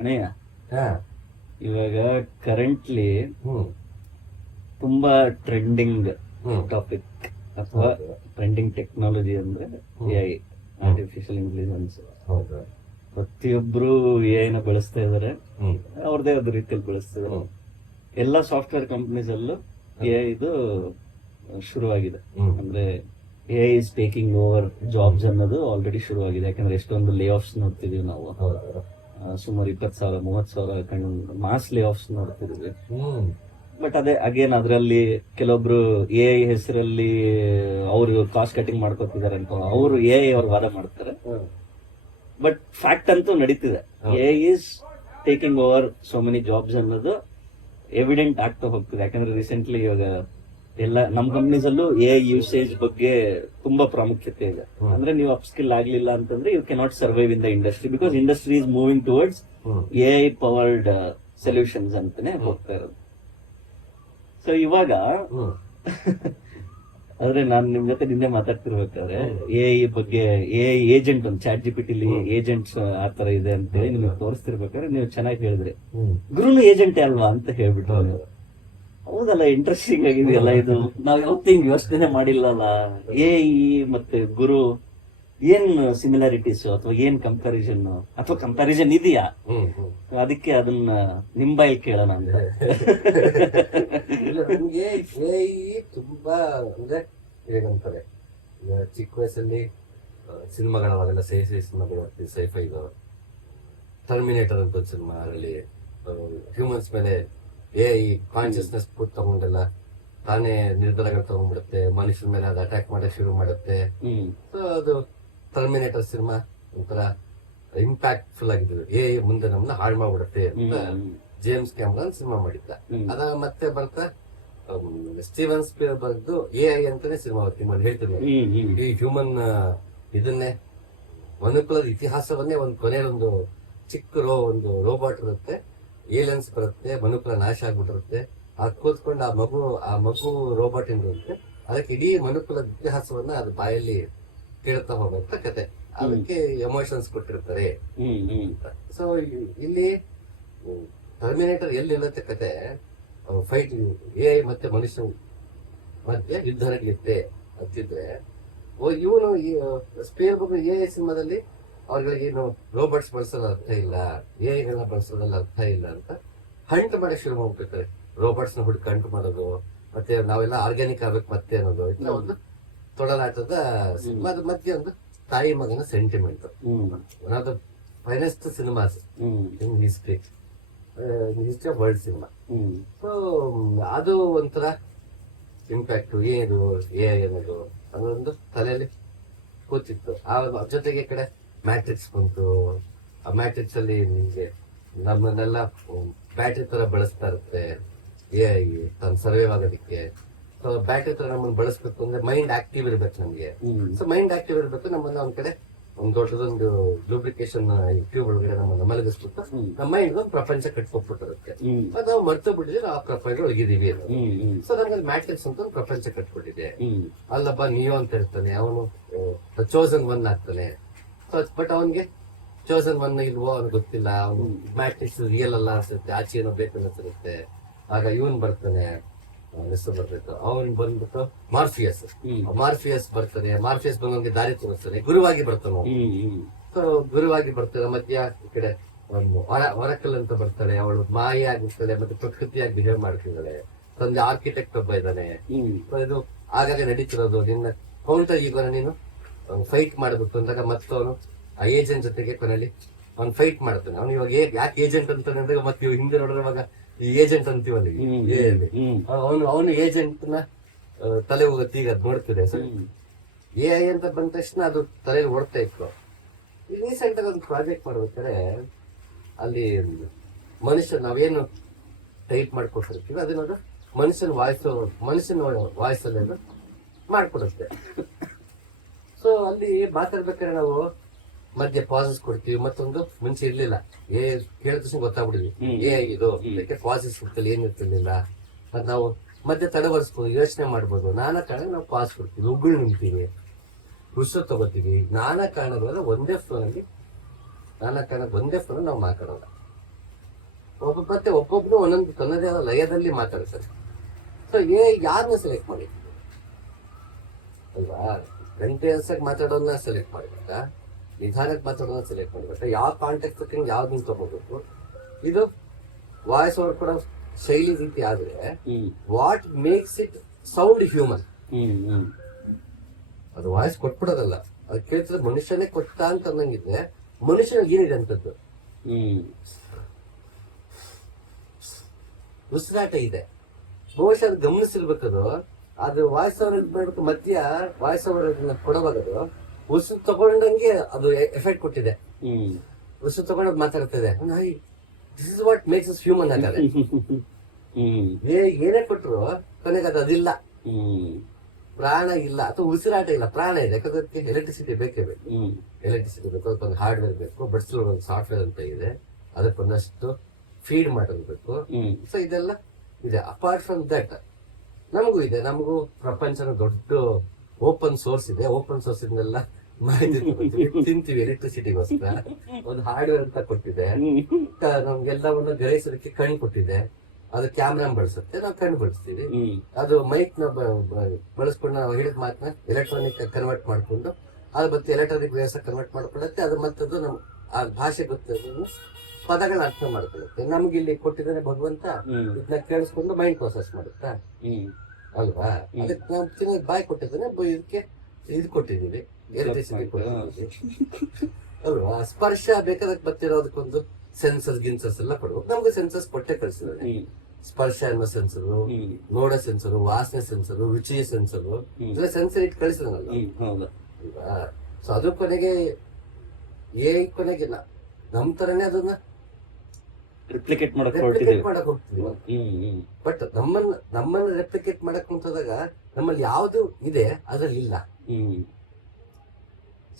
ಅಣ್ಣಯ್ಯ, ಹಾ. ಇವಾಗ ಕರೆಂಟ್ಲಿ ಹ್ಮ್ ತುಂಬಾ ಟ್ರೆಂಡಿಂಗ್ ಹ್ಮ್ ಟಾಪಿಕ್ ಅಥವಾ ಹೌದು. ಟ್ರೆಂಡಿಂಗ್ ಟೆಕ್ನಾಲಜಿ ಅಂದ್ರೆ ಎಐ, ಆರ್ಟಿಫಿಷಿಯಲ್ ಇಂಟೆಲಿಜೆನ್ಸ್. ಹೌದು. ಪ್ರತಿಯೊಬ್ರು ಎಐ ನ ಬಳಸ್ತಾ ಇದಾರೆ, ಹ್ಮ್ ಅವ್ರದೇ ಆದ ರೀತಿಯಲ್ಲಿ ಬಳಸ್ತಿದ್ದಾರೆ. ಹ್ಮ್ ಎಲ್ಲ ಸಾಫ್ಟ್ವೇರ್ ಕಂಪನೀಸ್ ಅಲ್ಲೂ ಎಐ ಇದು ಶುರುವಾಗಿದೆ. ಹ್ಮ್ ಅಂದ್ರೆ AI is taking over jobs ಅನ್ನೋದು ಆಲ್ರೆಡಿ ಶುರುವಾಗಿದೆ. ಯಾಕಂದ್ರೆ ಎಷ್ಟೊಂದು ಲೇ ಆಫ್ಸ್ ನೋಡ್ತಿದೀವಿ ನಾವು. ಹೌದು. ಸುಮಾರು 20,000 30,000 ಮಾಸ್ ಲೇ ಆಫ್ಸ್ ನೋಡ್ತಿದೀವಿ. ಹ್ಮ್ ಬಟ್ ಅದೇ ಅಗೇನ್ ಅದರಲ್ಲಿ ಕೆಲವೊಬ್ರು ಎಐ ಹೆಸರಲ್ಲಿ ಅವರು ಕಾಸ್ಟ್ ಕಟಿಂಗ್ ಮಾಡ್ಕೊತಿದ್ದಾರೆ ಅಂತ ಅವರು ಎಐ ಅವ್ರ ವಾದ ಮಾಡ್ತಾರೆ. ಹ್ಮ್ ಬಟ್ ಫ್ಯಾಕ್ಟ್ ಅಂತೂ ನಡೀತಿದೆ. AI is taking over so many jobs ಅನ್ನೋದು ಎವಿಡೆಂಟ್ ಆಗ್ತಾ ಹೋಗ್ತಿದೆ. ಯಾಕಂದ್ರೆ ರೀಸೆಂಟ್ಲಿ ಇವಾಗ ಎಲ್ಲ ನಮ್ಮ ಕಂಪ್ನೀಸ್ ಅಲ್ಲೂ ಎಐ ಯೂಸೇಜ್ ಬಗ್ಗೆ ತುಂಬಾ ಪ್ರಾಮುಖ್ಯತೆ ಇದೆ. ಅಂದ್ರೆ ನೀವು ಅಪ್ಸ್ಕಿಲ್ ಆಗ್ಲಿಲ್ಲ ಅಂತಂದ್ರೆ you cannot survive in the industry, because industry is moving towards AI powered solutions ಅಂತಾನೆ ಹೋಗ್ತಾ ಇರೋದು. ಸೊ ಇವಾಗ ಹ್ಮ್ ಆದ್ರೆ ನಾನು ನಿಮ್ ಜೊತೆ ನಿನ್ನೆ ಮಾತಾಡ್ತಿರ್ಬೇಕಾದ್ರೆ ಎಐ ಬಗ್ಗೆ ಎಐ ಏಜೆಂಟ್ ಒಂದು ಚಾಟ್ ಜಿಪಿಟಿಲಿ ಏಜೆಂಟ್ಸ್ ಆತರ ಇದೆ ಅಂತ ಹೇಳಿ ನಿಮ್ಗೆ ತೋರಿಸ್ತಿರ್ಬೇಕಾದ್ರೆ ನೀವು ಚೆನ್ನಾಗಿ ಹೇಳಿದ್ರಿ, ಹ್ಮ್ ಗುರುನು ಏಜೆಂಟ್ ಅಲ್ವಾ ಅಂತ ಹೇಳ್ಬಿಟ್ಟು ನೀವು. ಹೌದಲ್ಲ, ಇಂಟ್ರೆಸ್ಟಿಂಗ್ ಆಗಿದೆಯಲ್ಲ ಇದು. ನಾವ್ ಯಾವತ್ತೂ ಹಿಂಗ್ ಯೋಚನೆ ಮಾಡಿಲ್ಲಲ್ಲ. ಎಐ ಮತ್ತೆ ಗುರು ಏನ್ ಸಿಮಿಲಾರಿಟೀಸ್ ಅಥವಾ ಏನ್ ಕಂಪ್ಯಾರಿಸನ್ ಅಥವಾ ಕಂಪ್ಯಾರಿಸನ್ ಇದೆಯಾ? ಹ್ಮ್ ಹ್ಮ್ ಅದಕ್ಕೆ ಅದನ್ನ ನಿಮ್ ಬಾಯಲ್ಲಿ ಕೇಳೋಣ ಅಂತ. ಇಲ್ಲ, ನಮ್ಗೆ ಎಐ ತುಂಬಾ ಅಂದ್ರೆ ಹೇಗಂತಾರೆ, ಈಗ ಚಿಕ್ಕ ವಯಸ್ಸಲ್ಲಿ ಸಿನಿಮಾಗಳವಾಗೆಲ್ಲ ಸೈ ಸಿನಿಮಾಗಳು ಬರ್ತೀವಿ, ಸೈಫೈ ಟರ್ಮಿನೇಟರ್ ಅಂತ ಒಂದು ಸಿನಿಮಾ. ಅದರಲ್ಲಿ ಹ್ಯೂಮನ್ಸ್ ಮೇಲೆ ಎಐ ಕಾನ್ಶಿಯಸ್ನೆಸ್ ಪುಟ್ ತಗೊಂಡೆಲ್ಲ ತಾನೇ ನಿರ್ಧಾರಗಳು ತಗೊಂಡ್ಬಿಡುತ್ತೆ, ಮನುಷ್ಯರ ಮೇಲೆ ಅದು ಅಟ್ಯಾಕ್ ಮಾಡಕ್ ಶುರು ಮಾಡುತ್ತೆ. ಸೊ ಅದು ಟರ್ಮಿನೇಟರ್ ಸಿನಿಮಾ ಒಂಥರ ಇಂಪ್ಯಾಕ್ಟ್ಫುಲ್ ಆಗಿದ್ರು. ಎಐ ಮುಂದೆ ನಮ್ಮನ್ನ ಹಾಳು ಮಾಡ್ಬಿಡುತ್ತೆ ಅಂತ ಜೇಮ್ಸ್ ಕ್ಯಾಮರಾನ್ ಸಿನಿಮಾ ಮಾಡಿದ್ದ. ಅದ ಮತ್ತೆ ಬರ್ತಾ ಸ್ಟೀವನ್ ಸ್ಪೀಲ್ಬರ್ಗ್ದು ಎಐ ಅಂತಾನೆ ಸಿನಿಮಾ ಹೇಳ್ತಿದ್ರು. ಈ ಹ್ಯೂಮನ್ ಇದನ್ನೇ ಮನುಕುಲದ ಇತಿಹಾಸವನ್ನೇ ಒಂದು ಕೊನೆಯೊಂದು ಚಿಕ್ಕ ಒಂದು ರೋಬೋಟ್ ಇರುತ್ತೆ, ಏಲಿಯನ್ಸ್ ಬರುತ್ತೆ, ಮನುಕುಲ ನಾಶ ಆಗ್ಬಿಟ್ಟಿರುತ್ತೆ. ಅದ್ ಕೂತ್ಕೊಂಡು ಆ ಮಗು ರೋಬೋಟ್ ಇರುತ್ತೆ, ಅದಕ್ಕೆ ಇಡೀ ಮನುಕುಲದ ಇತಿಹಾಸವನ್ನ ಅದು ಬಾಯಲ್ಲಿ ಕೇಳ್ತಾ ಹೋಗುವಂತ ಕತೆ. ಅದಕ್ಕೆ ಎಮೋಷನ್ಸ್ ಕೊಟ್ಟಿರ್ತಾರೆ ಅಂತ. ಸೊ ಇಲ್ಲಿ ಟರ್ಮಿನೇಟರ್ ಎಲ್ಲಿ ನಿಲ್ಲತ್ತೆ ಕತೆ, ಫೈಟ್ ಎಐ ಮತ್ತೆ ಮನುಷ್ಯ ಮಧ್ಯೆ ಯುದ್ಧ ನಡೆಯುತ್ತೆ ಅಂತಿದ್ರೆ, ಇವನು ಸ್ಪೀಲ್ಬರ್ಗ್ ಎಐ ಸಿನಿಮಾದಲ್ಲಿ ಅವ್ರಿಗೆ ಏನು ರೋಬೋಟ್ಸ್ ಬಳಸೋದು ಅರ್ಥ ಇಲ್ಲ, ಎಐಗಳನ್ನ ಬಳಸೋದ್ರಲ್ಲಿ ಅರ್ಥ ಇಲ್ಲ ಅಂತ ಹಂಟ್ ಮಾಡಕ್ ಶುರು ಮಾಡ್ಬಿಟ್ಟಿರ್ತಾರೆ. ರೋಬೋಟ್ಸ್ ನ ಹುಡುಕ ಹಂಟ್ ಮಾಡೋದು, ಮತ್ತೆ ನಾವೆಲ್ಲ ಆರ್ಗ್ಯಾನಿಕ್ ಆಗ್ಬೇಕು ಮತ್ತೆ ಅನ್ನೋದು, ಇಲ್ಲ ಒಂದು ತೊಡಲಾಟದ ಸಿನಿಮಾ. ಅದ್ರ ಮಧ್ಯೆ ಒಂದು ತಾಯಿ ಮಗನ sentiment, one of the finest cinemas in history of world cinema. So ಅದು ಒಂಥರ ಇಂಪ್ಯಾಕ್ಟ್ ಏನು ಎಐ ಅನ್ನೋದು ಅದೊಂದು ತಲೆಯಲ್ಲಿ ಕೂತಿತ್ತು. ಆ ಜೊತೆಗೆ ಕಡೆ ಮ್ಯಾಟ್ರಿಕ್ಸ್ ಬಂತು. ಆ ಮ್ಯಾಟ್ರಿಕ್ಸ್ ಅಲ್ಲಿ ನಿಮ್ಗೆ ನಮ್ಮನ್ನೆಲ್ಲ ಬ್ಯಾಟ್ರಿ ತರ ಬಳಸ್ತಾ ಇರುತ್ತೆ ಎಐ ತನ್ನ ಸರ್ವೈವ್ ಆಗೋದಕ್ಕೆ. ಸೊ ಬ್ಯಾಟ್ರಿ ತರ ನಮ್ಮನ್ನ ಬಳಸ್ಬೇಕು ಅಂದ್ರೆ ಮೈಂಡ್ ಆಕ್ಟಿವ್ ಇರ್ಬೇಕು ನಮ್ಗೆ. ಸೊ ಮೈಂಡ್ ಆಕ್ಟಿವ್ ಇರ್ಬೇಕು, ನಮ್ಮನ್ನ ಒಂದ್ ಕಡೆ ಒಂದ್ ದೊಡ್ಡದೊಂದು ಲೂಬ್ರಿಕೇಶನ್ ಟ್ಯೂಬ್ ಒಳಗಡೆ ನಮ್ಮನ್ನ ಮಲಗಿಸ್ಬಿಟ್ಟು ನಮ್ಮ ಮೈಂಡ್ ಒಂದು ಪ್ರಪಂಚ ಕಟ್ಕೊಟ್ಬಿಟ್ಟಿರುತ್ತೆ. ಅದು ನಾವು ಮರ್ತು ಬಿಟ್ಟಿದ್ರೆ ನಾವು ಆ ಪ್ರಪಂಚ ಒಳಗಿದೀವಿ ಅನ್ನೋದು. ಸೊ ನನ್ಗೆ ಮ್ಯಾಟ್ರಿಕ್ಸ್ ಅಂತ ಒಂದು ಪ್ರಪಂಚ ಕಟ್ಬಿಟ್ಟಿದೆ. ಅಲ್ಲಬ್ಬ ನಿಯೋ ಅಂತ ಇರ್ತಾನೆ, ಅವನು ಚೋಸನ್ ಒನ್ ಆಗ್ತಾನೆ. ಬಟ್ ಅವನ್ಗೆ ಚೋಸನ್ ಒನ್ ಇಲ್ವೋ ಅವ್ನಿಗೆ ಗೊತ್ತಿಲ್ಲ, ಅವನು ಮ್ಯಾಟ್ರಿಕ್ಸ್ ರಿಯಲ್ ಅಲ್ಲ ಅನ್ಸುತ್ತೆ, ಆಚೆ ಏನೋ ಬೇಕು ಅನ್ಸಿರುತ್ತೆ. ಆಗ ಇವನ್ ಬರ್ತಾನೆ, ಹೆಸರು ಬರ್ಬೇಕು, ಅವನ್ ಬಂದ್ಬಿಟ್ಟು ಮಾರ್ಫಿಯಸ್ ಬರ್ತಾನೆ. ಮಾರ್ಫಿಯಸ್ ಬಂದವನಿಗೆ ದಾರಿ ತೋರಿಸ್ತಾನೆ, ಗುರುವಾಗಿ ಬರ್ತಾನೆ. ಸೊ ಗುರುವಾಗಿ ಬರ್ತಾನೆ. ಮಧ್ಯ ಈ ಕಡೆ ಒರಕಲ್ ಅಂತ ಬರ್ತಾಳೆ, ಅವಳು ಮಾಯ ಆಗಿರ್ತಾಳೆ ಮತ್ತೆ ಪ್ರಕೃತಿಯಾಗಿ ಬಿಹೇವ್ ಮಾಡ್ತಿದ್ದಾಳೆ. ತಂದೆ ಆರ್ಕಿಟೆಕ್ಟ್ ಒಬ್ಬ ಇದ್ದಾನೆ. ಇದು ಆಗಾಗ ನಡೀತಿರೋದು ನಿನ್ನ ಕೌಂಟರ್ ಈಗೋನ ನೀನು ಫೈಟ್ ಮಾಡ್ಬಿಟ್ಟು ಅಂದಾಗ ಮತ್ತವನು ಆ ಏಜೆಂಟ್ ಜೊತೆಗೆ ಕೊನೆಯಲ್ಲಿ ಅವ್ನು ಫೈಟ್ ಮಾಡ್ತಾನೆ. ಅವ್ನು ಇವಾಗ ಯಾಕೆ ಏಜೆಂಟ್ ಅಂತಾನೆ ಅಂದಾಗ ಮತ್ತೆ ಇವಾಗ ಹಿಂದೆ ನೋಡಿದ್ರೆ ಇವಾಗ ಈ ಏಜೆಂಟ್ ಅಂತೀವಲ್ಲಿ ಅವನು ಏಜೆಂಟ್ ನ ತಲೆ ಹೋಗುತ್ತೆ. ಈಗ ಅದ್ ನೋಡ್ತಿದೆ. ಸೊ ಎಐ ಅಂತ ಬಂದ ತಕ್ಷಣ ಅದು ತಲೆಯಲ್ಲಿ ಓಡ್ತಾ ಇತ್ತು. ರೀಸೆಂಟ್ ಆಗಿ ಒಂದು ಪ್ರಾಜೆಕ್ಟ್ ಮಾಡ್ಬೇಕಾದ್ರೆ ಅಲ್ಲಿ ಮನುಷ್ಯ ನಾವೇನು ಟೈಪ್ ಮಾಡ್ಕೊಟ್ಟಿರ್ತೀವಿ ಅದನ್ನ ಮನುಷ್ಯನ ವಾಯ್ಸಲ್ಲಿ ಮಾಡ್ಕೊಡುತ್ತೆ. ಸೊ ಅಲ್ಲಿ ಮಾತಾಡ್ಬೇಕಾದ್ರೆ ನಾವು ಮಧ್ಯೆ ಪಾಸಸ್ ಕೊಡ್ತೀವಿ. ಮತ್ತೊಂದು ಮುಂಚೆ ಇರ್ಲಿಲ್ಲ, ಕೇಳಿದ ತಕ್ಷಣ ಗೊತ್ತಾಗ್ಬಿಡಿದ್ವಿ ಇದು ಇದಕ್ಕೆ ಪಾಸಸ್ ಕೊಡ್ತಿಲ್ಲ, ಏನ್ ಇರ್ತಿರ್ಲಿಲ್ಲ. ಮತ್ ನಾವು ಮಧ್ಯೆ ತಡವರ್ಸ್ಬೋದು, ಯೋಚನೆ ಮಾಡ್ಬೋದು. ನಾನಾ ಕಾರಣ ನಾವು ಪಾಸ್ ಕೊಡ್ತೀವಿ, ಉಗುಳು ನಿಂತೀವಿ, ಉಸಿರು ತಗೋತೀವಿ. ನಾನಾ ಕಾರಣಗಳ ಒಂದೇ ಫೋನ್ ನಾವು ಮಾತಾಡೋಲ್ಲ. ಮತ್ತೆ ಒಬ್ಬೊಬ್ರು ಒಂದೊಂದು ತನ್ನದೇ ಆದ ಲಯದಲ್ಲಿ ಮಾತಾಡ್ತಾರೆ. ಸೊ ಯಾರನ್ನ ಸೆಲೆಕ್ಟ್ ಮಾಡಿ ಅಲ್ವಾ? ಗಂಟೆ ಮಾತಾಡೋದನ್ನ ಸೆಲೆಕ್ಟ್ ಮಾಡ್ಬೇಕಾ, ನಿಧಾನಕ್ಕೆ ಮಾತಾಡೋದನ್ನ ಸೆಲೆಕ್ಟ್ ಮಾಡ್ಬೇಕಾ, ಯಾವ ಕಾಂಟೆಕ್ಟ್ ಯಾವ್ದನ್ನ ತಗೋಬೇಕು? ಇದು ವಾಯ್ಸ್ ಓವರ್ ಕೂಡ ಶೈಲಿ ರೀತಿ ಆದ್ರೆ what makes it sound human. ಅದು ವಾಯ್ಸ್ ಕೊಟ್ಬಿಡೋದಲ್ಲ, ಅದು ಕೇಳ್ತಿದ್ರೆ ಮನುಷ್ಯನೇ ಕೊಟ್ಟ ಅಂತ ಅನ್ನಂಗಿದ್ರೆ ಮನುಷ್ಯನಿಗೆ ಏನಿದೆ ಅಂತದ್ದು ಉಸಿರಾಟ ಇದೆ. ಬಹುಶಃ ಅದು ಗಮನಿಸಿರ್ಬೇಕದು. ಅದು ವಾಯ್ಸ್ ಓವರ್ ಮಾಡ್ಬೇಕು, ಮಧ್ಯ ವಾಯ್ಸ್ ಓವರ್ ಕೊಡಬಾರದು. ಉಸಿರು ತಗೊಂಡಂಗೆ ಅದು ಎಫೆಕ್ಟ್ ಕೊಟ್ಟಿದೆ. ಉಸಿರು ತಗೊಂಡು ಮಾತಾಡ್ತಿದೆ. This is what makes us human ಅಂತಾರೆ. ಏನೇ ಕೊಟ್ರು ಕೊನೆಗೆ ಅದಿಲ್ಲ, ಪ್ರಾಣ ಇಲ್ಲ ಅಥವಾ ಉಸಿರಾಟ ಇಲ್ಲ, ಪ್ರಾಣ ಇದೆ. ಯಾಕಂದ್ರೆ ಎಲೆಕ್ಟ್ರಿಸಿಟಿ ಬೇಕೇ ಬೇಕು. ಎಲೆಕ್ಟ್ರಿಸಿಟಿ ಬೇಕು, ಅದಕ್ಕೊಂದು ಹಾರ್ಡ್ವೇರ್ ಬೇಕು, ಬಡ್ಸ್ಲೋ ಒಂದು ಸಾಫ್ಟ್ವೇರ್ ಅಂತ ಇದೆ, ಅದಕ್ಕೊಂದಷ್ಟು ಫೀಡ್ ಮಾಡೋದು ಬೇಕು. ಸೊ ಇದೆಲ್ಲ ಇದೆ. ಅಪಾರ್ಟ್ ಫ್ರಮ್ ದಟ್ ನಮಗೂ ಇದೆ, ನಮಗೂ ಪ್ರಪಂಚನ ದೊಡ್ಡ ಓಪನ್ ಸೋರ್ಸ್ ಇದೆ. ಓಪನ್ ಸೋರ್ಸ್ ಇಂದೆಲ್ಲ ಮಾಹಿತಿ ತಿಂತೀವಿ ಎಲೆಕ್ಟ್ರಿಸಿಟಿಗೋಸ್ಕರ. ಒಂದು ಹಾರ್ಡ್ವೇರ್ ಅಂತ ಕೊಟ್ಟಿದೆ, ನಮ್ಗೆಲ್ಲವನ್ನು ಗ್ರಹಿಸೋದಕ್ಕೆ ಕಣ್ಣು ಕೊಟ್ಟಿದೆ. ಅದು ಕ್ಯಾಮ್ರಾ ಬಳಸುತ್ತೆ, ನಾವು ಕಣ್ಣು ಬಳಸ್ತೀವಿ. ಅದು ಮೈಕ್ ನ ಬಳಸ್ಕೊಂಡು ನಾವು ಹೇಳಿದ ಮಾತನ್ನ ಎಲೆಕ್ಟ್ರಾನಿಕ್ ಕನ್ವರ್ಟ್ ಮಾಡ್ಕೊಂಡು ಅದು ಮತ್ತೆ ಎಲೆಕ್ಟ್ರಾನಿಕ್ ವೇವ್ಸ್ ಕನ್ವರ್ಟ್ ಮಾಡ್ಕೊಳ್ಳುತ್ತೆ. ಅದು ಮತ್ತದು ನಮ್ ಆ ಭಾಷೆ ಗೊತ್ತಿರೋದನ್ನು ಪದಗಳನ್ನ ಅರ್ಥ ಮಾಡ್ಕೊಳ್ಳುತ್ತೆ. ನಮ್ಗೆ ಇಲ್ಲಿ ಕೊಟ್ಟಿದ್ದಾನೆ ಭಗವಂತ, ಇದನ್ನ ಕೇಳಿಸ್ಕೊಂಡು ಮೈಂಡ್ ಪ್ರೊಸೆಸ್ ಮಾಡುತ್ತಾ ಅಲ್ವಾ? ಅದಕ್ಕೆ ನಾವು ತಿನ್ನೋದು ಬಾಯಿ ಕೊಟ್ಟಿದ್ದಾನೆ, ಇದಕ್ಕೆ ಇದು ಕೊಟ್ಟಿದ್ದೀವಿ, ಎಲೆಕ್ಟ್ರಿಸಿಟಿ ಕೊಟ್ಟಿದ್ದೀವಿ ಅಲ್ವಾ? ಸ್ಪರ್ಶ ಬೇಕಾದಕ್ಕೆ ಬರ್ತಿರೋದಕ್ಕೊಂದು ಸೆನ್ಸರ್ಸ್ ಗಿನ್ಸರ್ಸ್ ಎಲ್ಲ ಕೊಡ್ಬೇಕು. ನಮ್ಗೆ ಸೆನ್ಸರ್ಸ್ ಕೊಟ್ಟೆ ಕಳಿಸಿದ್ದಾರೆ. ಸ್ಪರ್ಶ ಅನ್ನೋ ಸೆನ್ಸರು, ನೋಡೋ ಸೆನ್ಸರು, ವಾಸನೆ ಸೆನ್ಸರು, ರುಚಿಯ ಸೆನ್ಸರು, ಇದೆಲ್ಲ ಸೆನ್ಸರ್ ಇಟ್ಟು ಕಳಿಸಿದ್ರಲ್ಲ ಅಲ್ವಾ? ಸೊ ಅದ್ರ ಕೊನೆಗೆ ಕೊನೆಗೆ ನಮ್ ತರನೇ ಅದನ್ನ ರೆಪ್ಲಿಕೇಟ್ ಮಾಡಕ್ ಹೋಗ್ತೀವಿ. ಬಟ್ ನಮ್ಮನ್ನ ರೆಪ್ಲಿಕೇಟ್ ಮಾಡಕ್ ಮುಂತಾದಾಗ ನಮ್ಮಲ್ಲಿ ಯಾವ್ದು ಇದೆ ಅದ್ರಲ್ಲಿ ಇಲ್ಲ.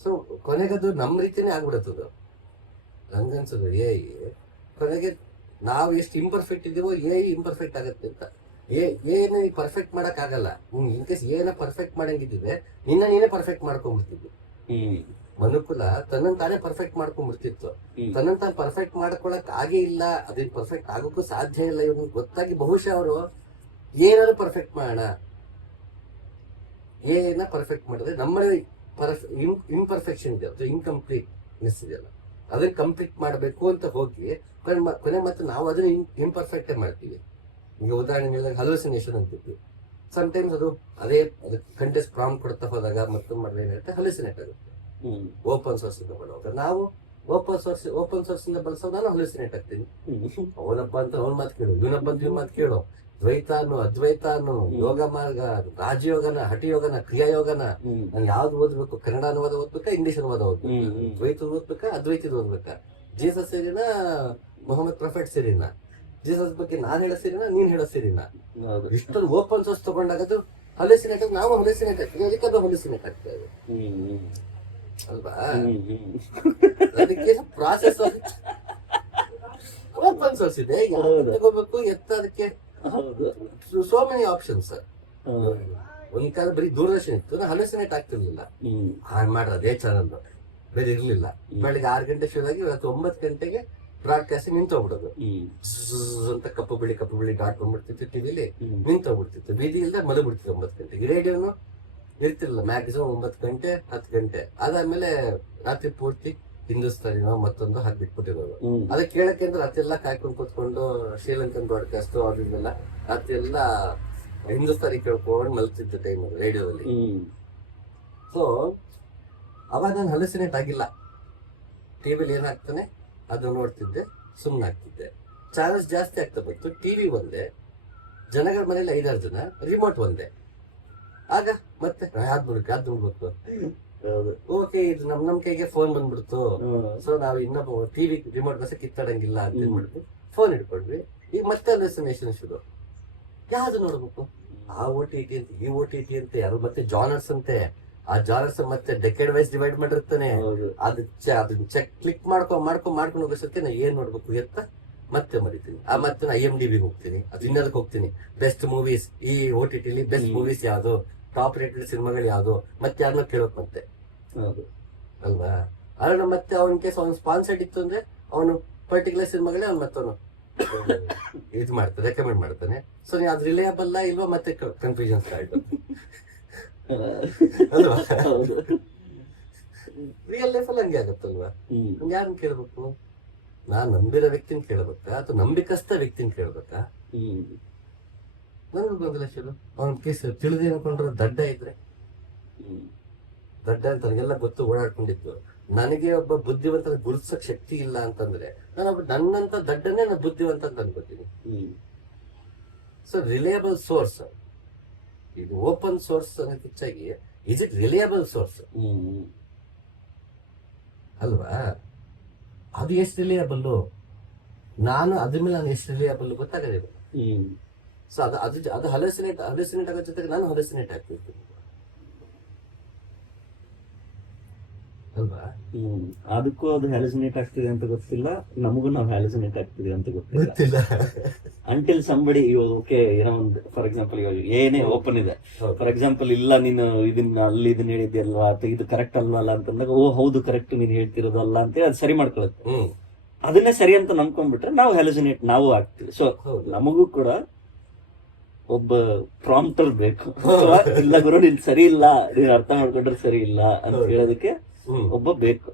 ಸೊ ಕೊನೆಗದು ನಮ್ ರೀತಿನೇ ಆಗ್ಬಿಡತ್ತದು. ನಂಗನ್ಸೋದು ಕೊನೆಗೆ ನಾವು ಎಷ್ಟು ಇಂಪರ್ಫೆಕ್ಟ್ ಇದೀವೋ ಇಂಪರ್ಫೆಕ್ಟ್ ಆಗತ್ತೆ ಅಂತ. ಏನ ಪರ್ಫೆಕ್ಟ್ ಮಾಡಕ್ ಆಗಲ್ಲ. ಇನ್ ಕೇಸ್ ಏನ ಪರ್ಫೆಕ್ಟ್ ಮಾಡಂಗಿದ್ದಿದೆ ನೀನೇ ಪರ್ಫೆಕ್ಟ್ ಮಾಡ್ಕೊಂಡ್ಬಿಡ್ತಿದ್ವಿ. ಮನುಕುಲ ತನ್ನನ್ ತಾನೇ ಪರ್ಫೆಕ್ಟ್ ಮಾಡ್ಕೊಂಡ್ಬಿಡ್ತಿತ್ತು. ತನ್ನನ್ ತಾನು ಪರ್ಫೆಕ್ಟ್ ಮಾಡ್ಕೊಳಕ್ ಆಗೇ ಇಲ್ಲ, ಅದೇನ್ ಪರ್ಫೆಕ್ಟ್ ಆಗೋಕ್ಕೂ ಸಾಧ್ಯ ಇಲ್ಲ. ಇವ್ರನ್ನ ಗೊತ್ತಾಗಿ ಬಹುಶಃ ಅವರು ಏನಾದ್ರು ಪರ್ಫೆಕ್ಟ್ ಮಾಡೋಣ, ಪರ್ಫೆಕ್ಟ್ ಮಾಡಿದ್ರೆ ನಮ್ಮಲ್ಲಿ ಇಂಪರ್ಫೆಕ್ಷನ್ ಇದೆ ಅಥವಾ ಇನ್ಕಂಪ್ಲೀಟ್ನೆಸ್ ಇದೆಯಲ್ಲ, ಅದನ್ನ ಕಂಪ್ಲೀಟ್ ಮಾಡಬೇಕು ಅಂತ ಹೋಗಿ ಕೊನೆ ಮತ್ತೆ ನಾವು ಅದನ್ನ ಇಂಪರ್ಫೆಕ್ಟ್ ಮಾಡ್ತೀವಿ. ಈಗ ಉದಾಹರಣೆ ಹಲುಸಿನೇಷನ್ ಅಂತಿದ್ವಿ. ಸಮ್ಟೈಮ್ಸ್ ಅದೇ ಕಂಟೆಸ್ಟ್ ಪ್ರಾಂಪ್ಟ್ ಕೊಡ್ತಾ ಹೋದಾಗ ಮತ್ತೊಂದು ಮಾಡಿದ್ರೆ ಏನಾಗುತ್ತೆ, ಹಲುಸಿನೇಟ್ ಆಗುತ್ತೆ. ಓಪನ್ ಸೋರ್ಸ್ ಇಂದ ಬಳಸುವಾಗ ನಾವು ಓಪನ್ ಸೋರ್ಸ್ ಇಂದ ಬಳಸೋದು ನಾನು ಹಲುಸಿನೇಟ್ ಆಗ್ತೀನಿ. ಅವನಪ್ಪ ಅಂತ ಅವನ ಮಾತು ಕೇಳು, ಇವನಪ್ಪ ಅಂತ ಇವ್ ಮಾತು ಕೇಳು. ದ್ವೈತಾನು ಅದ್ವೈತಾನು, ಯೋಗ ಮಾರ್ಗ, ರಾಜಯೋಗನ, ಹಠಯೋಗನ, ಕ್ರಿಯಾಯೋಗನ, ನಾನು ಯಾವ್ದು ಓದ್ಬೇಕು? ಕನ್ನಡ ಅನುವಾದ ಓದ್ಬೇಕಾ, ಇಂಗ್ಲಿಷ್ ಅನುವಾದ ಓದ್ಬೇಕು? ದ್ವೈತದ ಓದ್ಬೇಕಾ, ಅದ್ವೈತದ ಓದ್ಬೇಕಾ? ಜೀಸಸ್ ಸೇರಿನ, ಮೊಹಮ್ಮದ್ ಪ್ರೊಫೆಟ್ ಸೇರಿನ? ಜೀಸಸ್ ಬಗ್ಗೆ ನಾನ್ ಹೇಳೋ ಸೇರಿನ, ನೀನ್ ಹೇಳೋ ಸೇರಿನ? ಇಷ್ಟೊಂದು ಓಪನ್ ಸೋರ್ಸ್ ತಗೊಂಡಾಗದು ಹಲುಸಿನೇಟ್. ನಾವು ಹಲುಸಿನೇಟ್ ಆಗ್ತೀವಿ, ಅದಕ್ಕೆ ಹಲುಸಿನೇಟ್ ಆಗ್ತಾ ಇದೆ ಅಲ್ವಾ? ಅದಕ್ಕೆ ಪ್ರಾಸೆಸ್ ಓಪನ್ ಸೋರ್ಸ್ ಇದೆ, ತಗೋಬೇಕು ಎತ್ತ, ಅದಕ್ಕೆ ಸೋ ಮೆನಿ ಆಪ್ಷನ್ಸ್. ಒಂದ್ ಕಾಲ ಬರೀ ದೂರದರ್ಶನ ಇತ್ತು, ನಾ ಹಲುಸಿನೇಟ್ ಆಗ್ತಿರ್ಲಿಲ್ಲ. ಮಾಡ್ರ ಅದೇ ಚಾನಲ್ ಬೇರೆ ಇರ್ಲಿಲ್ಲ. ಬೆಳಿಗ್ಗೆ 6 ಗಂಟೆ ಶೋ ಆಗಿ ಇವತ್ತು 9 ಗಂಟೆಗೆ ಬ್ರಾಡ್ಕಾಸ್ಟಿಂಗ್ ನಿಂತೋಗ್ಬಿಡೋದು ಅಂತ. ಕಪ್ಪು ಬಿಳಿ ಡಾಟ್ ಬಂದ್ಬಿಡ್ತಿತ್ತು ಟಿವಿಲಿ, ನಿಂತೋಗ್ಬಿಡ್ತಿತ್ತು. ಬೀದಿ ಇಲ್ದ ಮಲಗ್ಬಿಡ್ತಿತ್ತು 9 ಗಂಟೆಗೆ. ರೇಡಿಯೋನು ಇರ್ತಿರ್ಲಿಲ್ಲ, ಮ್ಯಾಕ್ಸಿಮಮ್ 9 ಗಂಟೆ 10 ಗಂಟೆ. ಅದಾದ್ಮೇಲೆ ರಾತ್ರಿ ಪೂರ್ತಿ ಹಿಂದೂಸ್ತಾನಿನೋ ಮತ್ತೊಂದು ಹಾಕ್ಬಿಟ್ಬಿಟ್ಟಿರೋದು. ಅದಕ್ಕೆ ಕೇಳಕ್ಕೆ ಅಂದ್ರೆ ರಾತ್ರಿ ಎಲ್ಲ ಕಾಯ್ಕೊಂಡು ಕೂತ್ಕೊಂಡು ಶ್ರೀಲಂಕನ್ ಬ್ರಾಡ್ಕಾಸ್ಟ್ ಅದನ್ನೆಲ್ಲ ರಾತ್ರಿ ಎಲ್ಲ ಹಿಂದೂಸ್ತಾನಿ ಕೇಳ್ಕೊಂಡು ಮಲ್ತಿದ್ದ ಟೈಮ್ ರೇಡಿಯೋದಲ್ಲಿ. ಸೊ ಅವಾಗ ನಾನು ಹಲುಸಿನೇಟ್ ಆಗಿಲ್ಲ. ಟಿವಿಲಿ ಏನಾಗ್ತಾನೆ ಅದು ನೋಡ್ತಿದ್ದೆ, ಸುಮ್ಮನೆ ಆಗ್ತಿದ್ದೆ. ಚಾನಲ್ಸ್ ಜಾಸ್ತಿ ಆಗ್ತಾ ಬಂತು. ಟಿವಿ ಒಂದೇ, ಜನಗಳ ಮನೇಲಿ 5-6 ಜನ, ರಿಮೋಟ್ ಒಂದೇ. ಆಗ ಮತ್ತೆ ಯಾವ್ದು ನೋಡ್ಬೇಕು? ಓಕೆ, ಇದು ನಮ್ ಕೈಗೆ ಫೋನ್ ಬಂದ್ಬಿಡ್ತು. ಸೊ ನಾವು ಇನ್ನೊಬ್ಬ ಟಿವಿ ರಿಮೋಟ್ ಬಸ್ ಕಿತ್ತಾಡಂಗಿಲ್ಲ ಅಂತ ಮಾಡ್ಬಿಟ್ಟು ಫೋನ್ ಇಟ್ಕೊಂಡ್ವಿ. ಈಗ ಮತ್ತೆ ಹಲುಸಿನೇಷನ್ ಶುರು. ಯಾವ್ದು ನೋಡ್ಬೇಕು? ಆ OTT ಅಂತ, ಈ OTT ಅಂತ, ಯಾರು ಮತ್ತೆ ಜಾನರ್ಸ್ ಅಂತೆ. ಆ ಜಾನರ್ಸ್ ಮತ್ತೆ ಡೆಕೆಡ್ ವೈಸ್ ಡಿವೈಡ್ ಮಾಡಿರ್ತಾನೆ. ಅದನ್ನ ಚೆಕ್ ಕ್ಲಿಕ್ ಮಾಡ್ಕೊಂಡು ಹೋಗೋಸಕ್ಕೆ ನಾ ಏನ್ ನೋಡ್ಬೇಕು ಎತ್ತ ಮತ್ತೆ ಮರಿತೀನಿ. ಮತ್ತೆ ನಾ IMDb ಹೋಗ್ತೀನಿ, ಅದು ಇನ್ನದಕ್ಕೆ ಹೋಗ್ತೀನಿ. ಬೆಸ್ಟ್ ಮೂವೀಸ್, ಈ OTTಲಿ ಬೆಸ್ಟ್ ಮೂವೀಸ್ ಯಾವ್ದು, ಟಾಪ್ ರೇಟೆಡ್ ಸಿನಿಮಾಗಳು ಯಾವ್ದು, ಮತ್ತೆ ಯಾರನ್ನ ಕೇಳೋಕ್ ಮತ್ತೆ ಅಲ್ವಾ? ಅಲ್ಲ ಮತ್ತೆ ಅವನ ಕೇಸ್ ಅವ್ನು ಸ್ಪಾನ್ಸರ್ಡ್ ಇತ್ತು ಅಂದ್ರೆ ಅವನು ಪರ್ಟಿಕ್ಯುಲರ್ ಸಿನಿಮಾಗಳೇ ಅವ್ನು ಮತ್ತವನು ಇದು ಮಾಡ್ತಾನೆ, ರೆಕಮೆಂಡ್ ಮಾಡ್ತಾನೆ. ಸೊ ನೀವು ಅದು ರಿಲೇಯಬಲ್ ಇಲ್ವಾ ಮತ್ತೆ ಕನ್ಫ್ಯೂಷನ್ ಸ್ಟಾರ್ಟ್ ಅಲ್ವಾ? ಹೌದು. ರಿಯಲ್ ಲೈಫಲ್ಲಿ ಹಂಗೆ ಆಗುತ್ತಲ್ವಾ? ಯಾರನ್ನ ಕೇಳ್ಬೇಕು? ನಾನ್ ನಂಬಿರೋ ವ್ಯಕ್ತಿನ ಕೇಳ್ಬೇಕಾ ಅಥವಾ ನಂಬಿಕಸ್ಥ ವ್ಯಕ್ತಿನ ಕೇಳ್ಬೇಕಾ? ನನಗೆ ಗೊಂದಲ ಶುರು. ಅವನ ಕೇಸ್ ತಿಳಿದು ಅನ್ಕೊಂಡ್ರೆ ದಡ್ಡ ಇದ್ರೆ ದಡ್ಡ ಅಂತ ನನಗೆಲ್ಲ ಗೊತ್ತು, ಓಡಾಡ್ಕೊಂಡಿದ್ದು. ನನಗೆ ಒಬ್ಬ ಬುದ್ಧಿವಂತನ ಗುರುತಿಸಕ್ ಶಕ್ತಿ ಇಲ್ಲ ಅಂತಂದ್ರೆ ನನ್ನಂತ ದಡ್ಡನೇ ನಾನು ಬುದ್ಧಿವಂತ ಅಂತ ಅನ್ಕೋತೀನಿ. ಸೊ ರಿಲೇಯಬಲ್ ಸೋರ್ಸ್, ಇದು ಓಪನ್ ಸೋರ್ಸ್ ಅನ್ನೋದು ಹೆಚ್ಚಾಗಿ ಇಸ್ ಇಟ್ ರಿಲೇಯಬಲ್ ಸೋರ್ಸ್ ಅಲ್ವಾ? ಅದು ಎಷ್ಟು ರಿಲೇಯಬಲ್, ನಾನು ಅದ್ರ ಮೇಲೆ ನಾನು ಎಷ್ಟು ರಿಲೇಯಬಲ್ ಗೊತ್ತಾಗಲಿಲ್ಲ. ಸೊ ಅದು ಹಲಸಿನೇಟ್ ಆಗೋ ಜೊತೆಗೆ ನಾನು ಹಲಸಿನೇಟ್ ಆಗ್ತಿರ್ತೀನಿ ಅಲ್ವಾ? ಅದಕ್ಕೂ ಅದು ಹ್ಯಾಲುಸಿನೇಟ್ ಆಗ್ತಿದೆ ಅಂತ ಗೊತ್ತಿಲ್ಲ, ನಮಗೂ ನಾವು ಹ್ಯಾಲುಸಿನೇಟ್ ಆಗ್ತಿದೆ ಅಂತ ಗೊತ್ತಿಲ್ಲ. ಅಂಟಿಲ್ ಸಂಬಡಿ ಓಕೆ ಏನೋ ಒಂದು ಫಾರ್ ಎಕ್ಸಾಂಪಲ್ ಇವಾಗ ಏನೇ ಓಪನ್ ಇದೆ, ಫಾರ್ ಎಕ್ಸಾಂಪಲ್ ಇಲ್ಲ ನೀನು ಇದನ್ನ ಹೇಳಿದ್ಯಲ್ವಾ ಅಥವಾ ಇದು ಕರೆಕ್ಟ್ ಅಲ್ವಲ್ಲ ಅಂತಂದಾಗ ಓ ಹೌದು ಕರೆಕ್ಟ್ ನೀನ್ ಹೇಳ್ತಿರೋದಲ್ಲ ಅಂತೇಳಿ ಅದು ಸರಿ ಮಾಡ್ಕೊಳುತ್ತೆ. ಅದನ್ನೇ ಸರಿ ಅಂತ ನಂಬ್ಕೊಂಡ್ಬಿಟ್ರೆ ನಾವು ಹ್ಯಾಲುಸಿನೇಟ್ ನಾವು ಆಗ್ತೀವಿ. ಸೊ ನಮಗೂ ಕೂಡ ಒಬ್ಬ ಪ್ರಾಂಪ್ಟರ್ ಬೇಕು. ಇಲ್ಲ ಗುರು ನೀನ್ ಸರಿ ಇಲ್ಲ, ನೀನ್ ಅರ್ಥ ಮಾಡ್ಕೊಂಡ್ರೆ ಸರಿ ಇಲ್ಲ ಅಂತ ಹೇಳೋದಕ್ಕೆ ಒಬ್ಬ ಬೇಕು.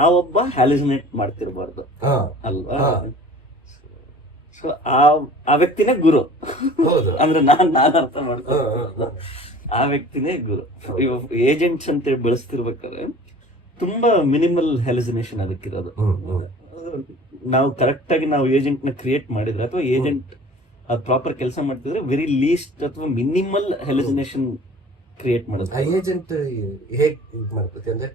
ಆ ಒಬ್ಬ ಹ್ಯಾಲುಸಿನೇಟ್ ಮಾಡ್ತಿರ್ಬಾರ್ದು ಅಲ್ವಾ? ಸೊ ಆ ವ್ಯಕ್ತಿನೇ ಗುರು ಅಂದ್ರೆ ನಾನ್ ಅರ್ಥ ಮಾಡ್ಕೊಂಡು ಆ ವ್ಯಕ್ತಿನೇ ಗುರು. ಏಜೆಂಟ್ಸ್ ಅಂತ ಬಳಸ್ತಿರ್ಬೇಕಾದ್ರೆ ತುಂಬಾ ಮಿನಿಮಲ್ ಹ್ಯಾಲುಸಿನೇಷನ್ ಅದಕ್ಕಿರೋದು. ನಾವು ಕರೆಕ್ಟ್ ಆಗಿ ನಾವು ಏಜೆಂಟ್ ನ ಕ್ರಿಯೇಟ್ ಮಾಡಿದ್ರೆ ಅಥವಾ ಏಜೆಂಟ್ ಅದು ಪ್ರಾಪರ್ ಕೆಲಸ ಮಾಡ್ತಿದ್ರೆ ವೆರಿ ಲೀಸ್ಟ್ ಅಥವಾ ಮಿನಿಮಲ್ ಹ್ಯಾಲುಸಿನೇಷನ್ ಕ್ರಿಯೇಟ್ ಮಾಡೋದು. ಆ ಏಜೆಂಟ್ ಹೇಗ್ ಇದು ಮಾಡ್ತೈತೆ ಅಂದ್ರೆ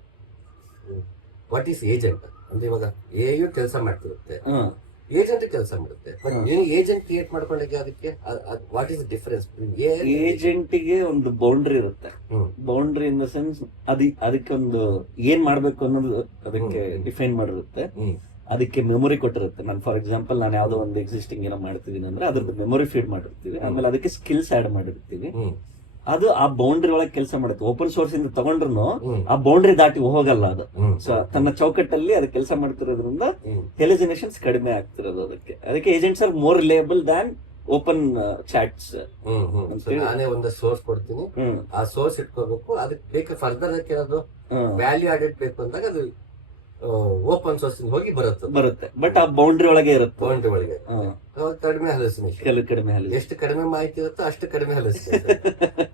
ವಾಟ್ ಈಸ್ ಏಜೆಂಟ್ ಅಂದ್ರೆ ಇವಾಗ ಎಯು ಕೆಲಸ ಮಾಡ್ತಿರುತ್ತೆ, ಏಜೆಂಟ್ ಕೆಲಸ ಮಾಡುತ್ತೆ. ಬಟ್ ನೀವು ಏಜೆಂಟ್ ಕ್ರಿಯೇಟ್ ಮಾಡ್ಕೊಂಡಾಗ ಅದಕ್ಕೆ ವಾಟ್ ಈಸ್ ಡಿಫರೆನ್ಸ್? ಏಜೆಂಟಿಗೆ ಒಂದು ಬೌಂಡ್ರಿ ಇರುತ್ತೆ. ಬೌಂಡ್ರಿ ಇನ್ ದ ಸೆನ್ಸ್ ಅದಕ್ಕೆ ಒಂದು ಏನ್ ಮಾಡ್ಬೇಕು ಅನ್ನೋದು ಅದಕ್ಕೆ ಡಿಫೈನ್ ಮಾಡಿರುತ್ತೆ. ಅದಕ್ಕೆ ಮೆಮೊರಿ ಕೊಟ್ಟಿರುತ್ತೆ. ನಾನು ಫಾರ್ ಎಕ್ಸಾಂಪಲ್ ನಾನು ಯಾವ್ದೋ ಒಂದು ಎಕ್ಸಿಸ್ಟಿಂಗ್ ಏನೋ ಮಾಡ್ತಿದ್ದೀನಿ ಅಂದ್ರೆ ಅದ್ರದ್ದು ಮೆಮೊರಿ ಫೀಡ್ ಮಾಡಿರ್ತೀವಿ, ಆಮೇಲೆ ಅದಕ್ಕೆ ಸ್ಕಿಲ್ಸ್ ಆಡ್ ಮಾಡಿರ್ತೀವಿ. ಅದು ಆ ಬೌಂಡ್ರಿ ಒಳಗೆ ಕೆಲಸ ಮಾಡುತ್ತೆ. ಓಪನ್ ಸೋರ್ಸ್ ಇಂದ ತಗೊಂಡ್ರು ಆ ಬೌಂಡ್ರಿ ದಾಟಿ ಹೋಗಲ್ಲ ಅದು. ಸೊ ತನ್ನ ಚೌಕಟ್ಟಲ್ಲಿ ಅದು ಕೆಲಸ ಮಾಡ್ತಿರೋದ್ರಿಂದ ಹೆಲಿಸಿನೇಷನ್ಸ್ ಕಡಿಮೆ ಆಗ್ತಿರೋದು. ಅದಕ್ಕೆ agents are more reliable than open chats. ನಾನೇ ಒಂದು ಸೋರ್ಸ್ ಕೊಡ್ತೀನಿ, ಆ ಸೋರ್ಸ್ ಇಟ್ಕೋಬೇಕು, ಅದಕ್ಕೆ ಬೇಕು ಫರ್ದರ್ ಕೇಳೋದು ವ್ಯಾಲ್ಯೂ ಆಡೆಡ್ ಬೇಕು ಅಂದಾಗ ಅದು ಓಪನ್ ಸೋರ್ಸ್ ಹೋಗಿ ಬರುತ್ತೆ. ಬಟ್ ಆ ಬೌಂಡ್ರಿ ಒಳಗೆ ಇರುತ್ತೆ. ಬೌಂಡ್ರಿ ಒಳಗೆ ಕಡಿಮೆ ಹಲಸಿನೇಷನ್, ಕಡಿಮೆ ಎಷ್ಟು ಕಡಿಮೆ ಮಾಹಿತಿ ಇರುತ್ತೋ ಅಷ್ಟು ಕಡಿಮೆ ಹಲಸಿನೇಷನ್.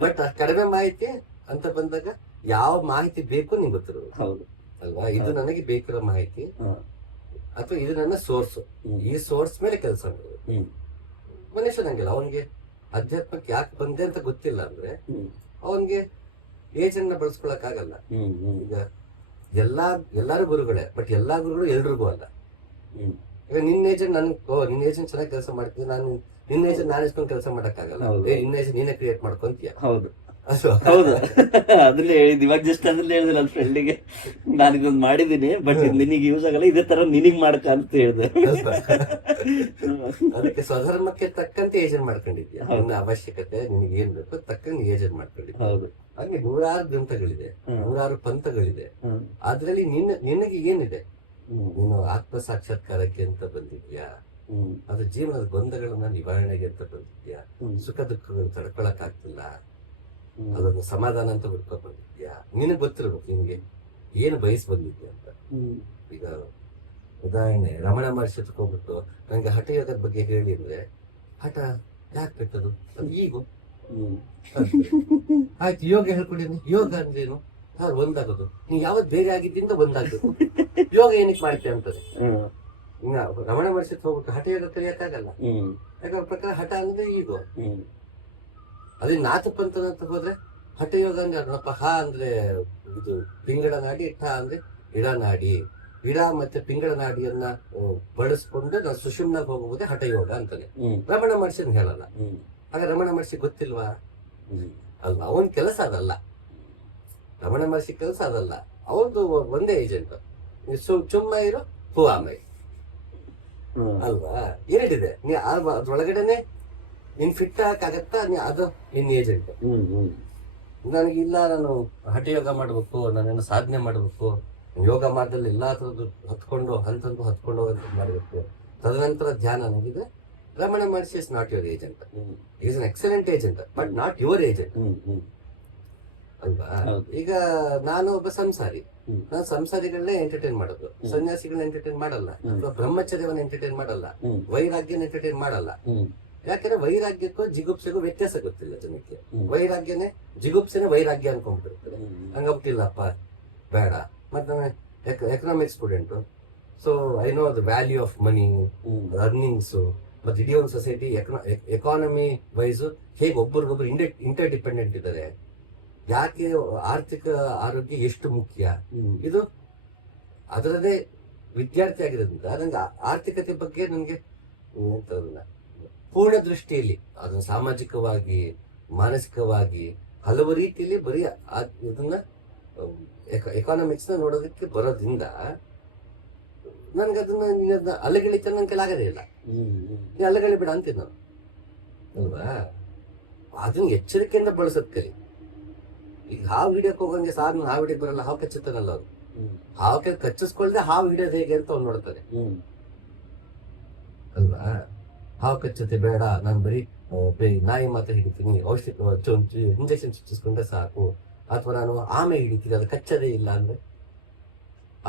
ಬಟ್ ಕಡಿಮೆ ಮಾಹಿತಿ ಅಂತ ಬಂದಾಗ ಯಾವ ಮಾಹಿತಿ ಬೇಕು ನಿಮ್ಗೆ ಗೊತ್ತಿರೋದು ಅಲ್ವಾ? ಇದು ನನಗೆ ಬೇಕಿರೋ ಮಾಹಿತಿ ಅಥವಾ ಇದು ನನ್ನ ಸೋರ್ಸ್, ಈ ಸೋರ್ಸ್ ಮೇಲೆ ಕೆಲಸ ಮಾಡೋದು. ಮನುಷ್ಯನಂಗಿಲ್ಲ, ಅವನಿಗೆ ಅಧ್ಯಾತ್ಮಕ್ಕೆ ಯಾಕೆ ಬಂದೆ ಅಂತ ಗೊತ್ತಿಲ್ಲ ಅಂದ್ರೆ ಅವನ್ಗೆ ಏಜೆಂಟ್ ನ ಬಳಸ್ಕೊಳಕ್ ಆಗಲ್ಲ. ಈಗ ಎಲ್ಲಾರು ಗುರುಗಳೇ, ಬಟ್ ಎಲ್ಲಾ ಗುರುಗಳು ಎಲ್ರಿಗೂ ಅಲ್ಲ. ಈಗ ನಿನ್ನ ಏಜೆಂಟ್ ನಿನ್ನ ಏಜೆಂಟ್ ಚೆನ್ನಾಗಿ ಕೆಲಸ ಮಾಡ್ತೀನಿ, ನಾನು ನಿನ್ನ ಏಜೆಂಟ್ ನಾನು ಇಸ್ಕೊಂಡು ಕೆಲಸ ಮಾಡಕ್ ಆಗಲ್ಲ. ನಿನ್ನ ಏಜೆಂಟ್ ನೀನೇ ಕ್ರಿಯೇಟ್ ಮಾಡ್ಕೊಂತೀಯ. ಹೌದು ಹೌದು ಅದನ್ನೇ ಹೇಳಿದ್ ಇವಾಗ ಜಸ್ಟ್ ಅದನ್ನ ಹೇಳಿದೆ ನನ್ನ ಫ್ರೆಂಡಿಗೆ, ನಾನು ಇದೊಂದು ಮಾಡಿದೀನಿ ಬಟ್ ನಿನಗೆ ಯೂಸ್ ಆಗಲ್ಲ, ಇದೇ ತರ ನಿನಗ್ ಮಾಡಕ ಅಂತ ಹೇಳಿದೆ. ಅದಕ್ಕೆ ಸ್ವಧರ್ಮಕ್ಕೆ ತಕ್ಕಂತೆ ಏಜೆಂಟ್ ಮಾಡ್ಕೊಂಡಿದ್ಯಾ, ನಿನ್ನ ಅವಶ್ಯಕತೆ ನಿನಗೆ ಏನ್ ಬೇಕು ತಕ್ಕಂಗೆ ಏಜೆಂಟ್ ಮಾಡ್ಕೊಂಡಿದ್ಯಾ. ಹೌದು, ಹಂಗೆ ನೂರಾರು ಗ್ರಂಥಗಳಿದೆ, ನೂರಾರು ಪಂಥಗಳಿದೆ. ಅದ್ರಲ್ಲಿ ನಿನಗೆ ಏನಿದೆ? ನೀನು ಆತ್ಮ ಸಾಕ್ಷಾತ್ಕಾರಕ್ಕೆ ಅಂತ ಬಂದಿದ್ಯಾ, ಅದು ಜೀವನದ ಗೊಂದಗಳನ್ನ ನಿವಾರಣೆಗೆ ಅಂತ ಬಂದಿದ್ಯಾ, ಸುಖ ದುಃಖಗಳು ತಡ್ಕೊಳಕ್ ಆಗ್ತಿಲ್ಲ ಅದೊಂದು ಸಮಾಧಾನ ಅಂತ ಹುಡ್ಕೊಂಡ್ ಬಂದಿದ್ಯಾ, ನಿನಗ್ ಗೊತ್ತಿರ್ಬೇಕು ನಿನ್ಗೆ ಏನು ಬಯಸ್ ಬಂದಿದ್ಯಾ ಅಂತ. ಈಗ ಉದಾಹರಣೆ ರಮಣ ಮಹರ್ಷಿ ಹೋಗ್ಬಿಟ್ಟು ನಂಗೆ ಹಠಯೋಗದ ಬಗ್ಗೆ ಹೇಳಿ ಅಂದ್ರೆ, ಹಠ ಯಾಕೆ ಬೇಕದು? ಅದು ಈಗ ಆಯ್ತು ಯೋಗ ಹೇಳ್ಕೊಂಡಿದ್ದೀನಿ, ಯೋಗ ಅಂದ್ರೇನು? ಒಂದಾಗೋದು. ನೀವ್ ಯಾವತ್ ಬೇರೆ ಆಗಿದ್ದಿಂದ ಒಂದಾಗ್ಬೇಕು, ಯೋಗ ಏನಕ್ಕೆ ಮಾಡ್ತೀಯ ಅಂತದೆ. ಇನ್ನ ರಮಣ ಮಹರ್ಷಿ ಹೋಗ್ಬಿಟ್ಟು ಹಠಯೋಗ ಕಲಿಯಕ್ಕಾಗಲ್ಲ, ಯಾಕಂದ್ರೆ ಪ್ರಕಾರ ಹಠ ಅಂದ್ರೆ ಈಗ. ಅದೇ ನಾಥ ಪಂಥ ಅಂತ ಹೋದ್ರೆ ಹಠಯೋಗ ಅಂದ್ರೆ ಅರ್ಣಪ್ಪ, ಹ ಅಂದ್ರೆ ಇದು ಪಿಂಗಳ ನಾಡಿ, ಠ ಅಂದ್ರೆ ಇಡನಾಡಿ. ಇಡ ಮತ್ತೆ ಪಿಂಗಳ ನಾಡಿಯನ್ನ ಬಳಸ್ಕೊಂಡು ನಾವು ಸುಷುಮ್ನಾಗ ಹೋಗುವುದೇ ಹಠಯೋಗ ಅಂತಾನೆ. ರಮಣ ಮಹರ್ಷಿನ ಹೇಳಲ್ಲ. ಆಗ ರಮಣ ಮಹರ್ಷಿ ಗೊತ್ತಿಲ್ವಾ? ಅಲ್ಲ, ಅವನ್ ಕೆಲಸ ಅದಲ್ಲ. ರಮಣ ಮಹರ್ಷಿ ಕೆಲಸ ಅದಲ್ಲ, ಅವನದು ಒಂದೇ ಏಜೆಂಟ್. ಚುಮ್ಮ ಇರೋ ಹೂವಾಮೈ ಅಲ್ವಾ? ಎರಡಿದೆ. ನೀ ಅದ್ರೊಳಗಡೆನೆ ನೀನ್ ಫಿಟ್ ಆಗತ್ತಾ, ಅದು ನಿನ್ ಏಜೆಂಟ್. ನನಗಿಲ್ಲ, ನಾನು ಹಠಯೋಗ ಮಾಡ್ಬೇಕು, ನಾನೇನು ಸಾಧನೆ ಮಾಡ್ಬೇಕು, ಯೋಗ ಮಾರ್ಗದಲ್ಲಿ ಎಲ್ಲಾ ತರದ್ದು ಹತ್ಕೊಂಡು ಹಂತಂದು ಹತ್ಕೊಂಡು ಹೋಗಂತ ಮಾಡ್ಬೇಕು, ತದನಂತರ ಧ್ಯಾನ ಅನ್ನೋದಿದೆ. Ramana Maharshi is not your agent, is an excellent agent but not your agent ಅಲ್ವಾ. ಈಗ ನಾನು ಒಬ್ಬ ಸಂಸಾರಿ, ನಾನು ಸಂಸಾರಿಗಳನ್ನೇ ಎಂಟರ್ಟೈನ್ ಮಾಡೋದು, ಸನ್ಯಾಸಿಗಳನ್ನ ಎಂಟರ್ಟೈನ್ ಮಾಡಲ್ಲ, ಅಥವಾ ಬ್ರಹ್ಮಚರ್ಯವನ್ನ ಎಂಟರ್ಟೈನ್ ಮಾಡಲ್ಲ, ವೈರಾಗ್ಯನ ಎಂಟರ್ಟೈನ್ ಮಾಡಲ್ಲ. ಯಾಕಂದ್ರೆ ವೈರಾಗ್ಯಕ್ಕೂ ಜಿಗುಪ್ಸೆಗೂ ವ್ಯತ್ಯಾಸ ಗೊತ್ತಿಲ್ಲ ಜನಕ್ಕೆ. ವೈರಾಗ್ಯನೇ ಜಿಗುಪ್ಸೆನೇ ವೈರಾಗ್ಯ ಅನ್ಕೊಂಡ್ಬಿಟ್ಟಿರ್ತಾರೆ. ಹಂಗಾಗ್ಬಿಟ್ಟಿಲ್ಲಪ್ಪ ಬೇಡ. ಮತ್ತೆ ನಾನು economics student, so I know the value of money, earnings, ಮತ್ತೆ ಇಡೀ ಒಂದು ಸೊಸೈಟಿ ಎಕಾನಮಿ ವೈಸ್ ಹೇಗೆ ಒಬ್ಬರಿಗೊಬ್ರು ಇಂಟರ್ ಡಿಪೆಂಡೆಂಟ್ ಇದ್ದಾರೆ, ಯಾಕೆ ಆರ್ಥಿಕ ಆರೋಗ್ಯ ಎಷ್ಟು ಮುಖ್ಯ, ಇದು ಅದರದೇ ವಿದ್ಯಾರ್ಥಿ ಆಗಿರೋದ್ರಿಂದ ನಂಗೆ ಆರ್ಥಿಕತೆ ಬಗ್ಗೆ ನನಗೆ ಪೂರ್ಣ ದೃಷ್ಟಿಯಲ್ಲಿ ಅದನ್ನ ಸಾಮಾಜಿಕವಾಗಿ ಮಾನಸಿಕವಾಗಿ ಹಲವು ರೀತಿಯಲ್ಲಿ ಬರೀ ಇದನ್ನ ಎಕಾನಮಿಕ್ಸ್ ನ ನೋಡೋದಕ್ಕೆ ಬರೋದ್ರಿಂದ ನನ್ಗೆ ಅದನ್ನ ಅಲೆಗಳಿತ ನನ್ ಕೈಲಾಗದೇ ಇಲ್ಲ. ನೀ ಅಲೆಗಳಿ ಬಿಡ ಅಂತೀನಿ ನಾನು ಅಲ್ವಾ. ಅದನ್ನ ಎಚ್ಚರಿಕೆಯಿಂದ ಬಳಸೋದ್ ಕಲಿ. ಈಗ ಹಾವು ಹಿಡಿಯಕ್ ಹೋಗಂಗೆ ಸಾರ್ ಹಾವು ಹಿಡಿಯಕ್ ಬರಲ್ಲ, ಹಾವು ಕಚ್ಚುತ್ತಾನಲ್ಲ ಅವ್ರು, ಹಾವು ಕಚ್ಚಿಸ್ಕೊಳ್ದೆ ಹಾವು ಹಿಡಿಯೋದು ಹೇಗೆ ಅಂತ ಅವ್ನು ನೋಡ್ತಾರೆ ಅಲ್ವಾ. ಹಾವು ಕಚ್ಚುತ್ತೆ ಬೇಡ, ನಾನು ಬರೀ ನಾಯಿ ಮಾತ್ರ ಹಿಡಿತೀನಿ, ಔಷಧಿ ಇಂಜೆಕ್ಷನ್ ಚುಚ್ಚಿಸ್ಕೊಂಡ್ರೆ ಸಾಕು, ಅಥವಾ ನಾನು ಆಮೆ ಹಿಡಿತೀನಿ ಅದು ಕಚ್ಚದೇ ಇಲ್ಲ ಅಂದ್ರೆ,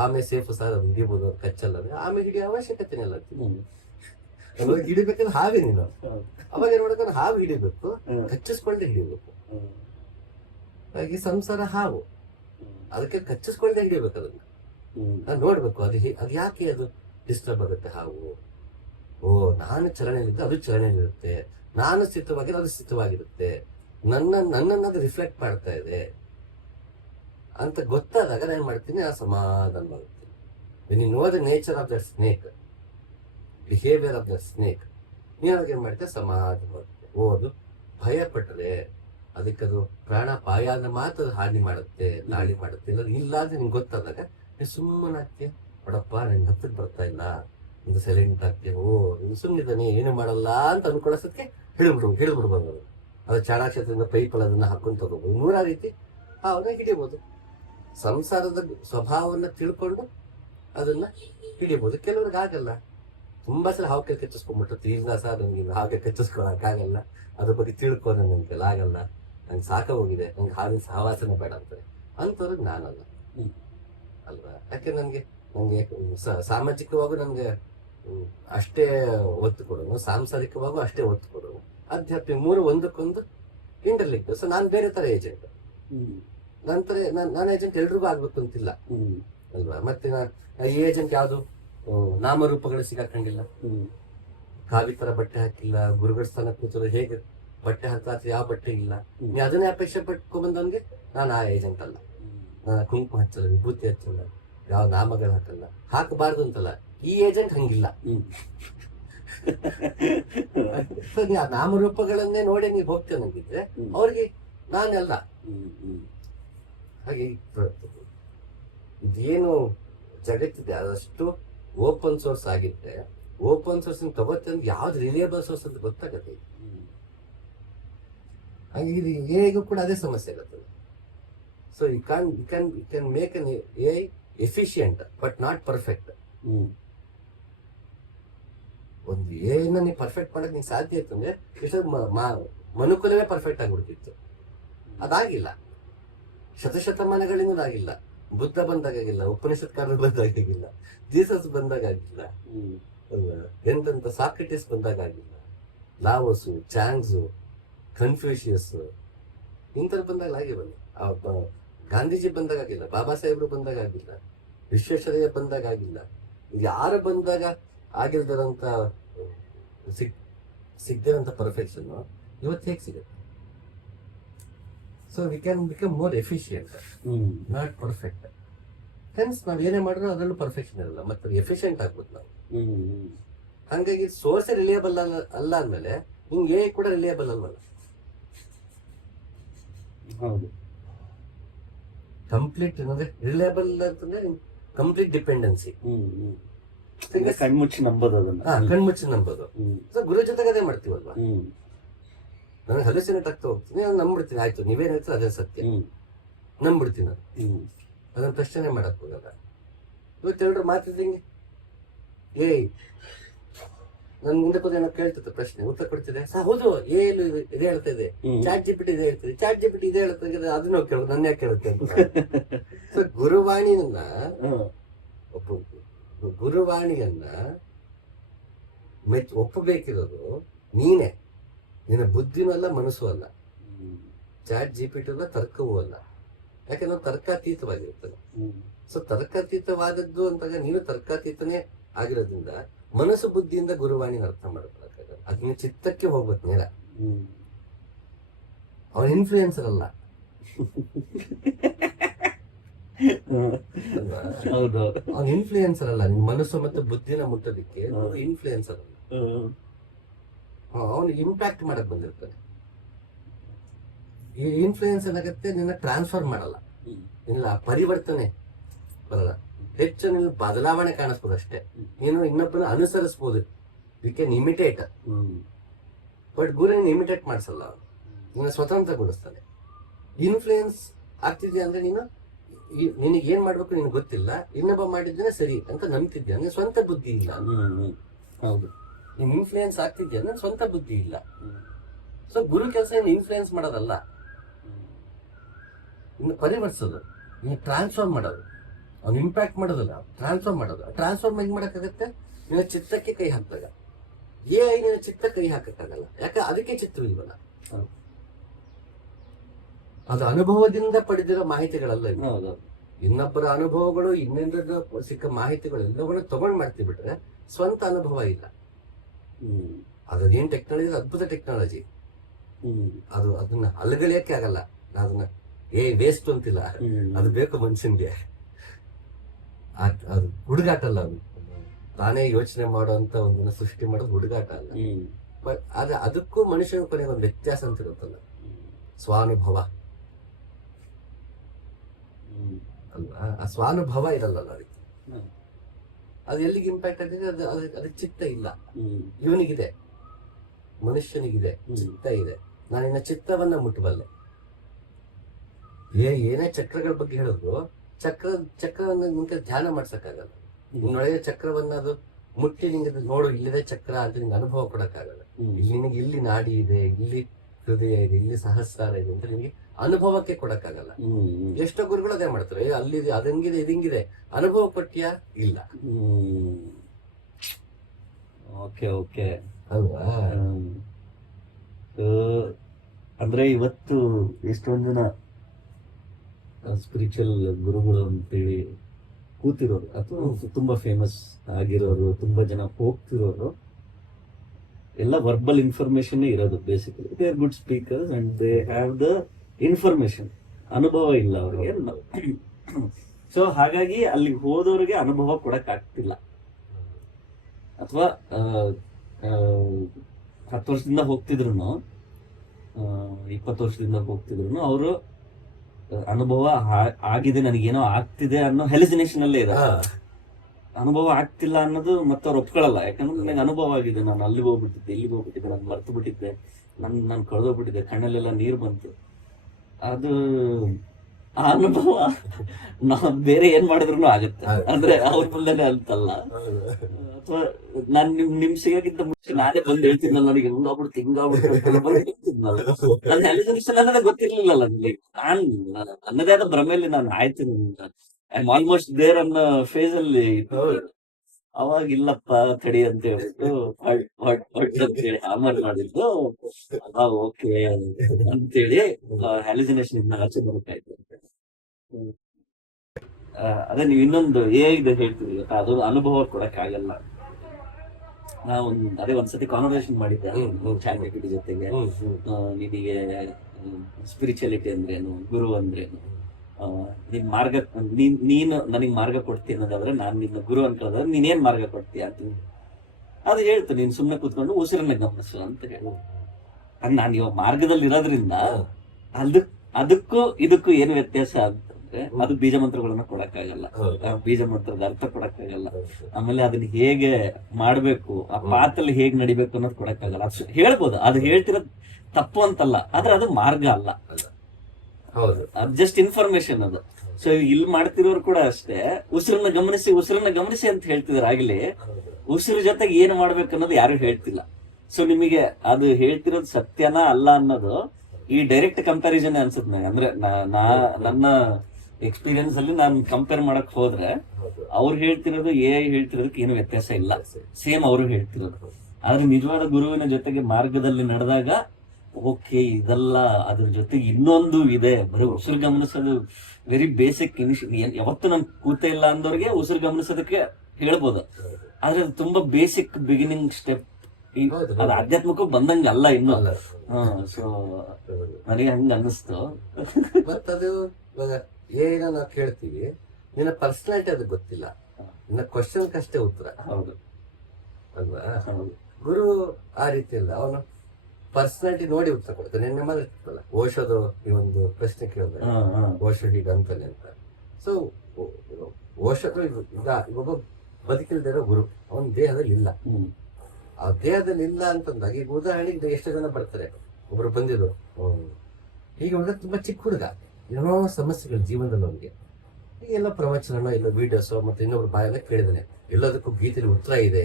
ಆಮೆ ಸೇಫ್ ಸರ್ ಅದು ಹಿಡಿಬಹುದು ಅದು ಕಚ್ಚಲ್ಲ ಅಂದ್ರೆ ಆಮೆ ಹಿಡಿಯೋ ಅವಶ್ಯಕತೆ ಇಲ್ಲ. ಹಿಡಿಬೇಕಂದ್ರೆ ಹಾವೇ ನೀನು ಅವಾಗ ನೋಡಕ್ಕೆ ಹಾವು ಹಿಡಿಬೇಕು, ಕಚ್ಚಿಸ್ಕೊಂಡೆ ಹಿಡಿಬೇಕು. ಹಾಗೆ ಸಂಸಾರ ಹಾವು, ಅದಕ್ಕೆ ಕಚ್ಚಿಸ್ಕೊಂಡೆ ಹಿಡಿಬೇಕು. ಅದನ್ನ ನಾನು ನೋಡ್ಬೇಕು, ಅದು ಯಾಕೆ ಅದು ಡಿಸ್ಟರ್ಬ್ ಆಗುತ್ತೆ ಹಾವು. ಓ ನಾನು ಚಲನೆಯಲ್ಲಿದ್ದೆ ಅದು ಚಲನೆಯಲ್ಲಿರುತ್ತೆ, ನಾನು ಸ್ಥಿತವಾಗಿರೋ ಅದು ಸ್ಥಿತವಾಗಿರುತ್ತೆ, ನನ್ನನ್ನು ಅದು ರಿಫ್ಲೆಕ್ಟ್ ಮಾಡ್ತಾ ಇದೆ ಅಂತ ಗೊತ್ತಾದಾಗ ನಾನು ಮಾಡ್ತೀನಿ, ಆ ಸಮಾಧಾನವಾಗುತ್ತೆ. When you know the nature of the snake, behaviour of the snake, ನೀವಾಗ ಏನ್ ಮಾಡ್ತೀಯ ಸಮಾಧಾನವಾಗುತ್ತೆ. ಓ ಅದು ಭಯ ಪಟ್ಟರೆ ಅದಕ್ಕದು ಪ್ರಾಣಾಪಾಯನ ಮಾತ್ರ ಹಾನಿ ಮಾಡುತ್ತೆ, ದಾಳಿ ಮಾಡುತ್ತೆ, ಇಲ್ಲ ಅಂದ್ರೆ ನಿಂಗೆ ಗೊತ್ತಾದಾಗ ನೀನು ಸುಮ್ಮನಾಗ್ತೀಯ. ನೋಡಪ್ಪ ನನ್ಗೆ ಹತ್ತಕ್ಕೆ ಬರ್ತಾ ಇಲ್ಲ, ಒಂದು ಸೈಲೆಂಟ್ ಆಗ್ತೀಯ. ಓ ನೀನು ಸುಮ್ಮನಿದ್ದಾನೆ ಏನು ಮಾಡಲ್ಲ ಅಂತ ಅನ್ಕೊಳ್ಳೋಸಕ್ಕೆ ಹಿಡಿದ್ಬಿಡ್ಬೋದು. ಅದು ಚಾಣಾಕ್ಷರದಿಂದ ಪೈಪಲ್ಲಿ ಅದನ್ನ ಹಾಕೊಂಡು ತಗೋಬಹುದು. 100 ರೀತಿ ಅವನ್ನ ಹಿಡಿಬಹುದು. ಸಂಸಾರದ ಸ್ವಭಾವವನ್ನ ತಿಳ್ಕೊಂಡು ಅದನ್ನ ಹಿಡಿಬಹುದು. ಕೆಲವ್ರಿಗೆ ಆಗಲ್ಲ. ತುಂಬಾ ಸಲ ಹಾವು ಕಚ್ಚಿಸ್ಕೊಂಡ್ಬಿಟ್ಟು ಇಲ್ಲ ಸರ್ ನನ್ಗೆ ಹಾಗೆ ಕಚ್ಚಿಸ್ಕೊಳಕ್ಕಾಗಲ್ಲ, ಅದ್ರ ಬಗ್ಗೆ ತಿಳ್ಕೊಂಡು ನನ್ಗೆ ಆಗಲ್ಲ, ನಂಗೆ ಸಾಕ ಹೋಗಿದೆ, ನಂಗೆ ಹಾವಿನ ಸಹವಾಸನೆ ಬೇಡ ಅಂತಾರೆ. ಅಂಥವ್ರಿಗೆ ನಾನಲ್ಲ ಅಲ್ವಾ. ಯಾಕೆ ನಂಗೆ ಸಾಮಾಜಿಕವಾಗೂ ನನ್ಗೆ ಅಷ್ಟೇ ಒತ್ತು ಕೊಡೋನು, ಸಾಂಸಾರಿಕವಾಗೂ ಅಷ್ಟೇ ಒತ್ತು ಕೊಡೋನು, ಆಧ್ಯಾತ್ಮಿಕ 3 ಒಂದಕ್ಕೊಂದು ಇಂಟರ್ಲಿಂಕ್. ಸೊ ನಾನು ಬೇರೆ ತರ ಏಜೆಂಟ್. ನಂತರ ನನ್ನ ಏಜೆಂಟ್ ಎಲ್ರಿಗೂ ಆಗ್ಬೇಕು ಅಂತಿಲ್ಲ ಅಲ್ವಾ. ಮತ್ತೆ ಈ ಏಜೆಂಟ್ ಯಾವ್ದು ನಾಮರೂಪಗಳು ಸಿಗಾಕಂಗಿಲ್ಲ, ಕಾವಿ ತರ ಬಟ್ಟೆ ಹಾಕಿಲ್ಲ, ಗುರುಗಳ ಸ್ಥಾನ ಕೂತರು ಹೇಗೆ ಬಟ್ಟೆ ಹಾಕ್ತಾರೆ ಯಾವ ಬಟ್ಟೆ ಇಲ್ಲ, ನೀ ಅದನ್ನೇ ಅಪೇಕ್ಷೆ ಪಟ್ಕೊಂಡ್ಬಂದವನ್ಗೆ ನಾನು ಆ ಏಜೆಂಟ್ ಅಲ್ಲ. ನಾನು ಕುಂಕುಮ ಹಚ್ಚಲ್ಲ, ವಿಭೂತಿ ಹಚ್ಚಲ್ಲ, ಯಾವ ನಾಮಗಳು ಹಾಕಲ್ಲ, ಹಾಕಬಾರ್ದು ಅಂತಲ್ಲ. ಈ ಏಜೆಂಟ್ ಹಂಗಿಲ್ಲ. ನಾಮರೂಪಗಳನ್ನೇ ನೋಡಿ ನೀವು ಹೋಗ್ತೇವೆ ನಂಗಿದ್ರೆ ಅವ್ರಿಗೆ ನಾನೆಲ್ಲ. ಹಾಗೆ ಇದೇನು ಜಗತ್ತಿದೆ ಅದಷ್ಟು ಓಪನ್ ಸೋರ್ಸ್ ಆಗಿದ್ರೆ, ಓಪನ್ ಸೋರ್ಸ್ ತಗೋತೆ ಅಂದ್ರೆ ಯಾವ್ದು ರಿಲಿಯಬಲ್ ಸೋರ್ಸ್ ಅಂತ ಗೊತ್ತಾಗತ್ತೆ. ಹಾಗೆ ಇದು ಎಗೂ ಕೂಡ ಅದೇ ಸಮಸ್ಯೆ ಆಗುತ್ತೆ. So you can make an a efficient but not perfect. ಒಂದು ಏನ ನೀವು ಪರ್ಫೆಕ್ಟ್ ಮಾಡಕ್ ನಿಂಗೆ ಸಾಧ್ಯ ಇತ್ತು ಅಂದ್ರೆ ಮನುಕುಲವೇ ಪರ್ಫೆಕ್ಟ್ ಆಗ್ಬಿಡ್ತಿತ್ತು. ಅದಾಗಿಲ್ಲ, ಶತಶತಮಾನಗಳಿಂದ ಆಗಿಲ್ಲ. ಬುದ್ಧ ಬಂದಾಗಿಲ್ಲ, ಉಪನಿಷತ್ಕಾರರು ಬಂದಾಗಿಲ್ಲ, ಜೀಸಸ್ ಬಂದಾಗಿಲ್ಲ, ಎಂತೆಂತ ಸಾಕ್ರೆಟಿಸ್ ಬಂದಾಗಿಲ್ಲ, ಲಾವೋಸು, ಚಾಂಗ್ಸು, ಕನ್ಫ್ಯೂಷಿಯಸ್ ಇಂಥವ್ರು ಬಂದಾಗ ಆಗಿಲ್ಲ. ಗಾಂಧೀಜಿ ಬಂದಾಗಿಲ್ಲ, ಬಾಬಾ ಸಾಹೇಬ್ರು ಬಂದಾಗಿಲ್ಲ, ವಿಶ್ವೇಶ್ವರಯ್ಯ ಬಂದಾಗಿಲ್ಲ. ಯಾರು ಬಂದಾಗ ಆಗಿಲ್ದಂತ ಸಿಗದಿರೋಂಥ ಪರ್ಫೆಕ್ಷನ್ ಇವತ್ತು ಹೇಗೆ ಸಿಗುತ್ತೆ? So we can become more efficient, not perfect. Hence ನಾವ್ ಏನೇ ಮಾಡಿದ್ರು ಅದರಲ್ಲೂ ಪರ್ಫೆಕ್ಷನ್ ಇರಲ್ಲ, ಮತ್ತೆ ಎಫಿಷಿಯಂಟ್ ಆಗ್ಬೋದು ನಾವು. ಹಂಗಾಗಿ ಸೋರ್ಸ್ ರಿಲಿಯಬಲ್ ಅಲ್ಲ ಅಂದ್ಮೇಲೆ ನಿಮ್ಗೆ ಕೂಡ ರಿಲಿಯಬಲ್ ಅಲ್ವಲ್ಲ. ಹೌದು, ಕಂಪ್ಲೀಟ್ ಏನಂದ್ರೆ ರಿಲಿಯಬಲ್ ಅಂತಂದ್ರೆ ಕಂಪ್ಲೀಟ್ ಡಿಪೆಂಡೆನ್ಸಿ. ಕಣ್ಮುಚ್ಚಿ ನಂಬೋದು, ಅದನ್ನ ಕಣ್ಮುಚ್ಚಿ ನಂಬೋದು. ಸೊ ಗುರು ಜೊತೆಗೆ ಅದೇ ಮಾಡ್ತೀವಲ್ವಾ. ನನಗೆ ಹಲಸಿನೇಟ್ ಆಗ್ತಾ ಹೋಗ್ತೀನಿ, ನಾನು ನಂಬಿಡ್ತೀನಿ. ಆಯ್ತು ನೀವೇನ್ ಹೇಳ್ತೀರ ಅದೇ ಸತ್ಯ, ನಂಬಿಡ್ತೀನಿ ನಾನು. ಅದನ್ನ ಪ್ರಶ್ನೆ ಮಾಡಕ್ ಹೋಗಲ್ಲ. ಇವತ್ತೆರಡು ಮಾತಿದ್ದಂಗೆ ಏಯ್ ನನ್ ಮುಂದೆ ಕೂತು ಏನೋ ಕೇಳ್ತಿತ್ತು ಪ್ರಶ್ನೆ, ಉತ್ತರ ಕೊಡ್ತಿದೆ, ಹೌದು ಏನು ಇದೇ ಹೇಳ್ತಾ ಇದೆ, ಚಾಟ್ ಜಿಪಿಟಿ ಇದೇ ಹೇಳ್ತಿದೆ, ಚಾಟ್ ಜಿಪಿಟಿ ಇದೇ ಹೇಳ್ತಾ ಅದನ್ನ ಕೇಳೋದು, ನನ್ನ ಯಾಕೆ ಕೇಳುತ್ತೆ ಅಂತ. ಸೊ ಗುರುವಾಣಿಯನ್ನ ಗುರುವಾಣಿಯನ್ನ ಒಪ್ಪಬೇಕಿರೋದು ನೀನೇ, ನಿನ್ನ ಬುದ್ಧಿನೂ ಅಲ್ಲ ಮನಸ್ಸು ಅಲ್ಲ, ಚಾಟ್ ಜಿಪಿಟಿ ಅಲ್ಲ, ತರ್ಕವೂ ಅಲ್ಲ. ಯಾಕಂದ್ರೆ ತರ್ಕಾತೀತವಾಗಿರ್ತದೆ. ಸೊ ತರ್ಕಾತೀತವಾದದ್ದು ಅಂತಾಗ ನೀನು ತರ್ಕಾತೀತನೇ ಆಗಿರೋದ್ರಿಂದ ಮನಸ್ಸು ಬುದ್ಧಿಯಿಂದ ಗುರುವಾಣಿನ ಅರ್ಥ ಮಾಡ್ಕೊಳಕ್ಕಾಗಲ್ಲ. ಅದನ್ನ ಚಿತ್ತಕ್ಕೆ ಹೋಗ್ಬೇಕು ನೇರ. ಅವನ ಇನ್ಫ್ಲೂಯೆನ್ಸರ್ ಅಲ್ಲ. ಅವನ ಇನ್ಫ್ಲೂಯೆನ್ಸರ್ ಅಲ್ಲ. ನಿನ್ ಮನಸ್ಸು ಮತ್ತೆ ಬುದ್ಧಿನ ಮುಟ್ಟೋದಿಕ್ಕೆ ಇನ್ಫ್ಲೂಯೆನ್ಸರ್ ಅಲ್ಲ. ಅವನು ಇಂಪ್ಯಾಕ್ಟ್ ಮಾಡಕ್ ಬಂದಿರ್ತಾನೆ. ಈ ಇನ್ಫ್ಲೂಯೆನ್ಸ್ ಏನಾಗುತ್ತೆ, ನಿನ್ನ ಟ್ರಾನ್ಸ್ಫರ್ ಮಾಡಲ್ಲ, ಇಲ್ಲ ಪರಿವರ್ತನೆ ಬರಲ್ಲ. ಹೆಚ್ಚು ನಿನ್ನ ಬದಲಾವಣೆ ಕಾಣಿಸ್ಬೋದು ಅಷ್ಟೇ. ನೀನು ಇನ್ನೊಬ್ಬನ ಅನುಸರಿಸಬಹುದು, you can imitate. But guru imitate ಮಾಡಿಸಲ್ಲ, ನಿನ್ನ ಸ್ವತಂತ್ರಗೊಳಿಸ್ತಾನೆ. ಇನ್ಫ್ಲೂಯೆನ್ಸ್ ಆಗ್ತಿದ್ಯಾ ಅಂದ್ರೆ ನೀನು ನಿನಗೆ ಏನ್ ಮಾಡ್ಬೇಕು ನಿನ್ಗೆ ಗೊತ್ತಿಲ್ಲ, ಇನ್ನೊಬ್ಬ ಮಾಡಿದ್ರೆ ಸರಿ ಅಂತ ನಂಬ್ತಿದ್ಯಾ, ನಿನ್ ಸ್ವಂತ ಬುದ್ಧಿ ಇಲ್ಲ. ಹೌದು, ನೀನ್ ಇನ್ಫ್ಲೂಯೆನ್ಸ್ ಆಗ್ತಿದ್ಯಾ, ನನ್ ಸ್ವಂತ ಬುದ್ಧಿ ಇಲ್ಲ. ಸೊ ಗುರು ಕೆಲಸ ಇನ್ಫ್ಲೂಯೆನ್ಸ್ ಮಾಡೋದಲ್ಲ, ಇನ್ನು ಪರಿವರ್ತಿಸೋದು, ಇನ್ನು ಟ್ರಾನ್ಸ್ಫಾರ್ಮ್ ಮಾಡೋದು. ಅವ್ನು ಇಂಪ್ಯಾಕ್ಟ್ ಮಾಡೋದಲ್ಲ, ಟ್ರಾನ್ಸ್ಫಾರ್ಮ್ ಮಾಡೋದು. ಟ್ರಾನ್ಸ್ಫಾರ್ಮ್ ಹೆಂಗ್ ಮಾಡಕ್ಕಾಗತ್ತೆ, ನಿನ್ನ ಚಿತ್ತಕ್ಕೆ ಕೈ ಹಾಕ್ದಾಗ. ನಿನ್ನ ಚಿತ್ತ ಕೈ ಹಾಕಕ್ಕಾಗಲ್ಲ, ಯಾಕೆ ಅದಕ್ಕೆ ಚಿತ್ತವಿಲ್ವಲ್ಲ. ಅದು ಅನುಭವದಿಂದ ಪಡೆದಿರೋ ಮಾಹಿತಿಗಳಲ್ಲ. ಇನ್ನೊಬ್ಬರ ಅನುಭವಗಳು, ಇನ್ನೊಂದು ಸಿಕ್ಕ ಮಾಹಿತಿಗಳು ಎಲ್ಲವನ್ನೂ ತಗೊಂಡ್ ಮಾಡ್ತೀವಿ ಬಿಟ್ರೆ ಸ್ವಂತ ಅನುಭವ ಇಲ್ಲ. ಅದೇನ್ ಟೆಕ್ನಾಲಜಿ, ಅದ್ಭುತ ಟೆಕ್ನಾಲಜಿ. ಅದು ಅದನ್ನ ಅಲಗಲಿಯಕ್ಕೆ ಆಗಲ್ಲ. ಅದನ್ನ ವೇಸ್ಟ್ ಅಂತಿಲ್ಲ, ಅದು ಬೇಕು ಮನುಷ್ಯನ್ಗೆ. ಅದು ಹುಡುಗಾಟ ಅಲ್ಲ. ಅದು ತಾನೇ ಯೋಚನೆ ಮಾಡುವಂತ ಒಂದನ್ನ ಸೃಷ್ಟಿ ಮಾಡೋದು ಹುಡುಗಾಟ ಅಲ್ಲ. ಬಟ್ ಆದ್ರೆ ಅದಕ್ಕೂ ಮನುಷ್ಯನ ಕೊನೆಗೆ ಒಂದು ವ್ಯತ್ಯಾಸ ಅಂತ ಇರುತ್ತಲ್ಲ, ಸ್ವಾನುಭವ ಅಲ್ವಾ. ಆ ಸ್ವಾನುಭವ ಇರಲ್ಲ ಅದಕ್ಕೆ. ಅದು ಎಲ್ಲಿಗೆ ಇಂಪ್ಯಾಕ್ಟ್ ಆಗಿದೆ, ಅದಕ್ಕೆ ಚಿತ್ತ ಇಲ್ಲ. ಇವನಿಗಿದೆ, ಮನುಷ್ಯನಿಗಿದೆ, ಚಿತ್ತ ಇದೆ. ನಾನಿನ್ನ ಚಿತ್ತವನ್ನ ಮುಟ್ಟಬಲ್ಲೆ. ಏನೇ ಚಕ್ರಗಳ ಬಗ್ಗೆ ಹೇಳಿದ್ರು, ಚಕ್ರವನ್ನ ನಿಂಗೆ ಧ್ಯಾನ ಮಾಡ್ಸಕ್ಕಾಗಲ್ಲ. ನಿನ್ನೊಳಗೆ ಚಕ್ರವನ್ನ ಅದು ಮುಟ್ಟಿ ನಿಂಗೆ ನೋಡು ಇಲ್ಲಿದೆ ಚಕ್ರ ಅಂತ ನಿಂಗೆ ಅನುಭವ ಕೊಡಕ್ಕಾಗಲ್ಲ. ನಿನಗೆ ಇಲ್ಲಿ ನಾಡಿ ಇದೆ, ಇಲ್ಲಿ ಹೃದಯ ಇದೆ, ಇಲ್ಲಿ ಸಹಸ್ರಾರ ಇದೆ ಅಂತ ನಿಮಗೆ ಅನುಭವಕ್ಕೆ ಕೊಡಕ್ಕಾಗಲ್ಲ. ಎಷ್ಟೋ ಗುರುಗಳು ಅದೇ ಮಾಡ್ತಾರೆ, ಅಲ್ಲಿದೆ, ಅದಂಗಿದೆ, ಇದಂಗಿದೆ, ಅನುಭವ ಕೊಟ್ಟಿಯಾ ಇಲ್ಲ. ಓಕೆ ಓಕೆ ಅಲ್ವಾ. ಅಂದ್ರೆ ಇವತ್ತು ಎಷ್ಟೊಂದು ಜನ ಸ್ಪಿರಿಚುವಲ್ ಗುರುಗಳು ಅಂತೇಳಿ ಕೂತಿರೋರು, ಅಥವಾ ತುಂಬಾ ಫೇಮಸ್ ಆಗಿರೋರು, ತುಂಬಾ ಜನ ಹೋಗ್ತಿರೋರು ಎಲ್ಲ ವರ್ಬಲ್ ಇನ್ಫಾರ್ಮೇಶನ್ ಇರೋದು. Basically they are good speakers and they have the information. ಅನುಭವ ಇಲ್ಲ ಅವ್ರಿಗೆ. ಸೊ ಹಾಗಾಗಿ ಅಲ್ಲಿಗೆ ಹೋದವ್ರಿಗೆ ಅನುಭವ ಕೊಡಕ್ ಆಗ್ತಿಲ್ಲ. ಅಥವಾ 10 ವರ್ಷದಿಂದ ಹೋಗ್ತಿದ್ರು, 20 ವರ್ಷದಿಂದ ಹೋಗ್ತಿದ್ರು, ಅವರು ಅನುಭವ ಆಗಿದೆ, ನನಗೇನೋ ಆಗ್ತಿದೆ ಅನ್ನೋ ಹೆಲಿಸಿನೇಷನ್ ಅಲ್ಲೇ ಇದೆ. ಅನುಭವ ಆಗ್ತಿಲ್ಲ ಅನ್ನೋದು ಮತ್ತೆ ಅವ್ರು ಒಪ್ಕೊಳ್ಳಲ್ಲ. ಯಾಕಂದ್ರೆ ನನಗೆ ಅನುಭವ ಆಗಿದೆ, ನಾನು ಅಲ್ಲಿಗೆ ಹೋಗ್ಬಿಟ್ಟಿದ್ದೆ, ಇಲ್ಲಿಗೆ ಹೋಗ್ಬಿಟ್ಟಿದ್ದೆ, ನಾನು ಮರ್ತು ಬಿಟ್ಟಿದ್ದೆ, ನಾನು ಕಳೆದೋಗ್ಬಿಟ್ಟಿದ್ದೆ, ಕಣ್ಣಲ್ಲೆಲ್ಲ ನೀರು ಬಂತು. ಅದು ಆ ಅನುಭವ ನಾವು ಬೇರೆ ಏನ್ ಮಾಡಿದ್ರು ಆಗುತ್ತೆ. ಅಂದ್ರೆ ಅವ್ರ ಮುಂದೆನೆ ಅಂತಲ್ಲ. ಅಥವಾ ನಾನ್ ನಿಮ್ ಸಿಗಕ್ಕಿಂತ ಮುಂಚೆ ನಾನೇ ಬಂದು ಹೇಳ್ತಿದ್ನಲ್ಲ, ನನಗೆ ಹಿಂಗಾಗ್ಬಿಡ್ತು ಹೇಳ್ತಿದ್ನಲ್ಲ, ನನ್ನ ಹೆಲಿಸೇಷನ್ ಅನ್ನೋದೇ ಗೊತ್ತಿರ್ಲಿಲ್ಲ ನನಗೆ. ನನ್ನದೇ ಆದ ಭ್ರಮೆಯಲ್ಲಿ ನಾನು ಆಯ್ತು, ಐ ಆಮ್ ಆಲ್ಮೋಸ್ಟ್ ದೇರ್ ಅನ್ನೋ ಫೇಸ್ ಅಲ್ಲಿ. ಅವಾಗ ಇಲ್ಲಪ್ಪ ತಡಿ ಅಂತ ಹೇಳ್ಬಿಟ್ಟು ಅಂತೇಳಿ ಆಮರ್ ಮಾಡಿದ್ದು. ಓಕೆ ಅಂತೇಳಿ ಹ್ಯಾಲಿಸಿನೇಷನ್ ಇಂದ ಆಚೆ ಬರಬೇಕಾಯ್ತು. ಅದೇ ನೀವು ಇನ್ನೊಂದು ಹೇಗಿದೆ ಹೇಳ್ತೀವಿ, ಅದು ಅನುಭವ ಕೊಡಕ್ ಆಗಲ್ಲ. ನಾವು ಅದೇ ಒಂದ್ಸತಿ ಕಾನ್ವರ್ಸೇಷನ್ ಮಾಡಿದ್ದೆ ಚಾಟ್ ಜಿಪಿಟಿ ಜೊತೆಗೆ. ನಿನಗೆ ಸ್ಪಿರಿಚುಯಾಲಿಟಿ ಅಂದ್ರೇನು, ಗುರು ಅಂದ್ರೇನು, ನಿನ್ ಮಾರ್ಗ, ನೀನು ನನಗ್ ಮಾರ್ಗ ಕೊಡ್ತೀಯ ಅನ್ನೋದಾದ್ರೆ ನಾನು ನಿನ್ನ ಗುರು ಅನ್ಕೊಳ್ಳೋದಾದ್ರೆ ನೀನೇನ್ ಮಾರ್ಗ ಕೊಡ್ತೀಯ ಅಂತ ಅದು ಹೇಳ್ತು. ನೀನ್ ಸುಮ್ನೆ ಕೂತ್ಕೊಂಡು ಉಸಿರನ್ನ ಗಮನಿಸು ಅಂತ ಹೇಳು. ನಾನು ಇವಾಗ ಮಾರ್ಗದಲ್ಲಿ ಇರೋದ್ರಿಂದ ಅದಕ್ಕೂ ಇದಕ್ಕೂ ಏನ್ ವ್ಯತ್ಯಾಸ ಅಂತಂದ್ರೆ, ಅದು ಬೀಜ ಮಂತ್ರಗಳನ್ನ ಕೊಡಕ್ಕಾಗಲ್ಲ, ಬೀಜ ಮಂತ್ರದ ಅರ್ಥ ಕೊಡಕ್ಕಾಗಲ್ಲ. ಆಮೇಲೆ ಅದನ್ನ ಹೇಗೆ ಮಾಡ್ಬೇಕು, ಆ ಪಾತಲ್ಲಿ ಹೇಗ್ ನಡಿಬೇಕು ಅನ್ನೋದು ಕೊಡಕ್ಕಾಗಲ್ಲ. ಅದು ಹೇಳ್ಬೋದು, ಅದು ಹೇಳ್ತಿರೋದು ತಪ್ಪು ಅಂತಲ್ಲ, ಆದ್ರೆ ಅದು ಮಾರ್ಗ ಅಲ್ಲ. ಹೌದು ಅದು ಜಸ್ಟ್ ಇನ್ಫಾರ್ಮೇಶನ್ ಅದು. ಸೊ ಇಲ್ಲಿ ಮಾಡ್ತಿರೋರು ಕೂಡ ಅಷ್ಟೇ, ಉಸಿರನ್ನ ಗಮನಿಸಿ ಅಂತ ಹೇಳ್ತಿದಾರೆ ಆಗ್ಲಿ, ಉಸಿರು ಜೊತೆಗೆ ಏನ್ ಮಾಡ್ಬೇಕು ಅನ್ನೋದು ಯಾರು ಹೇಳ್ತಿಲ್ಲ. ಸೊ ನಿಮಗೆ ಅದು ಹೇಳ್ತಿರೋದು ಸತ್ಯನಾ ಅಲ್ಲ ಅನ್ನೋದು ಈ ಡೈರೆಕ್ಟ್ ಕಂಪ್ಯಾರಿಸನ್ ಅನ್ಸುತ್ತೆ ನಂಗೆ. ಅಂದ್ರೆ ನನ್ನ ಎಕ್ಸ್ಪೀರಿಯನ್ಸ್ ಅಲ್ಲಿ ನಾನು ಕಂಪೇರ್ ಮಾಡಕ್ ಹೋದ್ರೆ ಅವ್ರು ಹೇಳ್ತಿರೋದು ಹೇಳ್ತಿರೋದಕ್ಕೆ ಏನು ವ್ಯತ್ಯಾಸ ಇಲ್ಲ, ಸೇಮ್ ಅವರು ಹೇಳ್ತಿರೋದು. ಆದ್ರೆ ನಿಜವಾದ ಗುರುವಿನ ಜೊತೆಗೆ ಮಾರ್ಗದಲ್ಲಿ ನಡೆದಾಗ ಓಕೆ ಇದೆಲ್ಲ ಅದ್ರ ಜೊತೆಗೆ ಇನ್ನೊಂದು ಇದೆ. ಬರೀ ಉಸಿರು ಗಮನಿಸೋದು ವೆರಿ ಬೇಸಿಕ್ ಯಾವತ್ತು ನಮ್ ಕೂತೆ ಇಲ್ಲ ಅಂದವ್ರಿಗೆ ಉಸಿರು ಗಮನಿಸೋದಕ್ಕೆ ಹೇಳ್ಬೋದು, ಆದ್ರೆ ಅದು ತುಂಬಾ ಬೇಸಿಕ್ ಬಿಗಿನಿಂಗ್ ಸ್ಟೆಪ್. ಅದು ಆಧ್ಯಾತ್ಮಕ್ಕೂ ಬಂದಂಗ ಅಲ್ಲ ಇನ್ನು. ಸೊ ನನಗೆ ಹಂಗ ಅನ್ನಿಸ್ತು. ಮತ್ತದು ಇವಾಗ ಏನೋ ನಾವು ಕೇಳ್ತೀವಿ, ನಿನ್ನ ಪರ್ಸನಾಲಿಟಿ ಅದು ಗೊತ್ತಿಲ್ಲ, ನಿನ್ನ ಕ್ವಶನ್ ಅಷ್ಟೇ ಉತ್ತರ. ಹೌದು ಅಲ್ವಾ? ಗುರು ಆ ರೀತಿ ಅಲ್ಲ, ಅವನು ಪರ್ಸನಾಲಿಟಿ ನೋಡಿ ಉತ್ತರ ಕೊಡ್ತಾನೆ. ನಿನ್ನೆ ಮಾಡಿರ್ತಲ್ಲ ಓಶೋದು ಈ ಒಂದು ಪ್ರಶ್ನೆ ಕೇಳಿದ್ರೆ ಓಶೋ ಹೀಗೆ ಅಂತಾನೆ ಅಂತ. ಸೊ ಓಶೋದು ಈಗ ಒಬ್ಬ ಬದುಕಿಲ್ದಿರೋ ಗುರು, ಅವನ ದೇಹದಲ್ಲಿ ಇಲ್ಲ. ಆ ದೇಹದಲ್ಲಿ ಇಲ್ಲ ಅಂತಂದಾಗ ಈಗ ಉದಾಹರಣೆಗೆ ಎಷ್ಟು ಜನ ಬರ್ತಾರೆ, ಒಬ್ರು ಬಂದಿದ್ರು, ಈಗ ಹುಡುಗ ತುಂಬಾ ಚಿಕ್ಕ ಹುಡುಗ, ಏನೋ ಸಮಸ್ಯೆಗಳು ಜೀವನದಲ್ಲಿ ಅವ್ನಿಗೆ. ಈಗ ಎಲ್ಲ ಪ್ರವಚನ ಇಲ್ಲ ವಿಡಿಯೋಸೋ ಮತ್ತೆ ಇನ್ನೊಬ್ರು ಬಾಯೆಲ್ಲ ಕೇಳಿದಾನೆ, ಎಲ್ಲದಕ್ಕೂ ಗೀತೆಯಲ್ಲಿ ಉತ್ತರ ಇದೆ.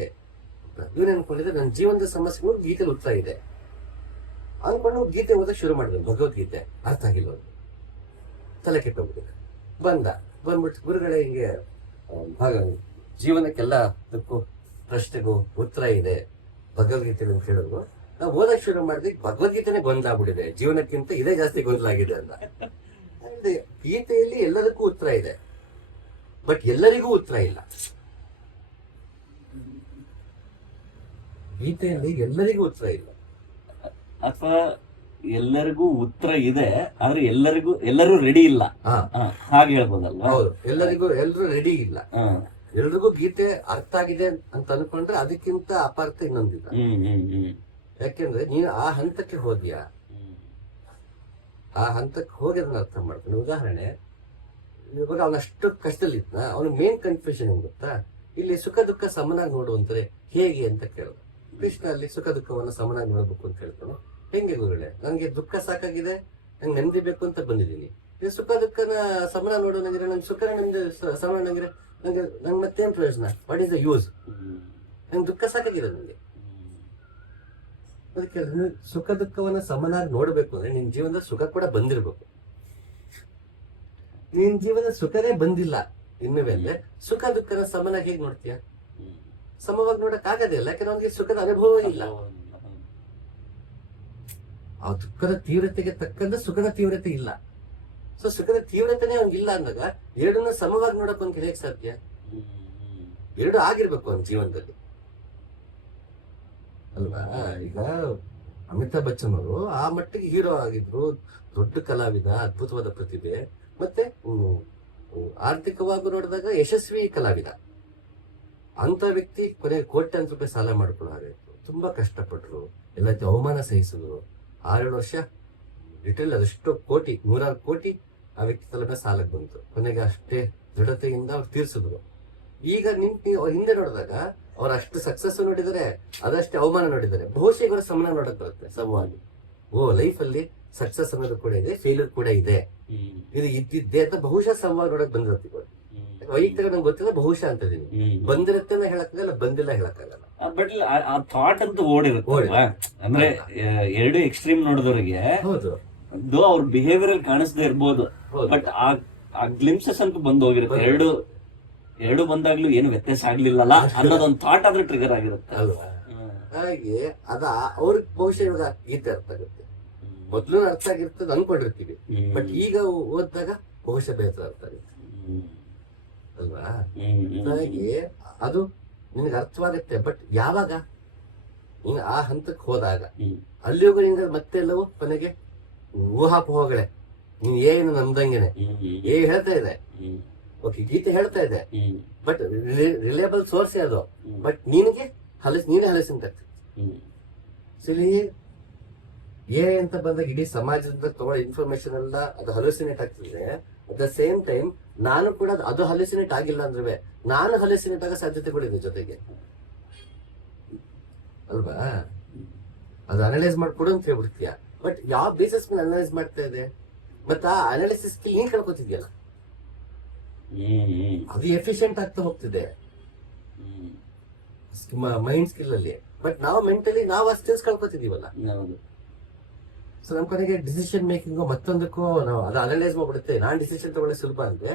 ಇವನ್ ಅನ್ಕೊಂಡಿದ್ರೆ ನನ್ನ ಜೀವನದ ಸಮಸ್ಯೆಗಳು ಗೀತೆಯಲ್ಲಿ ಉತ್ತರ ಇದೆ ಅನ್ಕೊಂಡು ಗೀತೆ ಓದಕ್ ಶುರು ಮಾಡಿದ್ರು. ಭಗವದ್ಗೀತೆ ಅರ್ಥ ಆಗಿಲ್ಲ ಅವ್ರಿಗೆ, ತಲೆ ಕೆಟ್ಟೋಗ್ಬಿಟ್ಟಿದೆ. ಬಂದ್ಬಿಟ್ಟು ಗುರುಗಳೇ ಹಿಂಗೆ ಜೀವನಕ್ಕೆಲ್ಲ ಅದಕ್ಕೂ ಪ್ರಶ್ನೆಗೂ ಉತ್ತರ ಇದೆ ಭಗವದ್ಗೀತೆ ಅಂತ ಹೇಳಿದ್ರು. ನಾವು ಓದಕ್ ಶುರು ಮಾಡಿದ್ವಿ, ಭಗವದ್ಗೀತೆನೇ ಗೊಂದಲ ಆಗ್ಬಿಟ್ಟಿದೆ, ಜೀವನಕ್ಕಿಂತ ಇದೇ ಜಾಸ್ತಿ ಗೊಂದಲ ಆಗಿದೆ ಅಂತ. ಗೀತೆಯಲ್ಲಿ ಎಲ್ಲದಕ್ಕೂ ಉತ್ತರ ಇದೆ, ಬಟ್ ಎಲ್ಲರಿಗೂ ಉತ್ತರ ಇಲ್ಲ. ಗೀತೆಯಲ್ಲಿ ಎಲ್ಲರಿಗೂ ಉತ್ತರ ಇಲ್ಲ, ಅಥವಾ ಎಲ್ಲರಿಗೂ ಉತ್ತರ ಇದೆ ಆದ್ರೆ ಎಲ್ಲರೂ ರೆಡಿ ಇಲ್ಲ, ಹಾಗೆ ಹೇಳ್ಬೋದಲ್ವಾ? ಹೌದು, ಎಲ್ಲರೂ ರೆಡಿ ಇಲ್ಲ. ಎಲ್ರಿಗೂ ಗೀತೆ ಅರ್ಥ ಆಗಿದೆ ಅಂತ ಅನ್ಕೊಂಡ್ರೆ ಅದಕ್ಕಿಂತ ಅಪಾರ್ಥ ಇನ್ನೊಂದಿಲ್ಲ. ಯಾಕೆಂದ್ರೆ ನೀನು ಆ ಹಂತಕ್ಕೆ ಹೋದ್ಯಾ, ಆ ಹಂತಕ್ಕೆ ಹೋಗಿ ಅದನ್ನ ಅರ್ಥ ಮಾಡ್ತಾನೆ. ಉದಾಹರಣೆ, ಇವಾಗ ಅವನಷ್ಟು ಕಷ್ಟದಲ್ಲಿದ್ದ, ಅವನ ಮೇನ್ ಕನ್ಫ್ಯೂಷನ್ ಏನ್ ಗೊತ್ತಾ, ಇಲ್ಲಿ ಸುಖ ದುಃಖ ಸಮನಾಗಿ ನೋಡುವಂತಾರೆ ಹೇಗೆ ಅಂತ ಕೇಳೋದು. ಕೃಷ್ಣ ಅಲ್ಲಿ ಸುಖ ದುಃಖವನ್ನ ಸಮನಾಗಿ ನೋಡ್ಬೇಕು ಅಂತ ಹೇಳ್ತಾನೆ. ಹೆಂಗೆ ಗುರುಗಳೇ, ನಂಗೆ ದುಃಖ ಸಾಕಾಗಿದೆ, ನಂಗೆ ನೆಮ್ಮದಿ ಬೇಕು ಅಂತ ಬಂದಿದ್ದೀನಿ, ಸುಖ ದುಃಖನ ಸಮನ ನೋಡೋಣಂಗಿದ್ರೆ, ನಂಗೆ ಸುಖ ನೆಮ್ಮದಿ ಸಮನಾಗಿದ್ರೆ ನಂಗೆ ಮತ್ತೇನ್ ಪ್ರಯೋಜನ? What is the use? ನಂಗೆ ದುಃಖ ಸಾಕಾಗಿದೆ ನಂಗೆ. ಅದಕ್ಕೆ ಸುಖ ದುಃಖವನ್ನ ಸಮನಾಗಿ ನೋಡ್ಬೇಕು ಅಂದ್ರೆ ನಿನ್ ಜೀವನದ ಸುಖ ಕೂಡ ಬಂದಿರ್ಬೇಕು. ನಿನ್ ಜೀವನದ ಸುಖನೇ ಬಂದಿಲ್ಲ ಇನ್ನುವೆಲ್ಲ ಸುಖ ದುಃಖನ ಸಮನಾಗಿ ಹೇಗೆ ನೋಡ್ತೀಯ? ಸಮವಾಗಿ ನೋಡಕ್ ಆಗದೇ ಇಲ್ಲ, ಯಾಕಂದ್ರೆ ಅವನಿಗೆ ಸುಖದ ಅನುಭವ ಇಲ್ಲ. ಆ ದುಃಖದ ತೀವ್ರತೆಗೆ ತಕ್ಕಂತ ಸುಖದ ತೀವ್ರತೆ ಇಲ್ಲ. ಸೊ ಸುಖದ ತೀವ್ರತೆನೇ ಅವ್ನಿಗೆ ಇಲ್ಲ ಅಂದಾಗ ಎರಡನ್ನ ಸಮವಾಗಿ ನೋಡಕ್ ಅವ್ನಿಗೆ ಹೇಗೆ ಸಾಧ್ಯ? ಎರಡು ಆಗಿರ್ಬೇಕು ಅವನ ಜೀವನದಲ್ಲಿ, ಅಲ್ವಾ? ಈಗ ಅಮಿತಾಬ್ ಬಚ್ಚನ್ ಅವರು ಆ ಮಟ್ಟಿಗೆ ಹೀರೋ ಆಗಿದ್ರು, ದೊಡ್ಡ ಕಲಾವಿದ, ಅದ್ಭುತವಾದ ಪ್ರತಿಭೆ, ಮತ್ತೆ ಆರ್ಥಿಕವಾಗಿ ನೋಡಿದಾಗ ಯಶಸ್ವಿ ಕಲಾವಿದ. ಅಂತ ವ್ಯಕ್ತಿ ಕೊನೆಗೆ ಕೋಟ್ಯಾಂತರ ರೂಪಾಯಿ ಸಾಲ ಮಾಡ್ಕೊಳ್ಳೋ ಹಾಗಾಯ್ತು. ತುಂಬಾ ಕಷ್ಟಪಟ್ರು, ಎಲ್ಲ ಅವಮಾನ ಸಹಿಸಿದ್ರು. 6 ವರ್ಷ ರಿಟೇಲ್ ಅದೆಷ್ಟೋ ಕೋಟಿ, 100 ಕೋಟಿ ಆ ವ್ಯಕ್ತಿ ತಲೆ ಸಾಲಕ್ಕೆ ಬಂತು. ಕೊನೆಗೆ ಅಷ್ಟೇ ದೃಢತೆಯಿಂದ ಅವ್ರು ತೀರ್ಸಿದ್ರು. ಈಗ ಹಿಂದೆ ನೋಡಿದಾಗ ಅವ್ರು ಅಷ್ಟು ಸಕ್ಸಸ್ ನೋಡಿದರೆ, ಅದಷ್ಟೇ ಅವಮಾನ ನೋಡಿದ್ದಾರೆ. ಬಹುಶಃ ಇವರ ಸಮನ ನೋಡಕ್ ಬರುತ್ತೆ ಸಮವಾಗಿ. ಲೈಫ್ ಅಲ್ಲಿ ಸಕ್ಸಸ್ ಅನ್ನೋದು ಕೂಡ ಇದೆ, ಫೇಲ್ಯೂರ್ ಕೂಡ ಇದೆ, ಇದು ಇದ್ದಿದ್ದೆ ಅಂತ ಬಹುಶಃ ಸಮವಾಗಿ ನೋಡಕ್ ಬಂದಿರುತ್ತೆ. ವೈಯಕ್ತಿಕ ನಂಗೆ ಗೊತ್ತಿಲ್ಲ, ಬಹುಶಃ ಅಂತ ಇದೀನಿ. ಬಂದಿರುತ್ತೆ ಹೇಳಕ್ಕಾಗಲ್ಲ, ಬಂದಿಲ್ಲ ಹೇಳಕ್ಕಾಗಲ್ಲ. ಬಟ್ ಆ ಥಾಟ್ ಅಂತೂ ಓಡಿರುತ್ತೆ. ಅಂದ್ರೆ ಎರಡು ಎಕ್ಸ್ಟ್ರೀಮ್ ನೋಡಿದವ್ರಿಗೆ ಅವ್ರ ಬಿಹೇವಿಯರ್ ಅಲ್ಲಿ ಕಾಣಿಸ್ದೇ ಇರ್ಬೋದು, ಬಟ್ ಆ ಗ್ಲಿಮ್ಸಸ್ ಅಂತೂ ಬಂದು ಹೋಗಿರುತ್ತೆ. ಎರಡು ಬಂದಾಗ್ಲೂ ಏನು ವ್ಯತ್ಯಾಸ ಆಗ್ಲಿಲ್ಲಲ್ಲ ಅನ್ನೋದೊಂದು ಥಾಟ್ ಆದ್ರೂ ಟ್ರಿಗರ್ ಆಗಿರುತ್ತೆ ಅಲ್ವಾ? ಹಾಗೆ ಅವ್ರಿಗೆ ಬಹುಶಃ ಇವಾಗ ಗೀತೆ ಅರ್ಥ ಆಗುತ್ತೆ. ಮೊದ್ಲು ಅರ್ಥ ಆಗಿರ್ತದೆ ಅನ್ಕೊಂಡಿರ್ತೀವಿ, ಬಟ್ ಈಗ ಓದಿದಾಗ ಬಹುಶಃ ಬೇಸರ ಅರ್ಥ ಆಗುತ್ತೆ ಅಲ್ವಾ? ಹಾಗೆ ಅದು ನಿನಗೆ ಅರ್ಥವಾಗುತ್ತೆ. ಬಟ್ ಯಾವಾಗ ನೀನು ಆ ಹಂತಕ್ಕೆ ಹೋದಾಗ, ಅಲ್ಲಿಯೋಗ ನಿಂಗೆ ಮತ್ತೆ ಎಲ್ಲವೂ ಕೊನೆಗೆ ಊಹಾಪೋಹಗಳೇ. ನೀನ್ ಏನು ನಂದಂಗೆನೆ ಹೇಳ್ತಾ ಇದೆ, ಓಕೆ ಗೀತೆ ಹೇಳ್ತಾ ಇದೆ, ಬಟ್ ರಿಲೇಬಲ್ ಸೋರ್ಸ್ ಅದು, ಬಟ್ ನೀನೇ ಹಲಸಿನ ಸರಿ ಅಂತ ಬಂದಾಗ ಇಡೀ ಸಮಾಜದಿಂದ ತಗೊಳ್ಳೋ ಇನ್ಫಾರ್ಮೇಶನ್ ಎಲ್ಲ ಅದು ಹಲಸಿನೇಟ್ ಆಗ್ತಿದ್ರೆ, ಅಟ್ ದ ಸೇಮ್ ಟೈಮ್ ನಾನು ಕೂಡ ಅದು ಹಲಸಿನೇಟ್ ಆಗಿಲ್ಲ ಅಂದ್ರೆ ನಾನು ಹಲಸಿನೇಟ್ ಆಗೋ ಸಾಧ್ಯತೆಗಳಿದೆ ಜೊತೆಗೆ, ಅಲ್ವಾ? ಅದು ಅನಲೈಸ್ ಮಾಡ್ಕೊಡು ಅಂತ ಹೇಳ್ಬಿಡ್ತೀಯ, ಬಟ್ ಯಾವ ಬೇಸಿಸ್ ಮೇಲೆ ಅನಲೈಸ್ ಮಾಡ್ತಾ ಇದೆ? ಮತ್ತೆ ಆ ಅನಾಲಿಸಿಸ್ ಸ್ಕಿಲ್ ನೀನ್ ಕಳ್ಕೊತಿದ್ಯಲ್ಲ, ಅದು ಎಫಿಷಿಯಂಟ್ ಆಗ್ತಾ ಹೋಗ್ತಿದೆ ಮೈಂಡ್ ಸ್ಕಿಲ್ ಅಲ್ಲಿ. ಬಟ್ ನಾವು ಮೆಂಟಲಿ ನಾವು ಆ ಸ್ಕಿಲ್ಸ್ ಕಳ್ಕೊತಿದೀವಲ್ಲ. ಹೌದು. ಸೊ ನಮ್ ಕಡೆಗೆ ಡಿಸಿಷನ್ ಮೇಕಿಂಗು ಮತ್ತೊಂದಕ್ಕೂ ನಾವು ಅದು ಅನಲೈಸ್ ಮಾಡ್ಬಿಡುತ್ತೆ. ನಾನ್ ಡಿಸಿಷನ್ ತಗೊಳ್ಳೋ ಸುಲಭ ಅಂದ್ರೆ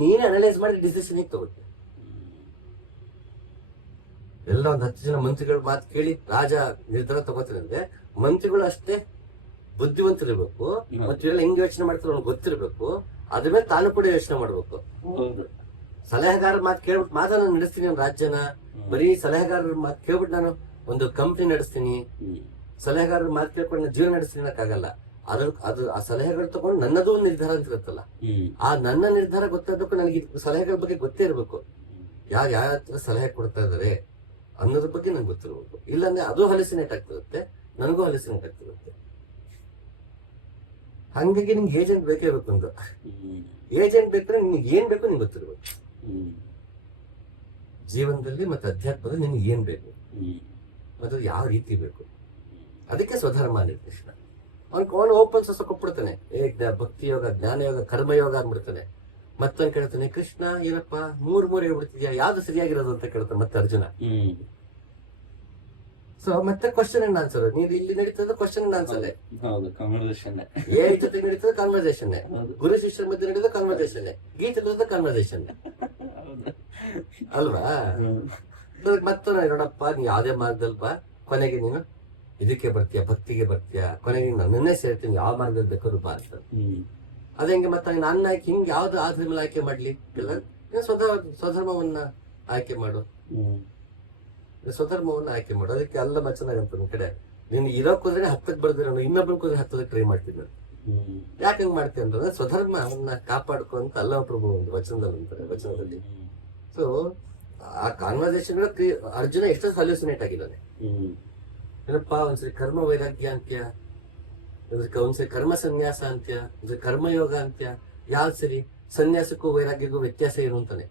ನೀನೇ ಅನಲೈಸ್ ಮಾಡಿ ಡಿಸಿಷನ್ ಹೇಗೆ ತಗೋತೀಯ. ಎಲ್ಲ ಒಂದ್ 10 ಜನ ಮಂತ್ರಿಗಳ ಮಾತು ಕೇಳಿ ರಾಜ ನಿರ್ಧಾರ ತಗೋತಾರೆ ಅಂದ್ರೆ ಮಂತ್ರಿಗಳು ಅಷ್ಟೇ ಬುದ್ಧಿವಂತರಿರ್ಬೇಕು, ಮತ್ತೆ ಇವೆಲ್ಲ ಹೆಂಗ್ ಯೋಚನೆ ಮಾಡ್ತಾರೆ ಅವ್ನಿಗೆ ಗೊತ್ತಿರ್ಬೇಕು. ಅದ್ರ ಮೇಲೆ ತಾನು ಕೂಡ ಯೋಚನೆ ಮಾಡ್ಬೇಕು. ಸಲಹೆಗಾರರ ಮಾತು ಕೇಳ್ಬಿಟ್ಟು ಮಾತ್ರ ನಾನು ನಡೆಸ್ತೀನಿ ಒಂದು ರಾಜ್ಯನ, ಬರೀ ಸಲಹೆಗಾರರ ಮಾತು ಕೇಳ್ಬಿಟ್ಟು ನಾನು ಒಂದು ಕಂಪ್ನಿ ನಡೆಸ್ತೀನಿ, ಸಲಹೆಗಾರರ ಮಾತು ಕೇಳ್ಕೊಂಡು ನಾನು ಜೀವನ ನಡೆಸ್ತೀನಿ ಅನ್ನಕ್ಕಾಗಲ್ಲ. ಅದು ಆ ಸಲಹೆಗಳು ತಗೊಂಡು ನನ್ನದು ಒಂದು ನಿರ್ಧಾರ ಅಂತ ಇರುತ್ತಲ್ಲ, ಆ ನನ್ನ ನಿರ್ಧಾರ ಗೊತ್ತಾಗಬೇಕು. ನನಗೆ ಸಲಹೆಗಳ ಬಗ್ಗೆ ಗೊತ್ತೇ ಇರ್ಬೇಕು, ಯಾರು ಯಾವ ಹತ್ರ ಸಲಹೆ ಕೊಡ್ತಾ ಇದಾರೆ ಅನ್ನೋದ್ರ ಬಗ್ಗೆ ನಂಗೆ ಗೊತ್ತಿರ್ಬೇಕು. ಇಲ್ಲಾಂದ್ರೆ ಅದು ಹಲಸಿನೇಟ್ ಆಗ್ತಿರುತ್ತೆ, ನನಗೂ ಹಲಸಿನೇಟ್ ಆಗ್ತಿರುತ್ತೆ. ಹಂಗಾಗಿ ನಿಮ್ಗೆ ಏಜೆಂಟ್ ಬೇಕೇ ಬೇಕು ಅಂತ. ಏಜೆಂಟ್ ಬೇಕಾದ್ರೆ ನಿಮ್ಗೆ ಏನ್ ಬೇಕು ನಿಮ್ಗೆ ಗೊತ್ತಿರ್ಬೇಕು. ಜೀವನದಲ್ಲಿ ಮತ್ತೆ ಅಧ್ಯಾತ್ಮದಲ್ಲಿ ನಿಮ್ಗೆ ಏನ್ ಬೇಕು ಮತ್ತು ಯಾವ ರೀತಿ ಬೇಕು. ಅದಕ್ಕೆ ಸ್ವಧರ್ಮ ಅಂದ್ರೆ ಕೃಷ್ಣ. ಅವನು ಓಪನ್ ಸೊಸ ಕೊಟ್ಬಿಡ್ತಾನೆ, ಭಕ್ತಿ ಯೋಗ, ಜ್ಞಾನ ಯೋಗ, ಕರ್ಮಯೋಗ ಅಂದ್ಬಿಡ್ತಾನೆ. ಮತ್ತೊಂದು ಕೇಳ್ತಾನೆ, ಕೃಷ್ಣ ಏನಪ್ಪಾ ಮೂರ್ ಹೇಳ್ಬಿಡ್ತಿದ್ಯಾ, ಯಾವ್ದು ಸರಿಯಾಗಿರೋದು ಅಂತ ಕೇಳ್ತಾನೆ ಮತ್ತೆ ಅರ್ಜುನ. ಸೊ ಮತ್ತೆ ಕ್ವಶನ್ ಅಂಡ್ ಆನ್ಸರ್. ನೀವು ಇಲ್ಲಿ ನಡೀತದ ಕ್ವಶನ್ ಅಂಡ್ ಆನ್ಸರ್, ಏ ಜೊತೆ ನಡೀತದ ಕಾನ್ವರ್ಸೇಷನ್, ಗುರು ಶಿಷ್ಯರ ಮಧ್ಯೆ ನಡೀತದ ಕಾನ್ವರ್ಸೇಷನ್, ಗೀತೆ ಕಾನ್ವರ್ಸೇಷನ್ ಅಲ್ವಾ. ಮತ್ತೆ ನೋಡಪ್ಪ, ನೀ ಯಾವ್ದೇ ಮಾರ್ಗದಲ್ಪ ಕೊನೆಗೆ ನೀನು ಇದಕ್ಕೆ ಬರ್ತೀಯ, ಭಕ್ತಿಗೆ ಬರ್ತೀಯ, ಕೊನೆಗೆ ನನ್ನನ್ನೇ ಸೇರ್ತೀನಿ, ಯಾವ ಮಾರ್ಗದಲ್ಲಿ ಬೇಕಾದ್ರು ಬಾ ಅಂತ. ಅದ ಹೆಂಗೆ ಮತ್ತೆ ನನ್ನ ಆಯ್ಕೆ ಹಿಂಗೆ ಯಾವ್ದು ಆದ್ರ ಮೇಲೆ ಆಯ್ಕೆ ಮಾಡ್ಲಿ ಇಲ್ಲ, ಸ್ವಧರ್ಮವನ್ನ ಆಯ್ಕೆ ಮಾಡು, ಸ್ವಧರ್ಮವನ್ನ ಆಯ್ಕೆ ಮಾಡು. ಅದಕ್ಕೆ ಅಲ್ಲ ಮಚ್ಚನಾಗಂತ ಒಂದ್ ಕಡೆ ನೀನು ಇರೋಕೋದ್ರೆ 10ಕ್ಕೆ ಬರ್ದಿರೋ ಇನ್ನೊಬ್ರು ಕೂದ್ರೆ 10ಕ್ಕೆ ಟ್ರೈ ಮಾಡ್ತೀನಿ ನಾನು. ಯಾಕೆ ಹಂಗ್ ಮಾಡ್ತೀನಿ ಅಂತಂದ್ರೆ ಸ್ವಧರ್ಮವನ್ನ ಕಾಪಾಡ್ಕೊ ಅಂತ ಅಲ್ಲ ಪ್ರಭು ಒಂದು ವಚನದಲ್ಲಿ ಅಂತಾರೆ, ವಚನದಲ್ಲಿ. ಸೊ ಆ ಕಾನ್ವರ್ಸೇಷನ್ ಅರ್ಜುನ ಎಷ್ಟು ಹಲ್ಯೂಸಿನೇಟ್ ಆಗಿದ್ದಾನೆ. ಏನಪ್ಪಾ ಒಂದ್ಸರಿ ಕರ್ಮ ವೈರಾಗ್ಯ ಅಂತ್ಯ, ಒಂದ್ಸರಿ ಕರ್ಮ ಸನ್ಯಾಸ ಅಂತ್ಯ, ಒಂದ್ಸರಿ ಕರ್ಮಯೋಗ ಅಂತ್ಯ. ಯಾವ್ದು ಸರಿ? ಸನ್ಯಾಸಕ್ಕೂ ವೈರಾಗ್ಯಕ್ಕೂ ವ್ಯತ್ಯಾಸ ಏನು ಅಂತಾನೆ.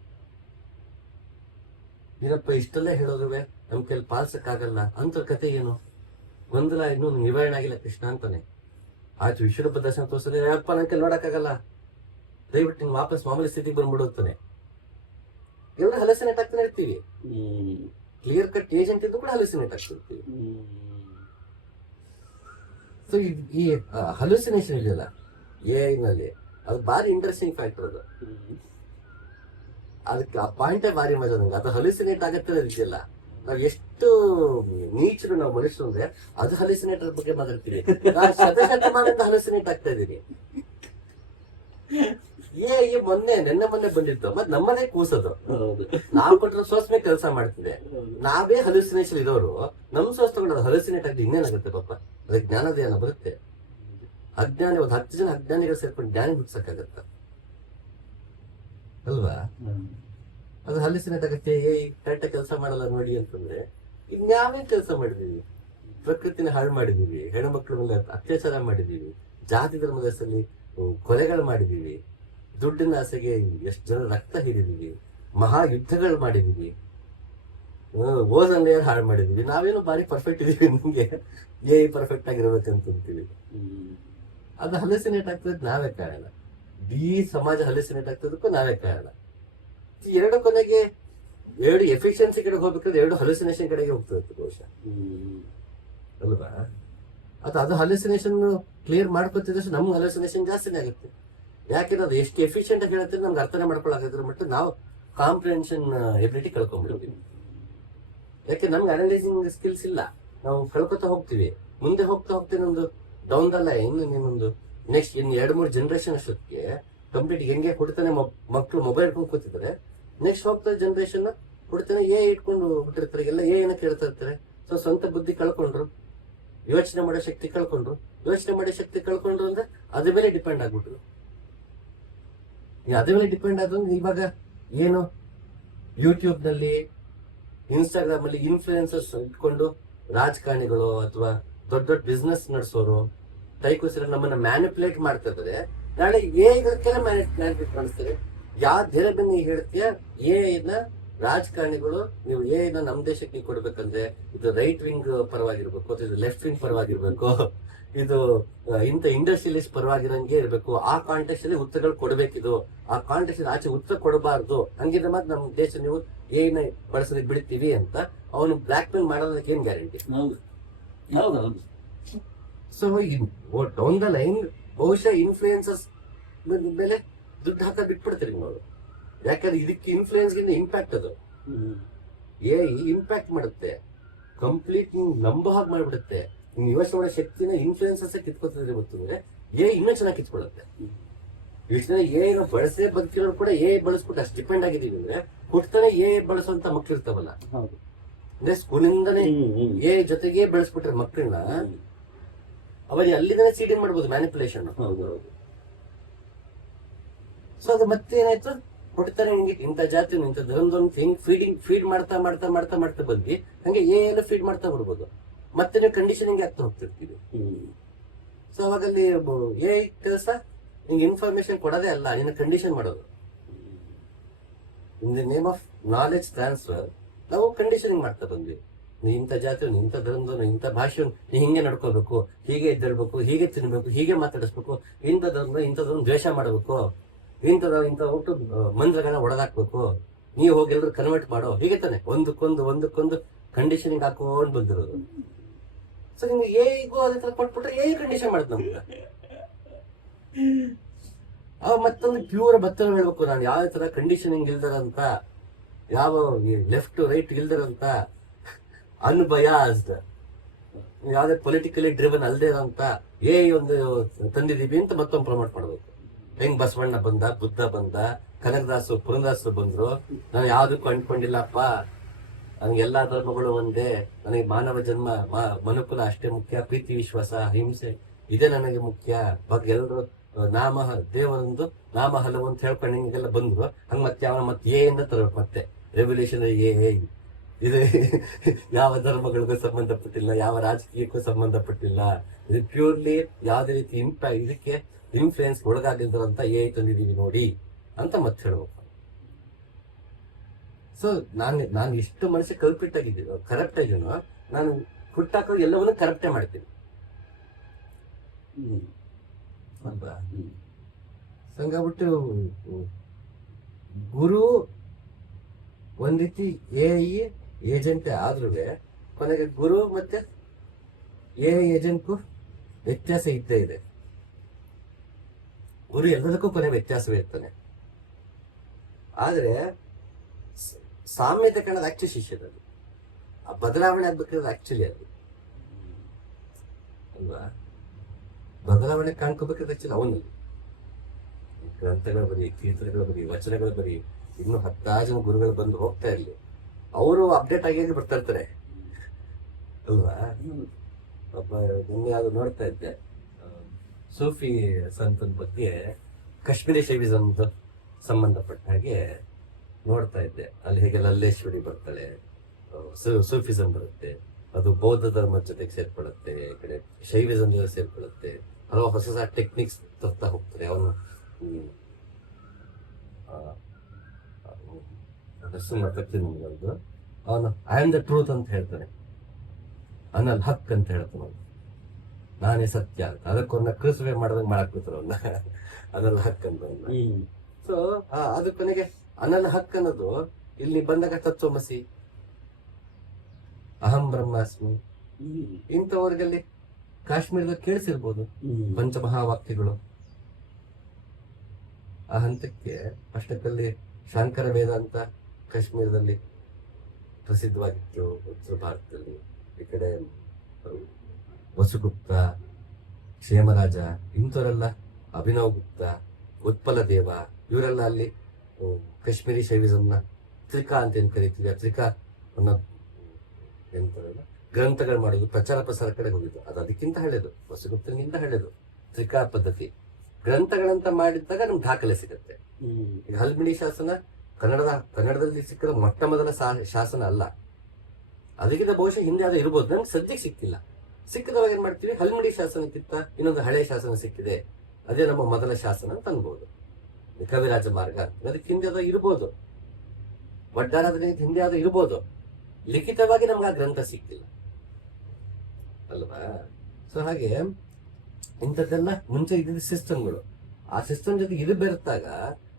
ಏನಪ್ಪ ಇಷ್ಟೆಲ್ಲ ಹೇಳೋದುವೆ ನಮ್ ಕೈಲಿ ಪಾಲಿಸಕ್ಕಾಗಲ್ಲ ಅಂತ ಕತೆ ಏನು? ಗೊಂದಲ ಇನ್ನೂ ನಿವಾರಣೆ ಆಗಿಲ್ಲ ಕೃಷ್ಣ ಅಂತಾನೆ. ಆಯ್ತು ವಿಶ್ವರೂಪ ದರ್ಶನ ತೋರಿಸಿದ್ರೆ ಯಪ್ಪ ನನ್ ಕೈಲಿ ನೋಡಕ್ಕಾಗಲ್ಲ, ದಯವಿಟ್ಟು ನಿನ್ ವಾಪಸ್ ಮಾಮೂಲಿ ಸ್ಥಿತಿಗೆ ಬಂದ್ಬಿಡುತ್ತಾನೆ. ಎಲ್ಲರೂ ಹಲಸಿನೇಟ್ ಆಗ್ತಾನೆ ಇರ್ತೀವಿ. ಕ್ಲಿಯರ್ ಕಟ್ ಏಜೆಂಟ್ ಇದ್ದು ಕೂಡ ಹಲಸಿನೇಟ್ ಆಗ್ತಿರ್ತೀವಿ. ಸೊ ಈ ಹಲುಸಿನೇಷನ್ ಇದೆಯಲ್ಲ ಎಐನಲ್ಲಿ, ಅದು ಬಾರಿ ಇಂಟ್ರೆಸ್ಟಿಂಗ್ ಫ್ಯಾಕ್ಟರ್. ಅದು ಅದಕ್ಕೆ ಆ ಪಾಯಿಂಟೇ ಬಾರಿ ಮಜಾ ನಂಗೆ. ಅದು ಹಲುಸಿನೇಟ್ ಆಗತ್ತೆ ಇದೆಯಲ್ಲ, ನಾವ್ ಎಷ್ಟು ನೀಚರು ನಾವು ಮನುಷ್ಯರು ಅಂದ್ರೆ ಅದು ಹಲುಸಿನೇಟರ್ ಬಗ್ಗೆ ಮಾತಾಡ್ತೀವಿ. ಶತಮಾನದಿಂದ ಹಲುಸಿನೇಟ್ ಆಗ್ತಾ ಇದೀನಿ. ಮೊನ್ನೆ ಬಂದಿತ್ತು, ಮತ್ ನಮ್ಮನೆ ಕೂಸೋದು, ನಾವ್ ಕೊಟ್ಟರು ಸೋಸ್ ಮೇಲೆ ಕೆಲಸ ಮಾಡ್ತಿದೆ. ನಾವೇ ಹಲುಸಿನೇಷನ್ ಇರೋರು ನಮ್ ಸೋಸ್ ತಗೊಂಡು ಹಲುಸಿನೇಟ್ ಆಗಿ ಇನ್ನೇನಾಗುತ್ತೆ ಪಾಪ. ಅದಕ್ಕೆ ಜ್ಞಾನೋದಯನ ಬರುತ್ತೆ. ಅಜ್ಞಾನಿ ಒಂದು 10 ಜನ ಅಜ್ಞಾನಿಗಳು ಸೇರ್ಕೊಂಡು ಜ್ಞಾನಿ ಹುಡ್ಸಕ್ಕಾಗತ್ತ ಅಲ್ವಾ? ಅದು ಹಲುಸಿನೇಟ್ ಆಗತ್ತೆ. ಕರೆಕ್ಟಾಗಿ ಕೆಲಸ ಮಾಡಲ್ಲ ನೋಡಿ ಅಂತಂದ್ರೆ ಇನ್ಯಾವೇನ್ ಕೆಲಸ ಮಾಡಿದೀವಿ? ಪ್ರಕೃತಿನ ಹಾಳು ಮಾಡಿದೀವಿ, ಹೆಣ್ಮಕ್ಳ ಮೇಲೆ ಅತ್ಯಾಚಾರ ಮಾಡಿದೀವಿ, ಜಾತಿ ಧರ್ಮದ ಹೆಸರಲ್ಲಿ ಕೊಲೆಗಳು ಮಾಡಿದೀವಿ, ದುಡ್ಡಿನ ಆಸೆಗೆ ಎಷ್ಟು ಜನ ರಕ್ತ ಹೀರಿದೀವಿ, ಮಹಾ ಯುದ್ಧಗಳು ಮಾಡಿದೀವಿ, ಓಝೋನ್ ಲೇಯರ್ ಹಾಳು ಮಾಡಿದೀವಿ. ನಾವೇನೋ ಬಾರಿ ಪರ್ಫೆಕ್ಟ್ ಇದೀವಿ, ನಿಮ್ಗೆ ಪರ್ಫೆಕ್ಟ್ ಆಗಿರ್ಬೇಕಂತೀವಿ. ಅದು ಹಲುಸಿನೇಟ್ ಆಗ್ತದೆ ನಾವೇ ಕಾರಣ. ಇಡೀ ಸಮಾಜ ಹಲುಸಿನೇಟ್ ಆಗ್ತದಕ್ಕೂ ನಾವೇ ಕಾರಣ. ಎರಡು ಕೊನೆಗೆ ಎರಡು ಎಫಿಷಿಯನ್ಸಿ ಕಡೆಗೆ ಹೋಗ್ಬೇಕಾದ್ರೆ ಎರಡು ಹಲುಸಿನೇಷನ್ ಕಡೆಗೆ ಹೋಗ್ತದೆ ಬಹುಶಃ ಅಲ್ವಾ? ಅದು ಹಲುಸಿನೇಷನ್ ಕ್ಲಿಯರ್ ಮಾಡ್ಕೊತಿದ್ದಷ್ಟು ನಮ್ಗೆ ಹಲುಸಿನೇಷನ್ ಜಾಸ್ತಿನೇ ಆಗುತ್ತೆ. ಯಾಕೆಂದ್ರೆ ಅದು ಎಷ್ಟು ಎಫಿಷಿಯಂಟ್ ಆಗಿ ಹೇಳುತ್ತೆ ನಮ್ಗೆ ಅರ್ಥನೇ ಮಾಡ್ಕೊಳಕಾಗಿದ್ರೆ ಮಟ್ಟ ನಾವು ಕಾಂಪ್ರಿಹೆನ್ಷನ್ ಎಬಿಲಿಟಿ ಕಳ್ಕೊಂಡ್ಬಿಡ್ತೀವಿ. ಯಾಕೆ ನಮ್ಗೆ ಅನಲೈಸಿಂಗ್ ಸ್ಕಿಲ್ಸ್ ಇಲ್ಲ, ನಾವು ಕಳ್ಕೊತಾ ಹೋಗ್ತೀವಿ. ಮುಂದೆ ಹೋಗ್ತಾ ನಮ್ದು ಡೌನ್ ದ ಲೈನ್ ಇನ್ನೊಂದು ನೆಕ್ಸ್ಟ್ ಇನ್ 2-3 ಜನರೇಷನ್ ಅಷ್ಟೊತ್ತಿಗೆ ಕಂಪ್ಲೀಟ್ ಹೆಂಗೆ ಕೊಡ್ತಾನೆ ಮಕ್ಕಳು ಮೊಬೈಲ್ ಇಟ್ಕೊಂಡು ಕೂತಿದ್ದಾರೆ. ನೆಕ್ಸ್ಟ್ ಹೋಗ್ತಾ ಜನರೇಷನ್ ಕೊಡ್ತಾನೆ ಇಟ್ಕೊಂಡು ಬಿಟ್ಟಿರ್ತಾರೆ. ಎಲ್ಲ ಏನ ಕೇಳ್ತಾ ಇರ್ತಾರೆ. ಸೊ ಸ್ವಂತ ಬುದ್ಧಿ ಕಳ್ಕೊಂಡ್ರು, ಯೋಚನೆ ಮಾಡೋ ಶಕ್ತಿ ಕಳ್ಕೊಂಡ್ರು ಅಂದ್ರೆ ಅದ್ರ ಮೇಲೆ ಡಿಪೆಂಡ್ ಆಗ್ಬಿಟ್ರು. ಅದ್ರ ಮೇಲೆ ಡಿಪೆಂಡ್ ಆದ್ರೆ ಇವಾಗ ಏನು ಯೂಟ್ಯೂಬ್ ನಲ್ಲಿ, ಇನ್ಸ್ಟಾಗ್ರಾಮ್ ಅಲ್ಲಿ ಇನ್ಫ್ಲೂಯೆನ್ಸರ್ಸ್ ಇಟ್ಕೊಂಡು ರಾಜಕಾರಣಿಗಳು ಅಥವಾ ದೊಡ್ಡ ದೊಡ್ಡ ಬಿಸ್ನೆಸ್ ನಡೆಸೋರು ಟೈಕೋಸಿರ ನಮ್ಮನ್ನ ಮ್ಯಾನಿಪುಲೇಟ್ ಮಾಡ್ತಾ ಇದ್ದಾರೆ. ನಾಳೆ ಏಕೆಲ್ಲ ಮ್ಯಾನಿಪುಲೇಟ್ ಮಾಡಿಸ್ತಾರೆ. ಯಾವ ಧೈರ್ಯ ಬಂದು ಹೇಳ್ತೀಯ ರಾಜಕಾರಣಿಗಳು ನೀವು ಏನ ನಮ್ ದೇಶಕ್ಕೆ ನೀವು ಕೊಡ್ಬೇಕಂದ್ರೆ ಇದು ರೈಟ್ ವಿಂಗ್ ಪರವಾಗಿರ್ಬೇಕು ಅಥವಾ ಇದು ಲೆಫ್ಟ್ ವಿಂಗ್ ಪರವಾಗಿರ್ಬೇಕು, ಇದು ಇಂಥ ಇಂಡಸ್ಟ್ರಿಯಲಿಸ್ಟ್ ಪರವಾಗಿರಂಗೆ ಇರಬೇಕು, ಆ ಕಾಂಟೆಕ್ಸ್ಟ್ ಅಲ್ಲಿ ಉತ್ತರಗಳು ಕೊಡ್ಬೇಕಿದು, ಆ ಕಾಂಟೆಕ್ಸ್ಟ್ ಆಚೆ ಉತ್ತರ ಕೊಡಬಾರ್ದು, ಹಂಗಿದ್ರೆ ಮಾತ್ರ ನಮ್ ದೇಶ ನೀವು ಏನ ಬಳಸೋದಕ್ಕೆ ಬಿಡ್ತೀವಿ ಅಂತ ಅವನು ಬ್ಲಾಕ್ ಮೇಲ್ ಮಾಡೋದಕ್ಕೆ ಏನ್ ಗ್ಯಾರಂಟಿ? ಹೌದೌದು. ಸೊ ಡೌನ್ ದ ಲೈನ್ ಬಹುಶಃ ಇನ್ಫ್ಲೂಯೆನ್ಸಸ್ ಮೇಲೆ ದುಡ್ಡು ಹಾಕ ಬಿಟ್ಬಿಡ್ತೀರಿ ನೋಡು. ಯಾಕಂದ್ರೆ ಇದಕ್ಕೆ ಇನ್ಫ್ಲೂಯೆನ್ಸ್ ಗಿಂತ ಇಂಪ್ಯಾಕ್ಟ್ ಅದು ಇಂಪ್ಯಾಕ್ಟ್ ಮಾಡುತ್ತೆ, ಕಂಪ್ಲೀಟ್ ನೀವು ನಂಬೋ ಹಾಗೆ ಮಾಡ್ಬಿಡುತ್ತೆ. ನೀವು ಯೋಚನೆ ಮಾಡೋ ಶಕ್ತಿನ ಇನ್ಫ್ಲೂಯೆನ್ಸಸ್ ಕಿತ್ಕೊತಿದ್ರೆ ಗೊತ್ತಂದ್ರೆ ಇನ್ನೂ ಚೆನ್ನಾಗಿ ಕಿತ್ಕೊಳ್ಳುತ್ತೆ. ಇಷ್ಟು ಏನೋ ಬಳಸೇ ಬದುಕಿರೋರು ಕೂಡ ಬಳಸ್ಬಿಟ್ಟು ಅಷ್ಟು ಡಿಪೆಂಡ್ ಆಗಿದೀವಿ ಅಂದ್ರೆ ಹುಟ್ಟತಾನೆ ಬಳಸುವಂತ ಮಕ್ಳು ಇರ್ತಾವಲ್ಲ, ಅಂದ್ರೆ ಸ್ಕೂಲಿಂದಾನೇ ಜೊತೆಗೆ ಬೆಳೆಸ್ಬಿಟ್ರೆ ಮಕ್ಕಳನ್ನ ಅವಾಗ ಅಲ್ಲಿಂದಾನೆ ಸೀಡಿಂಗ್ ಮಾಡ್ಬೋದು ಮ್ಯಾನಿಪುಲೇಷನ್. ಸೊ ಅದು ಮತ್ತೆ ಏನಾಯ್ತು, ಕೊಡ್ತಾರೆ ನಿಂಗೆ ಇಂಥ ಜಾತಿ ಇಂಥ ಧರ್ಮದವ್ರು ಹಿಂಗ್ ಫೀಡ್ ಮಾಡ್ತಾ ಮಾಡ್ತಾ ಮಾಡ್ತಾ ಮಾಡ್ತಾ ಬಂದ್ವಿ, ಹಂಗೆ ಎಲ್ಲ ಫೀಡ್ ಮಾಡ್ತಾ ಬರ್ಬೋದು. ಮತ್ತೆ ನೀವು ಕಂಡೀಷನಿಂಗ್ ಆಗ್ತಾ ಹೋಗ್ತಿರ್ತೀವಿ. ಸೊ ಅವಾಗ ಅಲ್ಲಿ ಕೆಲಸ ನಿಂಗೆ ಇನ್ಫಾರ್ಮೇಶನ್ ಕೊಡೋದೇ ಅಲ್ಲ, ನಿನ್ನ ಕಂಡೀಷನ್ ಮಾಡೋದು. In the name of knowledge transfer ನಾವು ಕಂಡೀಷನಿಂಗ್ ಮಾಡ್ತಾ ಬಂದ್ವಿ. ನೀ ಇಂಥ ಜಾತಿಯವನು, ಇಂಥ ಧರ್ಮದವನು, ಇಂಥ ಭಾಷೆಯವನು, ನೀ ಹಿಂಗೆ ನಡ್ಕೋಬೇಕು, ಹೀಗೆ ಎದ್ದೇಳ್ಬೇಕು, ಹೀಗೆ ತಿನ್ಬೇಕು, ಹೀಗೆ ಮಾತಾಡಿಸ್ಬೇಕು, ಇಂಥ ಧರ್ಮ ದ್ವೇಷ ಮಾಡಬೇಕು, ಇಂಥ ಒಟ್ಟು ಮಂತ್ರಗಳನ್ನ ಹೊಡೆದಾಕ್ಬೇಕು, ನೀವು ಹೋಗಿ ಎಲ್ರು ಕನ್ವರ್ಟ್ ಮಾಡೋ, ಹೀಗೆ ತಾನೆ ಒಂದಕ್ಕೊಂದು ಕಂಡೀಷನಿಂಗ್ ಹಾಕೊಂಡ್ ಬಂದಿರೋದು. ಸೊ ನಿಮ್ಗೆ ಹೇಗೋ ಅದೇ ತರ ಕೊಟ್ಬಿಟ್ರೆ ಕಂಡೀಷನ್ ಮಾಡುತ್ತೆ ನಮ್ಗೆ. ಮತ್ತೊಂದು ಪ್ಯೂರ್ ಬತ್ತನ ಹೇಳ್ಬೇಕು, ನಾನು ಯಾವ ತರ ಕಂಡೀಷನಿಂಗ್ ಇಲ್ದರಂತ, ಯಾವ ಲೆಫ್ಟ್ ರೈಟ್ ಇಲ್ದರಂತ, ಅನ್ಬಯಾಸ್ಡ್, ಯಾವ್ದೇ ಪೊಲಿಟಿಕಲಿ ಡ್ರಿವನ್ ಅಲ್ದೇ ಅಂತ ಒಂದು ತಂದಿದೀವಿ ಅಂತ ಮತ್ತೊಂದು ಪ್ರಮೋಟ್ ಮಾಡ್ಬೇಕು. ಹೆಂಗ್ ಬಸವಣ್ಣ ಬಂದ, ಬುದ್ಧ ಬಂದ, ಕನಕದಾಸು ಪುರಂದಾಸರು ಬಂದ್ರು, ನಾನು ಯಾವ್ದಕ್ಕೂ ಅಂಟ್ಕೊಂಡಿಲ್ಲಪ್ಪ, ನನಗೆ ಎಲ್ಲಾ ಧರ್ಮಗಳು ಒಂದೇ, ನನಗೆ ಮಾನವ ಜನ್ಮ ಮನುಕುಲ ಅಷ್ಟೇ ಮುಖ್ಯ, ಪ್ರೀತಿ ವಿಶ್ವಾಸ ಹಿಂಸೆ ಇದೇ ನನಗೆ ಮುಖ್ಯ, ಬಗ್ಗೆ ಎಲ್ರು ದೇವರೊಂದು ನಾಮ ಹಲವು ಅಂತ ಹೇಳ್ಕೊಂಡು ಹಿಂಗೆಲ್ಲ ಬಂದ್ರು. ಹಂಗ ಮತ್ತೆ ಮತ್ತೆ ಇಂದ ತರಬೇಕು, ಮತ್ತೆ ರೆವಲ್ಯೂಷನ್ ಇದು ಯಾವ ಧರ್ಮಗಳಿಗೂ ಸಂಬಂಧಪಟ್ಟಿಲ್ಲ, ಯಾವ ರಾಜಕೀಯಕ್ಕೂ ಸಂಬಂಧಪಟ್ಟಿಲ್ಲ, ಇದು ಪ್ಯೂರ್ಲಿ ಯಾವ್ದೇ ರೀತಿ ಇಂಪ್ಯಾಕ್ಟ್ ಇದಕ್ಕೆ ಇನ್ಫ್ಲೂಯೆನ್ಸ್ ಒಳಗಾಗಿದ್ದಾರಂತ ತಂದಿದೀವಿ ನೋಡಿ ಅಂತ ಮತ್ತೆ ಹೇಳ್ಬೇಕು. ಸೊ ನಾನು ಎಷ್ಟು ಮನುಷ್ಯ ಕಲ್ಪಿಟ್ ಆಗಿದ್ದೀನೋ, ಕರಪ್ಟ್ ಆಗಿನೋ, ನಾನು ಹುಟ್ಟಾಕೋ ಎಲ್ಲವನ್ನೂ ಕರಪ್ಟೇ ಮಾಡ್ತೀನಿ. ಹಂಗಾಗ್ಬಿಟ್ಟು ಗುರು ಒಂದ್ ರೀತಿ ಏಜೆಂಟ್ ಆದ್ರೂ ಕೊನೆಗೆ ಗುರು ಮತ್ತೆ ಏಜೆಂಟ್ಗೂ ವ್ಯತ್ಯಾಸ ಇದ್ದೇ ಇದೆ. ಗುರು ಎಲ್ಲದಕ್ಕೂ ಕೊನೆ ವ್ಯತ್ಯಾಸವೇ ಇರ್ತಾನೆ. ಆದ್ರೆ ಸಾಮ್ಯತೆ ಕಾಣೋದು ಆಕ್ಚುಲಿ ಶಿಷ್ಯದಲ್ಲಿ, ಆ ಬದಲಾವಣೆ ಆಗ್ಬೇಕಾದ್ರೆ ಆಕ್ಚುಲಿ ಅದು ಅಲ್ವಾ, ಬದಲಾವಣೆ ಕಾಣ್ಕೋಬೇಕಾದ್ರೆ ಆಕ್ಚುಲಿ ಅವನಲ್ಲಿ ಗ್ರಂಥಗಳ ಬರೀ, ಕೀರ್ತನೆಗಳ ಬರೀ, ವಚನಗಳ ಬರೀ, ಇನ್ನು 10 ಜನ ಗುರುಗಳು ಬಂದು ಹೋಗ್ತಾ ಇರ್ಲಿ, ಅವರು ಅಪ್ಡೇಟ್ ಆಗಿ ಬರ್ತಾ ಇರ್ತಾರೆ ಅಲ್ವಾ. ಒಬ್ಬ ನಿನ್ನೆ ಅದು ನೋಡ್ತಾ ಇದ್ದೆ, ಸೂಫಿ ಸಂತನ ಬಗ್ಗೆ ಕಾಶ್ಮೀರಿ ಶೈವಿಸಮ್ ಸಂಬಂಧಪಟ್ಟ ಹಾಗೆ ನೋಡ್ತಾ ಇದ್ದೆ. ಅಲ್ಲಿ ಹೇಗೆ ಲಲ್ಲೇಶ್ವರಿ ಬರ್ತಾಳೆ, ಸೂಫಿಸಮ್ ಬರುತ್ತೆ, ಅದು ಬೌದ್ಧ ಧರ್ಮದ ಜೊತೆಗೆ ಸೇರ್ಕೊಳ್ಳುತ್ತೆ, ಈ ಕಡೆ ಶೈವಿಸಮ್ ಜೊತೆ ಸೇರ್ಕೊಳ್ಳುತ್ತೆ, ಹಲವು ಹೊಸ ಹೊಸ ಟೆಕ್ನಿಕ್ಸ್ ತರ್ತಾ ಹೋಗ್ತಾರೆ. ಅವನು ಅವನು ಐ ಆಮ್ ದ ಟ್ರೂತ್ ಅಂತ ಹೇಳ್ತಾನೆ, ಅನ್ನಲ್ ಹಕ್ ಅಂತ ಹೇಳ್ತಾನ, ನಾನೇ ಸತ್ಯ ಅಂತ. ಅದಕ್ಕೊಂದ ಕ್ರೂಸಿಫೈ ಮಾಡೋದಂಗೆ ಮಾಡಾಕ್ಬಿಡ್ತಾರ ಅವನ್ನ, ಅನ್ನಲ್ ಹಕ್ ಅಂತ. ಸೊ ಅದು ಕೊನೆಗೆ ಅನ್ನಲ್ ಹಕ್ ಅನ್ನೋದು ಇಲ್ಲಿ ಬಂದಾಗ ತತ್ವಮಸಿ, ಅಹಂ ಬ್ರಹ್ಮಾಸ್ಮಿ ಇಂಥವ್ರಿಗಲ್ಲಿ ಕಾಶ್ಮೀರದಲ್ಲಿ ಕೇಳಿಸಿರ್ಬೋದು ಪಂಚಮಹಾವಾಕ್ಯಗಳು. ಆ ಹಂತಕ್ಕೆ ಅಷ್ಟಕ್ಕಲ್ಲಿ ಶಾಂಕರ ವೇದಾಂತ ಕಾಶ್ಮೀರದಲ್ಲಿ ಪ್ರಸಿದ್ಧವಾಗಿತ್ತು, ಉತ್ತರ ಭಾರತದಲ್ಲಿ. ಈ ಕಡೆ ವಸುಗುಪ್ತ, ಕ್ಷೇಮರಾಜ ಇಂಥವರೆಲ್ಲ, ಅಭಿನವ್ ಗುಪ್ತ, ಉತ್ಪಲ ದೇವ, ಇವರೆಲ್ಲ ಅಲ್ಲಿ ಕಾಶ್ಮೀರಿ ಶೈವಿಸಮ್ನ ತ್ರಿಕಾ ಅಂತ ಏನ್ ಕರಿತೀವಿ, ಆ ತ್ರಿಕಾ ಅನ್ನೋ ಎಂತಾರಲ್ಲ ಗ್ರಂಥಗಳು ಮಾಡೋದು, ಪ್ರಚಾರ ಪ್ರಸಾರ ಕಡೆ ಹೋಗಿದ್ದು. ಅದು ಅದಕ್ಕಿಂತ ಹಳೆದು, ವಸುಗುಪ್ತನಿಗಿಂತ ಹಳೆದು ತ್ರಿಕಾ ಪದ್ಧತಿ. ಗ್ರಂಥಗಳಂತ ಮಾಡಿದ್ದಾಗ ನಮ್ಗೆ ದಾಖಲೆ ಸಿಗುತ್ತೆ. ಈಗ ಹಲ್ಮಿಡಿ ಶಾಸನ ಕನ್ನಡದಲ್ಲಿ ಸಿಕ್ಕಿದ ಮೊಟ್ಟ ಮೊದಲ ಶಾಸನ ಅಲ್ಲ, ಅದಕ್ಕಿಂತ ಬಹುಶಃ ಹಿಂದೆ ಅದು ಇರ್ಬೋದು, ನಮ್ಗೆ ಸದ್ಯಕ್ಕೆ ಸಿಕ್ಕಿಲ್ಲ. ಸಿಕ್ಕಿದವಾಗ ಏನ್ ಮಾಡ್ತೀವಿ, ಹಲ್ಮಿಡಿ ಶಾಸನಕ್ಕಿಂತ ಇನ್ನೊಂದು ಹಳೆ ಶಾಸನ ಸಿಕ್ಕಿದೆ, ಅದೇ ನಮ್ಮ ಮೊದಲ ಶಾಸನ ಅಂತ ಅನ್ಬೋದು, ಕವಿರಾಜ ಮಾರ್ಗ. ಅದಕ್ಕೆ ಹಿಂದೆ ಅದು ಇರ್ಬೋದು, ಒಡ್ಡಾಡೋದ್ರೆ ಹಿಂದೆ ಯಾವ್ದು ಇರ್ಬೋದು, ಲಿಖಿತವಾಗಿ ನಮ್ಗೆ ಆ ಗ್ರಂಥ ಸಿಕ್ತಿಲ್ಲ ಅಲ್ವಾ. ಸೊ ಹಾಗೆ ಇಂಥದ್ದೆಲ್ಲ ಮುಂಚೆ ಇದ್ದಿದ್ದ ಸಿಸ್ಟಮ್ಗಳು, ಆ ಸಿಸ್ಟಮ್ ಜೊತೆ ಇದು ಬೆರೆತಾಗ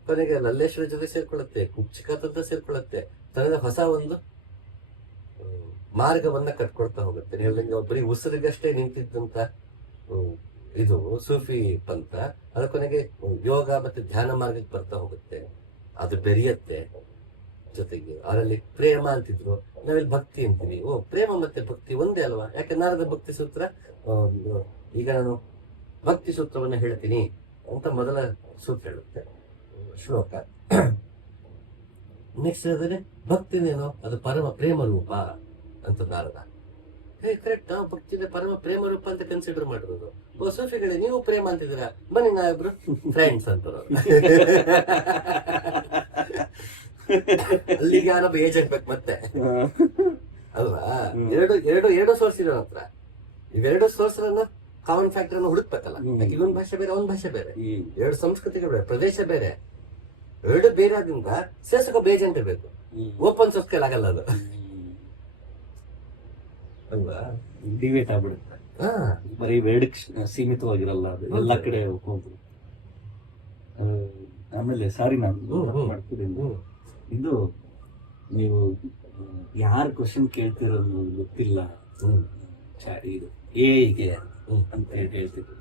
ಕೊನೆಗೆ ಲಲ್ಲೇಶ್ವರ ಜೊತೆ ಸೇರ್ಕೊಳ್ಳುತ್ತೆ, ಕುಚ್ಚಿಕಾತ ಸೇರ್ಕೊಳ್ಳುತ್ತೆ, ತನ್ನದ ಹೊಸ ಒಂದು ಮಾರ್ಗವನ್ನ ಕಟ್ಕೊಳ್ತಾ ಹೋಗುತ್ತೆ. ನೀವು ಹೇಳ್ದಂಗೆ ಬರೀ ಉಸಿರಿಗಷ್ಟೇ ನಿಂತಿದ್ದಂತ ಇದು ಸೂಫಿ ಪಂಥ, ಅದ ಕೊನೆಗೆ ಯೋಗ ಮತ್ತೆ ಧ್ಯಾನ ಮಾರ್ಗಕ್ಕೆ ಬರ್ತಾ ಹೋಗುತ್ತೆ, ಅದು ಬೆರೆಯತ್ತೆ. ಜೊತೆಗೆ ಅವರಲ್ಲಿ ಪ್ರೇಮ ಅಂತಿದ್ರು, ನಾವಿಲ್ಲಿ ಭಕ್ತಿ ಅಂತೀವಿ. ಪ್ರೇಮ ಮತ್ತೆ ಭಕ್ತಿ ಒಂದೇ ಅಲ್ವಾ? ಯಾಕೆ ನಾರದ ಭಕ್ತಿ ಸೂತ್ರ, ಈಗ ನಾನು ಭಕ್ತಿ ಸೂತ್ರವನ್ನ ಹೇಳ್ತೀನಿ ಅಂತ ಮೊದಲ ಸೂತ್ರ ಹೇಳುತ್ತೆ ಶ್ಲೋಕ. ನೆಕ್ಸ್ಟ್ ಹೇಳಿದ್ರೆ ಭಕ್ತಿನೇನು, ಅದು ಪರಮ ಪ್ರೇಮ ರೂಪ ಅಂತ ನಾರದ. ಕರೆಕ್ಟ್, ನಾವು ಭಕ್ತಿನ ಪರಮ ಪ್ರೇಮ ರೂಪ ಅಂತ ಕನ್ಸಿಡರ್ ಮಾಡಿರೋದು. ಸೂಫಿಗಳೇ ನೀವು ಪ್ರೇಮ ಅಂತಿದ್ದೀರಾ, ಬನ್ನಿ ನಾವಿಬ್ರು ಫ್ರೆಂಡ್ಸ್ ಅಂತಾರ. ಅಲ್ಲಿಗೆ ಯಾರೊಬ್ಬ ಏಜೆಂಟ್ ಬೇಕು ಮತ್ತೆ ಅಲ್ವಾ. ಎರಡು ಸೋರ್ಸ್ ಇರೋ ಹತ್ರ, ಇವೆರಡು ಸೋರ್ಸ್ ಕಾಮನ್ ಫ್ಯಾಕ್ಟರ್ ಅನ್ನು ಹುಡುಕ್ಬೇಕಲ್ಲ. ಇವನ್ ಭಾಷೆ ಬೇರೆ, ಅವನ್ ಭಾಷೆ ಬೇರೆ, ಎರಡು ಸಂಸ್ಕೃತಿಗಳು ಬೇರೆ, ಪ್ರದೇಶ ಬೇರೆ, ಎರಡು ಬೇರೆ ಆದ್ರಿಂದ ಸೇರ್ಸಕ್ಕೊಬ್ಬ ಏಜೆಂಟ್ ಬೇಕು. ಓಪನ್ ಸೋರ್ಸ್ ಕೈಲಿ ಆಗಲ್ಲ ಅದು ಅಲ್ವಾ, ಡಿವೇಟ್ ಆಗ್ಬಿಡುತ್ತೆ. ಬರೀ ಎರಡಕ್ಕೆ ಸೀಮಿತವಾಗಿರಲ್ಲ, ಅದು ಎಲ್ಲ ಕಡೆ ಹೋಗ್ಬೋದು. ಆಮೇಲೆ ಸಾರಿ ನಾನು ಮಾಡ್ತಿದ್ದೀನಿ, ಇದು ನೀವು ಯಾರು ಕ್ವಶನ್ ಕೇಳ್ತಿರೋದು ಗೊತ್ತಿಲ್ಲ ಇದು ಹೇಗೆ ಅಂತ ಹೇಳ್ತಿದ್ರು.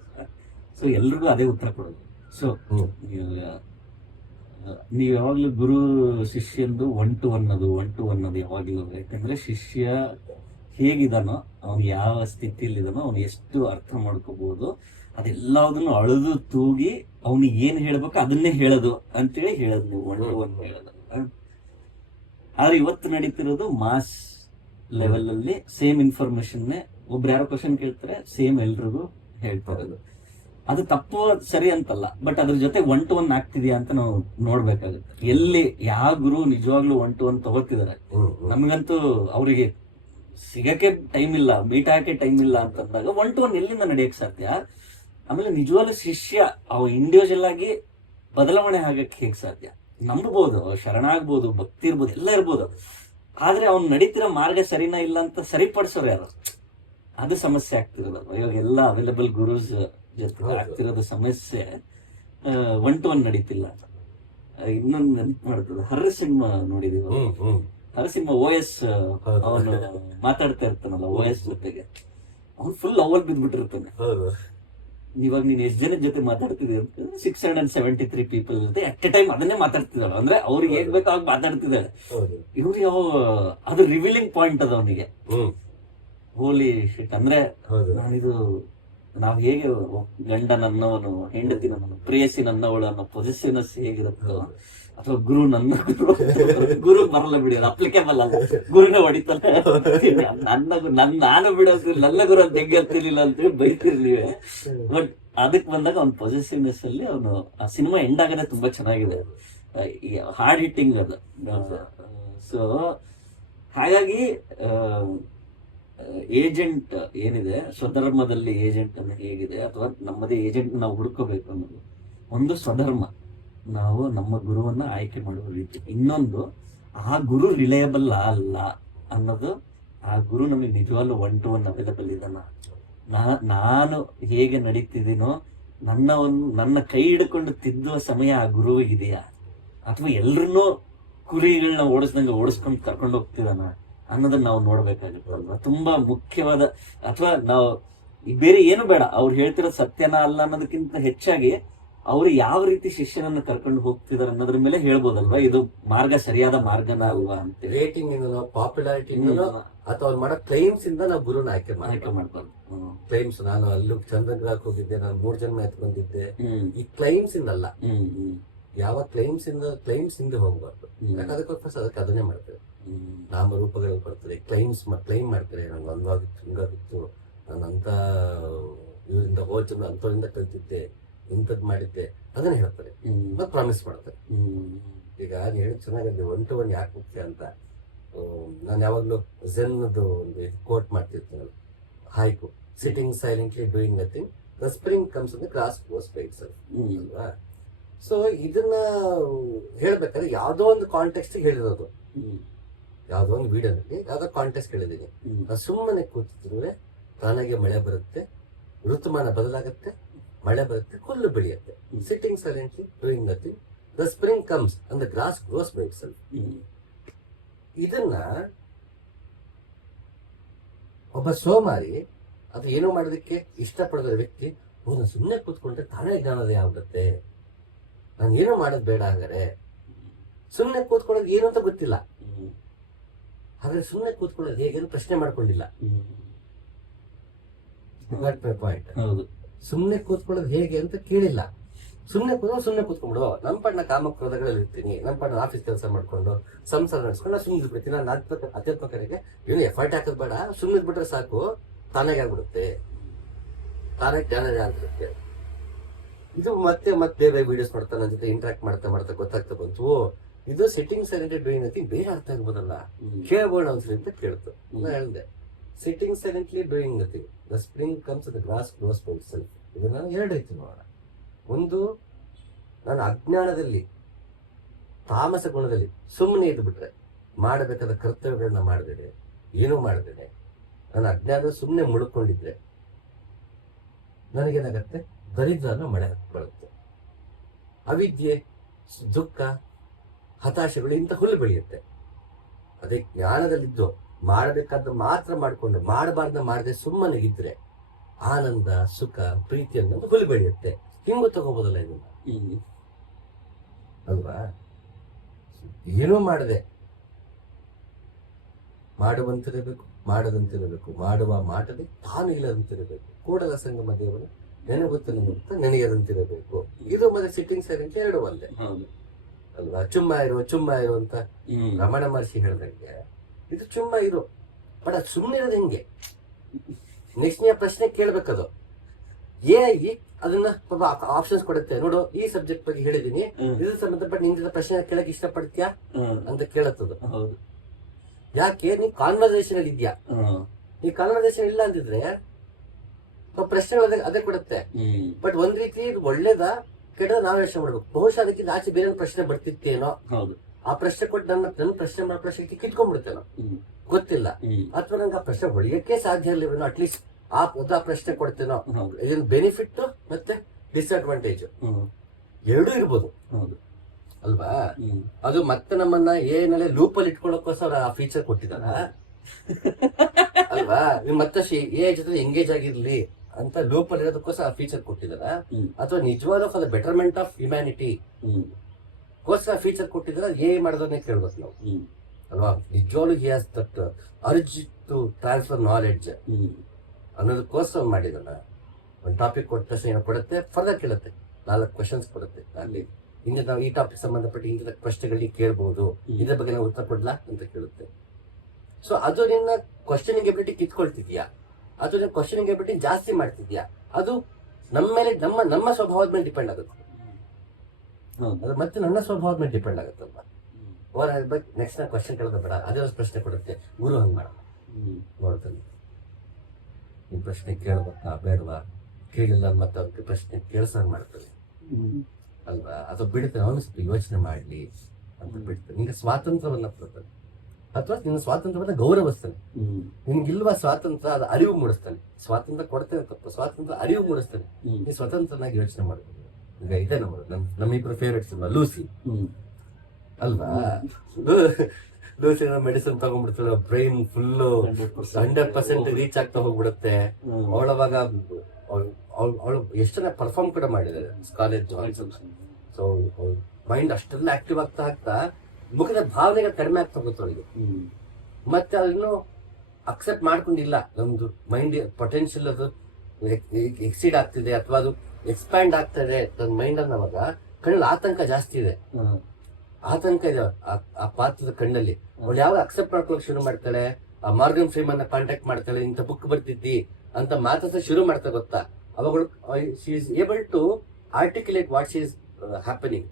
ಸೊ ಎಲ್ರಿಗೂ ಅದೇ ಉತ್ತರ ಕೊಡೋದು. ಸೊ ನೀವು ಯಾವಾಗ್ಲೂ ಗುರು ಶಿಷ್ಯಂದು ಒನ್ ಟು ಅನ್ನೋದು ಯಾವಾಗ್ಲೂ, ಯಾಕಂದ್ರೆ ಶಿಷ್ಯ ಹೇಗಿದಾನೋ, ಅವನು ಯಾವ ಸ್ಥಿತಿಯಲ್ಲಿ ಇದಾನೋ, ಅವನು ಎಷ್ಟು ಅರ್ಥ ಮಾಡ್ಕೋಬಹುದು, ಅದೆಲ್ಲದನ್ನು ಅಳೆದು ತೂಗಿ ಅವನಿಗೆ ಏನ್ ಹೇಳ್ಬೇಕು ಅದನ್ನೇ ಹೇಳೋದು ಅಂತೇಳಿ ಹೇಳೋದು ನೀವು ಒನ್ ಟು ಒನ್ ಹೇಳೋದು. ಆದ್ರೆ ಇವತ್ತು ನಡೀತಿರೋದು ಮಾಸ್ ಲೆವೆಲ್ ಅಲ್ಲಿ ಸೇಮ್ ಇನ್ಫಾರ್ಮೇಶನ್ನೇ ಒಬ್ರು ಯಾರೋ ಕ್ವಶನ್ ಕೇಳ್ತಾರೆ, ಸೇಮ್ ಎಲ್ರಿಗೂ ಹೇಳ್ತಾ ಇರೋದು. ಅದು ತಪ್ಪು ಸರಿ ಅಂತಲ್ಲ, ಬಟ್ ಅದ್ರ ಜೊತೆ ಒನ್ ಟು ಒನ್ ಆಗ್ತಿದ್ಯಾ ಅಂತ ನಾವು ನೋಡ್ಬೇಕಾಗುತ್ತೆ. ಎಲ್ಲಿ ಯಾವ ಗುರು ನಿಜವಾಗ್ಲೂ ಒನ್ ಟು ಒನ್ ತಗೋತಿದಾರೆ, ನಮಗಂತೂ ಅವರಿಗೆ ಸಿಗಕ್ಕೆ ಟೈಮ್ ಇಲ್ಲ, ಮೀಟ್ ಆಗಕ್ಕೆ ಟೈಮ್ ಇಲ್ಲ ಅಂತಂದಾಗ ಒನ್ ಟು ಒನ್ ಎಲ್ಲಿಂದ ನಡೆಯಕ್ ಸಾಧ್ಯ? ಆಮೇಲೆ ನಿಜವಾಗ್ಲೂ ಶಿಷ್ಯ ಅವ ಇಂಡಿವಿಜುವಲ್ ಆಗಿ ಬದಲಾವಣೆ ಆಗಕ್ಕೆ ಹೇಗ್ ಸಾಧ್ಯ? ನಂಬಬಹುದು, ಶರಣಾಗ್ಬೋದು, ಭಕ್ತಿ ಇರ್ಬೋದು, ಎಲ್ಲ ಇರ್ಬೋದು, ಆದ್ರೆ ಅವ್ನು ನಡೀತಿರೋ ಮಾರ್ಗ ಸರಿನಾ ಇಲ್ಲ ಅಂತ ಸರಿಪಡಿಸೋರು ಯಾರು? ಅದು ಸಮಸ್ಯೆ ಆಗ್ತಿರೋದು. ಇವಾಗ ಎಲ್ಲ ಅವೈಲೇಬಲ್ ಗುರುಸ್ ಜೊತೆ ಆಗ್ತಿರೋದು ಸಮಸ್ಯೆ, ಒನ್ ಟು ಒನ್ ನಡೀತಿಲ್ಲ. ಇನ್ನೊಂದು ನೆನಪು ಮಾಡ್ತದೆ, ಹರ್ರಸಿಂಹ ನೋಡಿದೀವಿ. ಹರಸಿಂಹ OS ಅವನು ಮಾತಾಡ್ತಾ ಇರ್ತಾನಲ್ಲ OS ಜೊತೆಗೆ, ಅವ್ನು ಫುಲ್ ಅವಲ್ ಬಿದ್ಬಿಟ್ಟಿರ್ತಾನೆ. ಇವಾಗ ನೀನ್ ಎಷ್ಟು ಜನದ ಜೊತೆ ಮಾತಾಡ್ತಿದ್ದೀವಿ ಅಂತ 673 ಪೀಪಲ್ ಜೊತೆ ಅಟ್ ಎ ಟೈಮ್ ಅದನ್ನೇ ಮಾತಾಡ್ತಿದ್ದಾಳೆ. ಅಂದ್ರೆ ಅವ್ರಿಗೆ ಹೇಗ್ ಬೇಕೋ ಅವಾಗ ಮಾತಾಡ್ತಿದ್ದಾಳೆ. ಇವ್ರಿಗೆ ಅದು ರಿವೀಲಿಂಗ್ ಪಾಯಿಂಟ್ ಅದ ಅವನಿಗೆ. ಹೋಲಿ ಶಿಟ್, ಅಂದ್ರೆ ನಾನಿದು ನಾವ್ ಹೇಗೆ ಗಂಡ ನನ್ನವನು, ಹೆಂಡತಿ ನನ್ನವನು, ಪ್ರೇಯಸಿ ನನ್ನವಳು ಅನ್ನೋ ಪೊಸಿಷನ್ಸ್ ಹೇಗಿರುತ್ತೋ, ಅಥವಾ ಗುರು ನನ್ನ ಗುರು ಬರಲ್ಲ ಬಿಡಿ, ಅಪ್ಲಿಕೇಬಲ್ ಅಲ್ಲ, ಗುರುನೇ ಹೊಡಿತಾನೆ. ನಾನು ಬಿಡೋದು ನನ್ನ ಗುರು ಅಂತ ಹೆಂಗೆ ಇರ್ತಿರ್ಲಿಲ್ಲ ಅಂತ ಬೈತಿರ್ಲಿವೆ. ಬಟ್ ಅದಕ್ಕೆ ಬಂದಾಗ ಅವ್ನ ಪಾಸಿಟಿವ್ನೆಸ್ ಅಲ್ಲಿ ಅವನು, ಆ ಸಿನಿಮಾ ಎಂಡ್ ಆಗದೆ ತುಂಬಾ ಚೆನ್ನಾಗಿದೆ, ಹಾರ್ಡ್ ಹಿಟ್ಟಿಂಗ್ ಅದು. ಸೊ ಹಾಗಾಗಿ ಏಜೆಂಟ್ ಏನಿದೆ, ಸ್ವಧರ್ಮದಲ್ಲಿ ಏಜೆಂಟ್ ಅನ್ನು ಹೇಗಿದೆ, ಅಥವಾ ನಮ್ಮದೇ ಏಜೆಂಟ್ ನಾವು ಹುಡ್ಕೋಬೇಕು ಅನ್ನೋದು ಒಂದು ಸ್ವಧರ್ಮ, ನಾವು ನಮ್ಮ ಗುರುವನ್ನ ಆಯ್ಕೆ ಮಾಡುವ ರೀತಿ. ಇನ್ನೊಂದು, ಆ ಗುರು ರಿಲಯಬಲ್ ಅಲ್ಲ ಅನ್ನೋದು, ಆ ಗುರು ನಮಗೆ ನಿಜವಾಗ್ಲೂ ಒನ್ ಟು ಒನ್ ಅವೈಲೇಬಲ್ ಇದಾನ, ನಾನು ಹೇಗೆ ನಡೀತಿದ್ದೀನೋ ನನ್ನ ಕೈ ಹಿಡ್ಕೊಂಡು ತಿದ್ದುವ ಸಮಯ ಆ ಗುರುವಿಗಿದೆಯಾ, ಅಥವಾ ಎಲ್ರನ್ನೂ ಕುರಿಗಳನ್ನ ಓಡಿಸ್ದಂಗೆ ಓಡಿಸ್ಕೊಂಡು ಕರ್ಕೊಂಡು ಹೋಗ್ತಿದಾನ ಅನ್ನೋದನ್ನ ನಾವು ನೋಡ್ಬೇಕಾಗುತ್ತಲ್ವಾ. ತುಂಬಾ ಮುಖ್ಯವಾದ, ಅಥವಾ ನಾವು ಬೇರೆ ಏನು ಬೇಡ, ಅವ್ರು ಹೇಳ್ತಿರೋದು ಸತ್ಯನ ಅಲ್ಲ ಅನ್ನೋದಕ್ಕಿಂತ ಹೆಚ್ಚಾಗಿ ಅವ್ರು ಯಾವ ರೀತಿ ಶಿಷ್ಯನನ್ನ ಕರ್ಕೊಂಡು ಹೋಗ್ತಿದಾರೆ ಅನ್ನೋದ್ರ ಮೇಲೆ ಹೇಳ್ಬೋದಲ್ವಾ, ಇದು ಮಾರ್ಗ ಸರಿಯಾದ ಮಾರ್ಗನ ಅಲ್ವಾ ಅಂತ. ರೇಟಿಂಗ್ ಪಾಪ್ಯುಲಾರಿಟಿ ಅಥವಾ ಅವ್ರು ಮಾಡೋ ಕ್ಲೈಮ್ಸ್ ಇಂದ ನಾವು ಗುರುನ ಆಯ್ಕೆ ಮಾಡ್ಬಾರ್ದು. ಕ್ಲೈಮ್ಸ್, ನಾನು ಅಲ್ಲೂ ಚಂದ್ರಗ್ರಹಕ್ಕೆ ಹೋಗಿದ್ದೆ, ನಾನು 3 ಜನ್ಮ ಎತ್ ಬಂದಿದ್ದೆ, ಈ ಕ್ಲೈಮ್ಸ್ ಇಂದಲ್ಲ. ಯಾವ ಕ್ಲೈಮ್ಸ್ ಇಂದ ಹೋಗ್ಬಾರ್ದು. ಯಾಕೆ ಅದಕ್ಕೆ ಅದನ್ನೇ ಮಾಡ್ತೇವೆ, ನಾಮರೂಪಗಳಲ್ಲಿ ಬರ್ತದೆ, ಕ್ಲೈಮ್ ಮಾಡ್ತಾರೆ. ನಂಗೆ ಹಂಗಾಗಿತ್ತು, ಹಿಂಗಾಗಿತ್ತು, ನಾನು ಅಂತ ಇವರಿಂದ ಹೋಚಂದ ಅಂತವರಿಂದ ಕಲ್ತಿದ್ದೆ, ಇಂಥದ್ದು ಮಾಡಿದ್ದೆ, ಅದನ್ನ ಹೇಳ್ತಾರೆ ಮತ್ತೆ ಪ್ರಾಮಿಸ್ ಮಾಡ್ತಾರೆ. ಈಗ ನೀನು ಹೇಳಿ ಚೆನ್ನಾಗಿದೆ, ಒನ್ ಟು ಒನ್ ಯಾಕೆ ಮುಖ್ಯ ಅಂತ. ನಾನು ಯಾವಾಗ್ಲೂ ಝೆನ್ನದು ಒಂದು ಕೋಟ್ ಮಾಡ್ತಿರ್ತೀನಲ್ಲ, haiku, sitting silently doing nothing, the spring comes the grass goes by itself ಅಲ್ವಾ. ಸೊ ಇದನ್ನ ಹೇಳ್ಬೇಕಾದ್ರೆ ಯಾವ್ದೋ ಒಂದು ಕಾಂಟೆಕ್ಸ್ಟ್ ಹೇಳಿರೋದು, ಯಾವ್ದೋ ಒಂದು ವಿಡಿಯೋದಲ್ಲಿ ಯಾವ್ದೋ ಕಾಂಟೆಸ್ಟ್ ಕೇಳಿದೀನಿ, ನಾನು ಸುಮ್ಮನೆ ಕೂತಿದ್ರೆ ತಾನಾಗೆ ಮಳೆ ಬರುತ್ತೆ, ಋತುಮಾನ ಬದಲಾಗುತ್ತೆ, ಮಳೆ ಬರುತ್ತೆ, ಹುಲ್ಲು ಬೆಳೆಯುತ್ತೆ. Sitting silently doing nothing, the spring comes and the grass grows by itself. ಇದನ್ನ ಒಬ್ಬ ಸೋಮಾರಿ ಅದು ಏನೋ ಮಾಡೋದಕ್ಕೆ ಇಷ್ಟಪಡದ ವ್ಯಕ್ತಿ, ನಾನು ಸುಮ್ಮನೆ ಕೂತ್ಕೊಂಡ್ರೆ ತಾನೇ ಜ್ಞಾನೋದಯ ಆಗುತ್ತೆ, ನಾನು ಏನೋ ಮಾಡೋದು ಬೇಡ, ಹಂಗಾರೆ ಸುಮ್ಮನೆ ಕೂತ್ಕೊಳ್ಳೋದು ಏನು ಅಂತ ಗೊತ್ತಿಲ್ಲ, ಹಾಗಾದ್ರೆ ಸುಮ್ಮನೆ ಕೂತ್ಕೊಳ್ಳೋದು ಹೇಗೆ ಪ್ರಶ್ನೆ ಮಾಡ್ಕೊಂಡಿಲ್ಲ. ಪಾಯಿಂಟ್. ಸುಮ್ಮನೆ ಕೂತ್ಕೊಳ್ಳೋದು ಹೇಗೆ ಅಂತ ಕೇಳಿಲ್ಲ, ಸುಮ್ಮನೆ ಕೂತ್ಕೊಂಡ್ಬಿಡು, ನಮ್ಮ ಪಣ್ಣ ಕಾಮಕ್ರೋಧಗಳಲ್ಲಿ ಇರ್ತೀನಿ, ನಮ್ಮ ಪಣ್ಣ ಆಫೀಸ್ ಕೆಲಸ ಮಾಡ್ಕೊಂಡು ಸಂಸಾರ ನಡೆಸ್ಕೊಂಡು ನಾನು ಸುಮ್ಮನೆ ಬಿಡ್ತೀನಿ, ನಾನು ಅಧ್ಯಾತ್ಮಕರಿಗೆ ಏನು ಎಫರ್ಟ್ ಹಾಕೋದು ಬೇಡ, ಸುಮ್ಮನೆ ಬಿಟ್ರೆ ಸಾಕು, ತಾನಾಗೆ ಆಗ್ಬಿಡುತ್ತೆ, ತಾನೇ ಜ್ಞಾನವೇ ಆಗ್ಬಿಡುತ್ತೆ. ಇದು ಮತ್ತೆ ಬೇರೆ ವಿಡಿಯೋಸ್ ಮಾಡ್ತಾ ನನ್ನ ಜೊತೆ ಇಂಟ್ರಾಕ್ಟ್ ಮಾಡ್ತಾ ಗೊತ್ತಾಗ್ತಾ ಬಂತು, ಇದು ಸಿಟ್ಟಿಂಗ್ ಸೈಲೆಂಟ್ ಡೂಯಿಂಗ್ ನಥಿಂಗ್ ಬೇರೆ ಅರ್ಥ ಆಗ್ಬೋದಲ್ಲ, ಕೇಳ್ಬೋಣ ಒಂದ್ಸರಿ ಅಂತ ಕೇಳ್ತು. ನಾನು ಹೇಳಿದೆ sitting silently doing nothing, the spring comes the grass grows by itself. ಇದು ನಾನು ಎರಡು ರೀತಿ ನೋಡೋಣ. ಒಂದು, ನಾನು ಅಜ್ಞಾನದಲ್ಲಿ ತಾಮಸ ಗುಣದಲ್ಲಿ ಸುಮ್ಮನೆ ಇದ್ದು ಬಿಟ್ರೆ, ಮಾಡಬೇಕಾದ ಕರ್ತವ್ಯಗಳನ್ನ ಮಾಡಬೇಡಿ, ಏನೂ ಮಾಡಬೇಡಿ, ನಾನು ಅಜ್ಞಾನ ಸುಮ್ಮನೆ ಮುಳ್ಕೊಂಡಿದ್ರೆ ನನಗೇನಾಗತ್ತೆ, ದರಿದ್ರನ ಮಳೆ ಬರುತ್ತೆ, ಅವಿದ್ಯೆ, ದುಃಖ, ಹತಾಶೆಗಳು ಇಂಥ ಹುಲ್ಲು ಬೆಳೆಯುತ್ತೆ. ಅದೇ ಜ್ಞಾನದಲ್ಲಿದ್ದು ಮಾಡಬೇಕಾದ ಮಾತ್ರ ಮಾಡಿಕೊಂಡು ಮಾಡಬಾರ್ದ ಮಾಡದೆ ಸುಮ್ಮನೆ ಇದ್ರೆ ಆನಂದ, ಸುಖ, ಪ್ರೀತಿ ಅನ್ನೋದು ಹುಲ್ಲು ಬೆಳೆಯುತ್ತೆ. ಹಿಂಗೂ ತಗೋಬೋದಲ್ಲ ಇದನ್ನ, ಅಲ್ವಾ? ಏನೂ ಮಾಡದೆ ಮಾಡುವಂತಿರಬೇಕು, ಮಾಡದಂತಿರಬೇಕು, ಮಾಡುವ ಮಾಟದೆ ತಾನು ಇಲ್ಲದಂತಿರಬೇಕು, ಕೂಡಲ ಸಂಗಮ ದೇವರು ನೆನಗುತ್ತ ನೆನೆಯದಂತಿರಬೇಕು. ಇದು ಮತ್ತೆ ಸಿಟ್ಟಿಂಗ್ ಸೈಲೆಂಟ್ ಎರಡು ಒಂದೇ ಅಲ್ವಾ? ಚುಮ್ಮ ಇರು ಅಂತ ರಮಣ ಮಹರ್ಷಿ ಹೇಳ್ದಂಗೆ ಇದು ಚುಮ್ಮ ಇರು, ಬಟ್ ಅದು ಸುಮ್ಮನೆ ಇರೋದು ಹೆಂಗೆ? ನೆಕ್ಸ್ಟ್ ಪ್ರಶ್ನೆ ಕೇಳ್ಬೇಕದು. ಅದನ್ನ ಆಪ್ಷನ್ಸ್ ಕೊಡುತ್ತೆ, ನೋಡು ಈ ಸಬ್ಜೆಕ್ಟ್ ಬಗ್ಗೆ ಹೇಳಿದೀನಿ, ಇದ್ರ ಸಂಬಂಧಪಟ್ಟ ನಿಂದ ಪ್ರಶ್ನೆ ಕೇಳಕ್ ಇಷ್ಟಪಡ್ತೀಯಾ ಅಂತ ಕೇಳತ್ತದು. ಯಾಕೆ? ನೀ ಕಾನ್ವರ್ಸೇಷನ್ ಅಲ್ಲಿ ಇದ್ಯಾ, ನೀ ಕಾನ್ವರ್ಸೇಷನ್ ಇಲ್ಲ ಅಂತಿದ್ರೆ ಪ್ರಶ್ನೆಗಳು ಅದೇ ಕೊಡುತ್ತೆ. ಬಟ್ ಒಂದ್ ರೀತಿ ಒಳ್ಳೇದ ಕೆಟ್ಟದ ನಾವ್ ಯೋಚನೆ ಮಾಡ್ಬೇಕು. ಬಹುಶಃ ಅದಕ್ಕಿಂತ ಆಚೆ ಬೇರೆ ಪ್ರಶ್ನೆ ಬರ್ತಿತ್ತೇನೋ, ಆ ಪ್ರಶ್ನೆ ಕೊಟ್ಟು ನನ್ನ ಪ್ರಶ್ನೆ ಮಾಡೋ ಪ್ರಶ್ನೆ ಕಿತ್ಕೊಂಡ್ಬಿಡ್ತೇನೋ ಗೊತ್ತಿಲ್ಲ, ಅಥವಾ ನಂಗೆ ಆ ಪ್ರಶ್ನೆ ಹೊಳಿಯಕ್ಕೆ ಸಾಧ್ಯ ಇಲ್ಲವೇನೋ, ಅಟ್ಲೀಸ್ಟ್ ಆ ಪ್ರಶ್ನೆ ಕೊಡ್ತೇನೋ. ಏನ್ ಬೆನಿಫಿಟ್ ಮತ್ತೆ ಡಿಸ್ಅಡ್ವಾಂಟೇಜ್ ಎರಡೂ ಇರ್ಬೋದು ಅಲ್ವಾ? ಅದು ಮತ್ತೆ ನಮ್ಮನ್ನ ಏನಲ್ಲಿ ಲೂಪಲ್ಲಿ ಇಟ್ಕೊಳ್ಳೋಕೋಸ್ಕರ ಆ ಫೀಚರ್ ಕೊಟ್ಟಿದಾರ ಅಲ್ವಾ? ಮತ್ತಷ್ಟು ಜೊತೆ ಎಂಗೇಜ್ ಆಗಿರ್ಲಿ ಅಂತ ಲೂಪಲ್ಲಿ ಇರೋದಕ್ಕೋಸ್ಕರ ಆ ಫೀಚರ್ ಕೊಟ್ಟಿದಾರ, ಅಥವಾ ನಿಜವಾದ for the betterment of humanity ಗೋಸ್ಕರ ಫೀಚರ್ ಕೊಟ್ಟಿದಾರ? ಮಾಡೋದನ್ನೇ ಕೇಳ್ಬೇಕು ನಾವು ಅಲ್ವಾ? ನಿಜವಾಗ್ಲೂ he has that urge to transfer knowledge ಅನ್ನೋದಕ್ಕೋಸ್ಕರ ಮಾಡಿದಾನ. ಒಂದು ಟಾಪಿಕ್ ಕೊಟ್ಟ ತಕ್ಷಣ ಏನೋ ಕೊಡುತ್ತೆ, ಫರ್ದರ್ ಕೇಳುತ್ತೆ, 4 ಕ್ವಶನ್ಸ್ ಕೊಡುತ್ತೆ. ಅಲ್ಲಿ ಹಿಂದೆ ನಾವು ಈ ಟಾಪಿಕ್ ಸಂಬಂಧಪಟ್ಟ ಇಂಥ ಪ್ರಶ್ನೆಗಳಿಗೆ ಕೇಳ್ಬಹುದು, ಇದ್ರ ಬಗ್ಗೆ ನಾವು ಉತ್ತರ ಕೊಡ್ಲಾ ಅಂತ ಕೇಳುತ್ತೆ. ಸೊ ಅದು ನಿನ್ನ ಕ್ವಶನಿಂಗ್ ಎಬಿಲಿಟಿ ಕಿತ್ಕೊಳ್ತಿದ್ಯಾ, ಅದು ನಿನ್ನ ಕ್ವಶನಿಂಗ್ ಎಬಿಲಿಟಿ ಜಾಸ್ತಿ ಮಾಡ್ತಿದ್ಯಾ, ಅದು ನಮ್ಮ ಮೇಲೆ ನಮ್ಮ ಸ್ವಭಾವದ ಮೇಲೆ ಡಿಪೆಂಡ್ ಆಗುತ್ತೆ. ಅದು ಮತ್ತೆ ನನ್ನ ಸ್ವಭಾವದ ಮೇಲೆ ಡಿಪೆಂಡ್ ಆಗುತ್ತಲ್ವಾ? ನೆಕ್ಸ್ಟ್ ನಾ ಕ್ವಶನ್ ಕೇಳೋದು ಬೇಡ, ಅದೇ ಒಂದು ಪ್ರಶ್ನೆ ಕೊಡುತ್ತೆ, ಗುರು ಹಂಗ್ ಮಾಡ ನೋಡ್ತಾನೆ, ನಿಮ್ ಪ್ರಶ್ನೆ ಕೇಳ್ಬೇಕಾ ಬೇಡವಾ, ಕೇಳಿಲ್ಲ ಮತ್ತೆ ಅವ್ರಿಗೆ ಪ್ರಶ್ನೆ ಕೇಳಿಸಂಗ್ ಮಾಡ್ತಾನೆ ಅಲ್ವಾ? ಅಥವಾ ಬಿಡ್ತಾನೆ, ಅವನು ಸ್ವಲ್ಪ ಯೋಚನೆ ಮಾಡ್ಲಿ ಅಂತ ಬಿಡ್ತಾನೆ. ನಿಂಗೆ ಸ್ವಾತಂತ್ರ್ಯವನ್ನ ಕೊಡ್ತಾನೆ, ಅಥವಾ ನಿನ್ನ ಸ್ವಾತಂತ್ರ್ಯವನ್ನ ಗೌರವಿಸ್ತಾನೆ. ನಿನ್ಗಿಲ್ವಾ ಸ್ವಾತಂತ್ರ್ಯ, ಅದು ಅರಿವು ಮೂಡಿಸ್ತಾನೆ. ಸ್ವಾತಂತ್ರ್ಯ ಕೊಡ್ತೇನೆ ತಪ್ಪು, ಸ್ವಾತಂತ್ರ್ಯ ಅರಿವು ಮೂಡಿಸ್ತಾನೆ. ನೀ ಸ್ವತಂತ್ರನಾಗಿ ಯೋಚನೆ ಮಾಡ್ಬೋದು. ಈಗ ಇದೆ ನಮ್ಮಿಬ್ರು ಫೇವ್ರೇಟ್ ಸಿನಿಮಾ ಲೂಸಿ ಅಲ್ವಾ? ಲೂಸಿ ಮೆಡಿಸಿನ್ ತಗೊಂಡ್ಬಿಡ್ತಾಳೆ, ಬ್ರೈನ್ ಫುಲ್ಲು 100% ರೀಚ್ ಆಗ್ತಾ ಹೋಗ್ಬಿಡುತ್ತೆ. ಅವಳವಾಗ ಅವಳು ಎಷ್ಟನ್ನ ಪರ್ಫಾರ್ಮ್ ಕೂಡ ಮಾಡಿದ್ದಾರೆ ಕಾಲೇಜ್. ಸೊ ಮೈಂಡ್ ಅಷ್ಟೆಲ್ಲ ಆಕ್ಟಿವ್ ಆಗ್ತಾ ಮುಖದ ಭಾವನೆಗಳು ಕಡಿಮೆ ಆಗ್ತಾ ಹೋಗುತ್ತೆ ಅವಳಿಗೆ. ಮತ್ತೆ ಅದನ್ನು ಅಕ್ಸೆಪ್ಟ್ ಮಾಡ್ಕೊಂಡಿಲ್ಲ, ನಮ್ದು ಮೈಂಡ್ ಪೊಟೆನ್ಶಿಯಲ್ ಅದು ಎಕ್ಸೀಡ್ ಆಗ್ತಿದೆ ಅಥವಾ ಅದು ಎಕ್ಸ್ಪ್ಯಾಂಡ್ ಆಗ್ತಾ ಇದೆ ನನ್ನ ಮೈಂಡ್ ಅನ್ನೋವಾಗ ಕಣ್ಣಲ್ಲಿ ಆತಂಕ ಜಾಸ್ತಿ ಇದೆ. ಆತಂಕ ಇದೆ ಆ ಪಾತ್ರದ ಕಣ್ಣಲ್ಲಿ. ಅವಳು ಯಾವಾಗ ಅಕ್ಸೆಪ್ಟ್ ಮಾಡ್ಕೊಳಕ್ ಶುರು ಮಾಡ್ತಾಳೆ, ಆ ಮಾರ್ಗನ್ ಫ್ರೀಮನ್ ಕಾಂಟ್ಯಾಕ್ಟ್ ಮಾಡ್ತಾಳೆ, ಇಂಥ ಬುಕ್ ಬರ್ತಿದ್ದಿ ಅಂತ ಮಾತಾಡ್ತಾ ಶುರು ಮಾಡ್ತಾ ಗೊತ್ತಾ, ಅವಾಗ she is able to articulate what she is happening.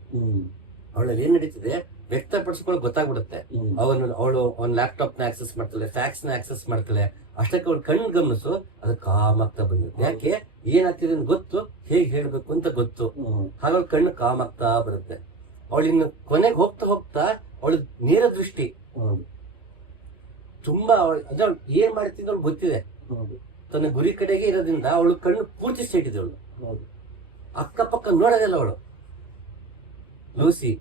ಅವಳಲ್ಲಿ ಏನ್ ನಡೀತಿದೆ ವ್ಯಕ್ತಪಡಿಸ್ಕೊಳ್ಳೋಕೆ ಗೊತ್ತಾಗ್ಬಿಡುತ್ತೆ. ಅವಳು ಅವ್ನ ಲ್ಯಾಪ್ಟಾಪ್ ನ ಆಕ್ಸೆಸ್ ಮಾಡ್ತಾಳೆ, ಫ್ಯಾಕ್ಸ್ ನ ಆಕ್ಸೆಸ್ ಮಾಡ್ತಾಳೆ. ಅಷ್ಟಕ್ಕೆ ಅವ್ಳು ಕಣ್ಣು ಗಮನಿಸು ಅದು ಕಾಮ್ ಆಗ್ತಾ ಬಂದಿರುತ್ತೆ. ಯಾಕೆ ಏನಾಗ್ತಿದೆ ಅಂತ ಗೊತ್ತು, ಹೇಗೆ ಹೇಳ್ಬೇಕು ಅಂತ ಗೊತ್ತು. ಹಾಗಾಗಿ ಕಣ್ಣು ಕಾಮ್ ಆಗ್ತಾ ಬರುತ್ತೆ. ಅವಳಿನ್ನು ಕೊನೆಗೆ ಹೋಗ್ತಾ ಅವಳ ನೇರ ದೃಷ್ಟಿ ಹೌದು ತುಂಬಾ ಅದ್ರ ಏನ್ ಮಾಡ್ತಿದ್ದ ಅವ್ಳು ಗೊತ್ತಿದೆ. ಹೌದು ತನ್ನ ಗುರಿ ಕಡೆಗೆ ಇರೋದ್ರಿಂದ ಅವಳು ಕಣ್ಣು ಪೂರ್ತಿ ಸ್ಟ್ರೈಟ್ ಇದೆ. ಅವಳು ಹೌದು ಅಕ್ಕಪಕ್ಕ ನೋಡೋದಿಲ್ಲ ಅವಳು ಲೂಸಿ.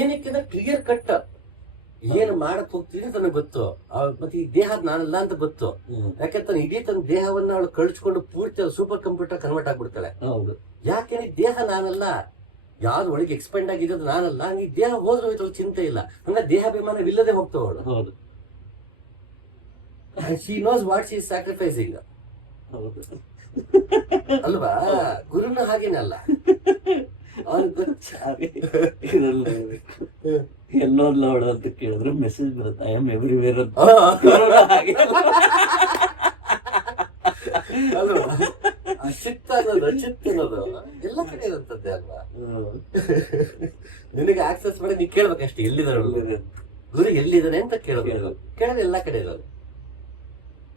ಏನಕ್ಕಿಂತ ಕ್ಲಿಯರ್ ಕಟ್ ಏನ್ ಮಾಡಕ್ ಹೋಗ್ತೀನಿ ತನಗೆ ಗೊತ್ತು. ಮತ್ತೆ ಈ ದೇಹ ನಾನಲ್ಲ ಅಂತ ಗೊತ್ತು. ಯಾಕೆಂತ ಇಡೀ ತನ್ನ ದೇಹವನ್ನ ಅವಳು ಕಳ್ಸ್ಕೊಂಡು ಪೂರ್ತಿ ಸೂಪರ್ ಕಂಪ್ಯೂಟರ್ ಕನ್ವರ್ಟ್ ಆಗ್ಬಿಡ್ತಾಳೆ. ಹೌದು ಯಾಕೆಂದ್ರೆ ದೇಹ ನಾನಲ್ಲ, ಯಾವ್ದು ಒಳಗೆ ಎಕ್ಸ್ಪೆಂಡ್ ಆಗಿರೋದು ನಾನಲ್ಲ. ಹಂಗೆ ದೇಹ ಹೋದ್ರೆ ಹೋಯ್ತು ಚಿಂತೆ ಇಲ್ಲ. ಹಂಗ ದೇಹಾಭಿಮಾನವಿಲ್ಲದೆ ಹೋಗ್ತಾವಳು. ಹೌದು she knows what she is sacrificing. ಹೌದು ಅಲ್ವಾ? ಗುರುನ ಹಾಗೇನೆ ಅಲ್ಲ. ಎಲ್ಲೋದ್ಲ ಅವಳು ಅಂತ ಕೇಳಿದ್ರೆ ಮೆಸೇಜ್ ಬರುತ್ತೆ ಐ ಆಮ್ ಎವ್ರಿವೇರ್ ಅಂತ. ಅಲ್ವಾ? ಚಿತ್ತ ಅನ್ನೋದು ಚಿತ್ತ ಅನ್ನೋದು ಎಲ್ಲ ಕಡೆ ಇರುತ್ತದ್ದೆ ಅಲ್ವಾ? ನಿನಗೆ ಆಕ್ಸೆಸ್ ಮಾಡಿ ನೀ ಕೇಳ್ಬೇಕಷ್ಟೇ ಎಲ್ಲಿದ್ದಾರೆ ಗುರು ಎಲ್ಲಿದ್ದಾನೆ ಅಂತ ಕೇಳೋದು. ಕೇಳೋದು ಎಲ್ಲ ಕಡೆ ಇರೋದು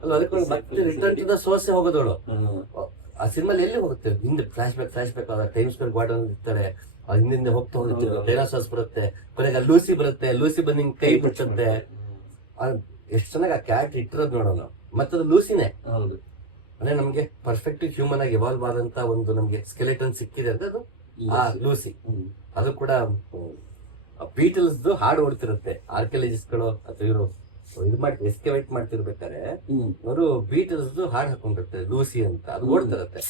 ಅಲ್ವಾ? ಅದಕ್ಕೆ ಮತ್ತೆ ರಿಟರ್ನ್ ಟು ದ ಸೋರ್ಸ್ ಹೋಗೋದವಳು. ಆ ಸಿನಿಮಾಲಿ ಎಲ್ಲಿ ಹೋಗುತ್ತೆ? ಹಿಂದೆ ಫ್ಲಾಶ್ ಬ್ಯಾಕ್ ಆದ ಟೈಮ್ ಸ್ಕ್ವೇರ್ ಗಾರ್ಡನ್ ಇರ್ತಾರೆ. ಹಿಂದಿಂದ ಹೋಗ್ತಾ ಹೋಗುತ್ತೆ, ಡೈನಾಸಾರ್ಸ್ ಬರುತ್ತೆ, ಕೊನೆಗೆ ಲೂಸಿ ಬರುತ್ತೆ. ಲೂಸಿ ಬಂದು ಹಿಂಗ್ ಕೈ ಬಿಡುತ್ತೆ. ಎಷ್ಟು ಚೆನ್ನಾಗಿ ಆ ಕ್ಯಾರೆಕ್ಟರ್ ಇಟ್ಟಿರೋದು ನೋಡೋಣ. ಮತ್ತದು ಲೂಸಿನೇ. ಹೌದು ಅಂದ್ರೆ ನಮ್ಗೆ ಪರ್ಫೆಕ್ಟ್ ಹ್ಯೂಮನ್ ಆಗಿ ಎವಾಲ್ವ್ ಆದಂತ ಒಂದು ನಮ್ಗೆ ಸ್ಕೆಲೆಟನ್ ಸಿಕ್ಕಿದೆ ಅಂದ್ರೆ ಅದು ಆ ಲೂಸಿ. ಅದು ಕೂಡ ಬೀಟಲ್ಸ್ ಹಾಡು ಓಡ್ತಿರುತ್ತೆ. ಆರ್ಕಿಯಾಲಜಿಸ್ಟ್ಗಳು ಅಥವಾ ಇವರು ಇದು ಮಾಡಿ ಎಸ್ಕೇವೇಟ್ ಮಾಡ್ತಿರ್ಬೇಕಾದ್ರೆ ಅವರು ಬೀಟಲ್ಸ್ ಹಾಡು ಹಾಕೊಂಡಿರ್ತಾರೆ ಲೂಸಿ ಅಂತ. ಅದು ಓಡ್ತಿರುತ್ತೆ.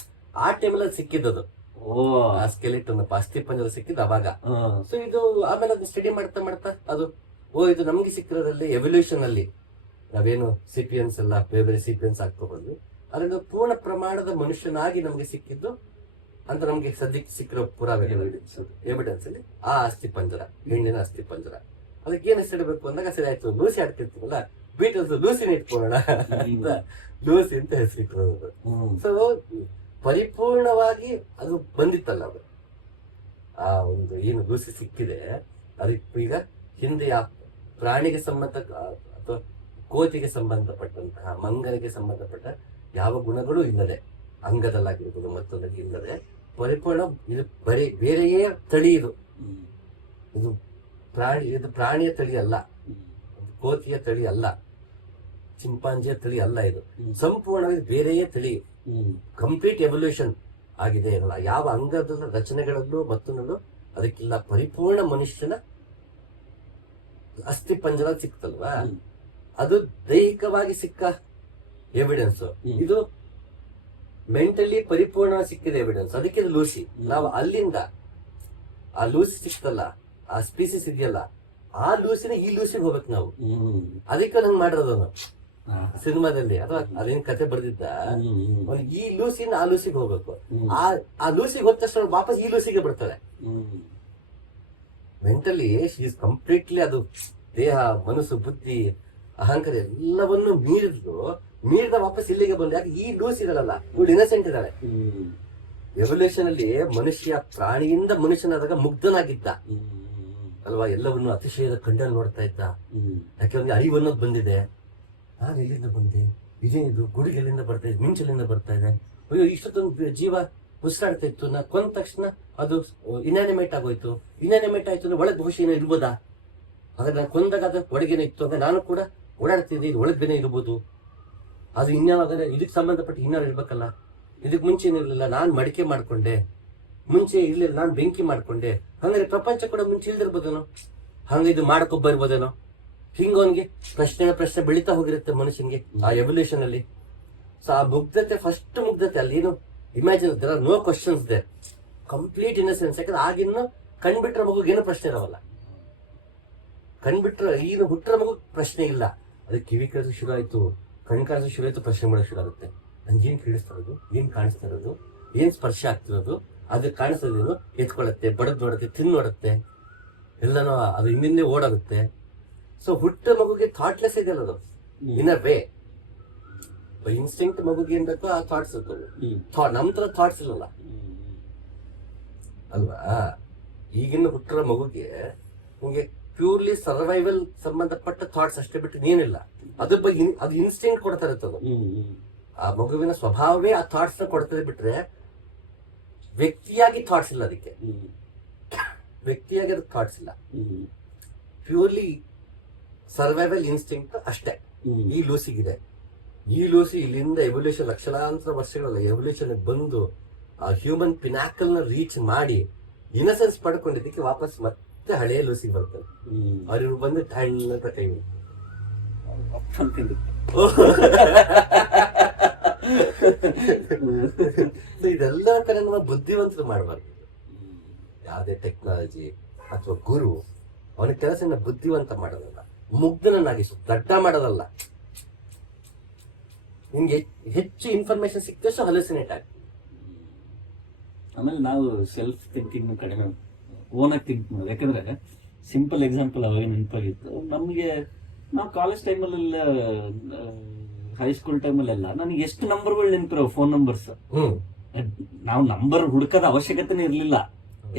ಆ ಟೈಮಲ್ಲಿ ಅದು ಸಿಕ್ಕಿದ್ದದು. ಆ ಸ್ಕೆಲೆಟನ್ ಅಸ್ಥಿ ಪಂಜರ ಸಿಕ್ಕಿದ್ದು ಅವಾಗ. ಸೊ ಇದು ಆಮೇಲೆ ಅದು ಸ್ಟಡಿ ಮಾಡ್ತಾ ಮಾಡ್ತಾ ಅದು ಇದು ನಮ್ಗೆ ಸಿಕ್ಕಿರೋದ್ರಲ್ಲಿ ಎವಲ್ಯೂಷನ್ ಅಲ್ಲಿ ನಾವೇನು ಸಿಪಿಯನ್ಸ್ ಎಲ್ಲ ಬೇರೆ ಬೇರೆ ಸಿಪಿಯನ್ಸ್ ಹಾಕೋಬಂದ್ವಿ. ಅದರಿಂದ ಪೂರ್ಣ ಪ್ರಮಾಣದ ಮನುಷ್ಯನಾಗಿ ನಮ್ಗೆ ಸಿಕ್ಕಿದ್ದು ಅಂತ ನಮ್ಗೆ ಸದ್ಯಕ್ಕೆ ಸಿಕ್ಕಿರೋ ಪುರಾವೆ ಎವಿಡೆನ್ಸ್ ಅಲ್ಲಿ ಆ ಅಸ್ಥಿ ಪಂಜರ, ಹೆಣ್ಣಿನ ಅಸ್ಥಿ ಪಂಜರ. ಅದಕ್ಕೆ ಏನ್ ಹೆಸರಿಡಬೇಕು ಅಂದಾಗ ಸರಿ ಆಯ್ತು ಲೂಸಿ ಆಡ್ತಿರ್ತೀವಲ್ಲ, ಬೀಟಲ್ಸ್ ಲೂಸಿನ ಇಟ್ಕೊಳ್ಳೋಣ ಅಂತ ಲೂಸಿ ಅಂತ ಹೆಸರಿಟ್ಟಿರೋದು. ಸೊ ಪರಿಪೂರ್ಣವಾಗಿ ಅದು ಬಂದಿತ್ತಲ್ಲ ಅದು ಆ ಒಂದು ಏನು ಲೂಸಿ ಸಿಕ್ಕಿದೆ. ಅದಕ್ಕೆ ಈಗ ಹಿಂದೆ ಆ ಪ್ರಾಣಿಗೆ ಸಂಬಂಧ ಅಥವಾ ಕೋತಿಗೆ ಸಂಬಂಧಪಟ್ಟಂತಹ, ಮಂಗನಿಗೆ ಸಂಬಂಧಪಟ್ಟ ಯಾವ ಗುಣಗಳು ಇಲ್ಲದೆ, ಅಂಗದಲ್ಲಾಗಿರ್ಬೋದು ಮತ್ತೊಂದಾಗಿ ಇಲ್ಲದೆ ಪರಿಪೂರ್ಣ ಇದು ಬರೀ ಬೇರೆಯೇ ತಳಿ. ಇದು ಪ್ರಾಣಿಯ ತಳಿ ಅಲ್ಲ, ಕೋತಿಯ ತಳಿ ಅಲ್ಲ, ಚಿಂಪಾಂಜಿಯ ತಳಿ ಅಲ್ಲ. ಇದು ಸಂಪೂರ್ಣವಾಗಿ ಬೇರೆಯೇ ತಳಿ. ಕಂಪ್ಲೀಟ್ ಎವಲ್ಯೂಷನ್ ಆಗಿದೆ. ಯಾವ ಅಂಗದ ರಚನೆಗಳಲ್ಲೂ ಮತ್ತೊಂದಲ್ಲೂ ಅದಕ್ಕಿಲ್ಲ. ಪರಿಪೂರ್ಣ ಮನುಷ್ಯನ ಅಸ್ಥಿ ಪಂಜರ ಸಿಕ್ತಲ್ವಾ, ಅದು ದೈಹಿಕವಾಗಿ ಸಿಕ್ಕ ಎವಿಡೆನ್ಸ್. ಇದು ಮೆಂಟಲಿ ಪರಿಪೂರ್ಣ ಸಿಕ್ಕಿದ ಎವಿಡೆನ್ಸ್. ಅದಕ್ಕೆ ಲೂಸಿ. ನಾವು ಅಲ್ಲಿಂದ ಆ ಲೂಸಿ ಸಿಕ್ತಲ್ಲ, ಆ ಸ್ಪೀಸಿಸ್ ಇದೆಯಲ್ಲ, ಆ ಲೂಸಿನ ಈ ಲೂಸಿಗೆ ಹೋಗ್ಬೇಕು ನಾವು. ಅದಕ್ಕೆ ನಂಗೆ ಮಾಡಿರೋದು ಸಿನಿಮಾದಲ್ಲಿ ಅಥವಾ ಅದೇನ್ ಕತೆ ಬರ್ದಿದ್ದ ಈ ಲೂಸಿನ ಆ ಲೂಸಿಗೆ ಹೋಗ್ಬೇಕು. ಆ ಲೂಸಿಗೆ ಹೋದ ತಕ್ಷಣ ವಾಪಸ್ ಈ ಲೂಸಿಗೆ ಬರ್ತಾಳೆ. ಮೆಂಟಲಿ ಈಸ್ ಕಂಪ್ಲೀಟ್ಲಿ ಅದು ದೇಹ, ಮನಸ್ಸು, ಬುದ್ಧಿ, ಅಹಂಕಾರ ಎಲ್ಲವನ್ನು ಮೀರಿದ ವಾಪಸ್ ಇಲ್ಲಿಗೆ ಬಂದ. ಯಾಕೆ ಈ ಲೂಸಿ ಇರಲ್ಲ, ಇವಳು ಇನ್ನಸೆಂಟ್ ಇದ್ದಾಳೆ. ಎವಲ್ಯೂಷನ್ ಅಲ್ಲಿ ಮನುಷ್ಯ ಪ್ರಾಣಿಯಿಂದ ಮನುಷ್ಯನಾದಾಗ ಮುಗ್ಧನಾಗಿದ್ದ ಅಲ್ವಾ? ಎಲ್ಲವನ್ನು ಅತಿಶಯದ ಕಣ್ಣಲ್ಲಿ ನೋಡ್ತಾ ಇದ್ದ. ಯಾಕೆಂದ್ರೆ ಅರಿವನ್ನೋದು ಬಂದಿದೆ. ನಾನು ಎಲ್ಲಿಂದ ಬಂದೆ, ಇದೇನಿದು, ಗುಡಿಗೆ ಎಲ್ಲಿಂದ ಬರ್ತಾ ಇದೆ, ಮಿಂಚಲಿಂದ ಬರ್ತಾ ಇದೆ, ಅಯ್ಯೋ ಇಷ್ಟೊಂದು ಜೀವ ಉಸಿರಾಡ್ತಾ ಇತ್ತು, ನಾ ಕೊಂದ ತಕ್ಷಣ ಅದು ಇನ್ಯಾನಿಮೇಟ್ ಆಗೋಯ್ತು. ಇನ್ಯಾನಿಮೇಟ್ ಆಯ್ತು ಅಂದ್ರೆ ಒಳಗೆ ಬಹುಶಃ ಏನೋ ಇರ್ಬೋದಾ? ಹಾಗಾದ್ರೆ ನಾನು ಕೊಂದಾಗ ಅದು ಒಳಗೇನೆ ಇತ್ತು ಅಂದ್ರೆ ನಾನು ಕೂಡ ಓಡಾಡ್ತಿದ್ದೆ, ಇದು ಒಳಗೇನೆ ಇರ್ಬೋದು. ಅದು ಇನ್ಯಾವಾಗಂದ್ರೆ ಇದಕ್ಕೆ ಸಂಬಂಧಪಟ್ಟು ಇನ್ನಾರು ಇರ್ಬೇಕಲ್ಲ. ಇದಕ್ಕೆ ಮುಂಚೆ ಏನಿರ್ಲಿಲ್ಲ, ನಾನು ಮಡಿಕೆ ಮಾಡ್ಕೊಂಡೆ, ಮುಂಚೆ ಇರ್ಲಿಲ್ಲ ನಾನು ಬೆಂಕಿ ಮಾಡ್ಕೊಂಡೆ. ಹಂಗಾದ್ರೆ ಪ್ರಪಂಚ ಕೂಡ ಮುಂಚೆ ಇಲ್ದಿರ್ಬೋದೇನೋ, ಹಂಗ ಇದು ಮಾಡಕೊಬ್ಬ ಇರ್ಬೋದೇನೋ. ಹಿಂಗವನ್ಗೆ ಪ್ರಶ್ನೆ ಬೆಳೀತಾ ಹೋಗಿರುತ್ತೆ ಮನುಷ್ಯನ್ಗೆ ಆ ಎವಲ್ಯೂಷನ್ ಅಲ್ಲಿ. ಸೊ ಆ ಮುಗ್ಧತೆ, ಫಸ್ಟ್ ಮುಗ್ಧತೆ ಅಲ್ಲಿ ಏನು imagine, there are no questions they, complete innocence. ಯಾಕಂದ್ರೆ ಆಗಿನ್ನು ಕಣ್ಬಿಟ್ರ ಮಗುಗೇನು ಪ್ರಶ್ನೆ ಇರವಲ್ಲ. ಕಣ್ಬಿಟ್ರ ಈಗ ಹುಟ್ಟರ ಮಗು ಪ್ರಶ್ನೆ ಇಲ್ಲ. ಅದಕ್ಕೆ ಕಿವಿ ಕೇಳಿಸೋ ಶುರು ಆಯ್ತು, ಕಣ್ ಕಾಣಿಸೋ ಶುರು ಆಯ್ತು, ಪ್ರಶ್ನೆ ಮಾಡೋಕೆ ಶುರು ಆಗುತ್ತೆ. ನನ್ಗೆ ಏನ್ ಕೇಳಿಸ್ತಾ ಇರೋದು, ಏನ್ ಕಾಣಿಸ್ತಾ ಇರೋದು, ಏನ್ ಸ್ಪರ್ಶ ಆಗ್ತಿರೋದು, ಅದು ಕಾಣಿಸೋದೇನು, ಎತ್ಕೊಳತ್ತೆ, ಬಡದ್ ನೋಡುತ್ತೆ, ತಿನ್ ನೋಡುತ್ತೆ, ಎಲ್ಲನೋ ಅದು ಹಿಂದಿಂದೆ ಓಡಾಗುತ್ತೆ. ಸೊ ಹುಟ್ಟ ಮಗುಗೆ ಥಾಟ್ಲೆಸ್ ಇದೆಯಲ್ಲ ಅದು ಇನ್ನರ್ ವೇ. ಇನ್ಸ್ಟಿಂಕ್ಟ್ ಮಗುಗೆ ಏನ್ ಬೇಕೋ ಆ ಥಾಟ್ಸ್ ಇರ್ತವೆ. ನಮ್ ತರ ಥಾಟ್ಸ್ ಇಲ್ಲಲ್ಲ ಅಲ್ವಾ? ಈಗಿನ ಹುಟ್ಟಿರೋ ಮಗುಗೆ ನಿಮ್ಗೆ ಪ್ಯೂರ್ಲಿ ಸರ್ವೈವಲ್ ಸಂಬಂಧಪಟ್ಟ ಥಾಟ್ಸ್ ಅಷ್ಟೇ ಬಿಟ್ಟು ಏನಿಲ್ಲ. ಅದ್ರ ಬಗ್ಗೆ ಅದು ಇನ್ಸ್ಟಿಂಕ್ಟ್ ಕೊಡ್ತಾ ಇರ್ತದೆ. ಆ ಮಗುವಿನ ಸ್ವಭಾವವೇ ಆ ಥಾಟ್ಸ್ ನ ಕೊಡ್ತದೆ ಬಿಟ್ರೆ ವ್ಯಕ್ತಿಯಾಗಿ ಥಾಟ್ಸ್ ಇಲ್ಲ. ಅದಕ್ಕೆ ವ್ಯಕ್ತಿಯಾಗಿ ಅದಕ್ಕೆ ಥಾಟ್ಸ್ ಇಲ್ಲ. ಪ್ಯೂರ್ಲಿ ಸರ್ವೈವಲ್ ಇನ್ಸ್ಟಿಂಕ್ಟ್ ಅಷ್ಟೇ ಈ ಲೂಸಿಗಿದೆ. ಈ ಲೂಸಿ ಇಲ್ಲಿಂದ ಎವಲ್ಯೂಷನ್ ಲಕ್ಷಾಂತರ ವರ್ಷಗಳಲ್ಲ ಎವಲ್ಯೂಷನ್ ಬಂದು ಆ ಹ್ಯೂಮನ್ ಪಿನಾಕಲ್ ನ ರೀಚ್ ಮಾಡಿ ಇನ್ನಸೆನ್ಸ್ ಪಡ್ಕೊಂಡಿದ್ದಕ್ಕೆ ವಾಪಸ್ ಮತ್ತೆ ಹಳೆಯ ಲೂಸಿಗೆ ಬರ್ತದೆ. ಅವ್ರು ಬಂದು ಟೈಮ್ ಅಂತ ಕೈ ಇದೆಲ್ಲ ಕಡೆ ನಮ್ಮ ಬುದ್ಧಿವಂತರು ಮಾಡಬಾರ್ದು. ಯಾವುದೇ ಟೆಕ್ನಾಲಜಿ ಅಥವಾ ಗುರು ಅವನ ಕೆಲಸ ಬುದ್ಧಿವಂತ ಮಾಡೋದಲ್ಲ, ಮುಗ್ಧನನ್ನಾಗಿಸು, ದಡ್ಡ ಮಾಡೋದಲ್ಲ. ನಿಮ್ಗೆ ಹೆಚ್ಚು ಇನ್ಫಾರ್ಮೇಶನ್ ಸಿಕ್ತಷ್ಟು ಹಲಸಿನೇಟ್ ಆಗ್ತದೆ. ಆಮೇಲೆ ನಾವು ಸೆಲ್ಫ್ ಥಿಂಕಿಂಗ್ ಕಡಿಮೆ ಓನಾಗಿ ಥಿಂಕ್ ಮಾಡೋದು. ಯಾಕಂದ್ರೆ ಸಿಂಪಲ್ ಎಕ್ಸಾಂಪಲ್ ಅವಾಗ ನೆನಪಾಗಿತ್ತು ನಮಗೆ. ನಾವು ಕಾಲೇಜ್ ಟೈಮಲ್ಲೆಲ್ಲ, ಹೈಸ್ಕೂಲ್ ಟೈಮಲ್ಲೆಲ್ಲ ನನಗೆ ಎಷ್ಟು ನಂಬರ್ಗಳು ನೆನಪಿರೋ, ಫೋನ್ ನಂಬರ್ಸ್. ನಾವು ನಂಬರ್ ಹುಡುಕದ ಅವಶ್ಯಕತೆನೇ ಇರ್ಲಿಲ್ಲ,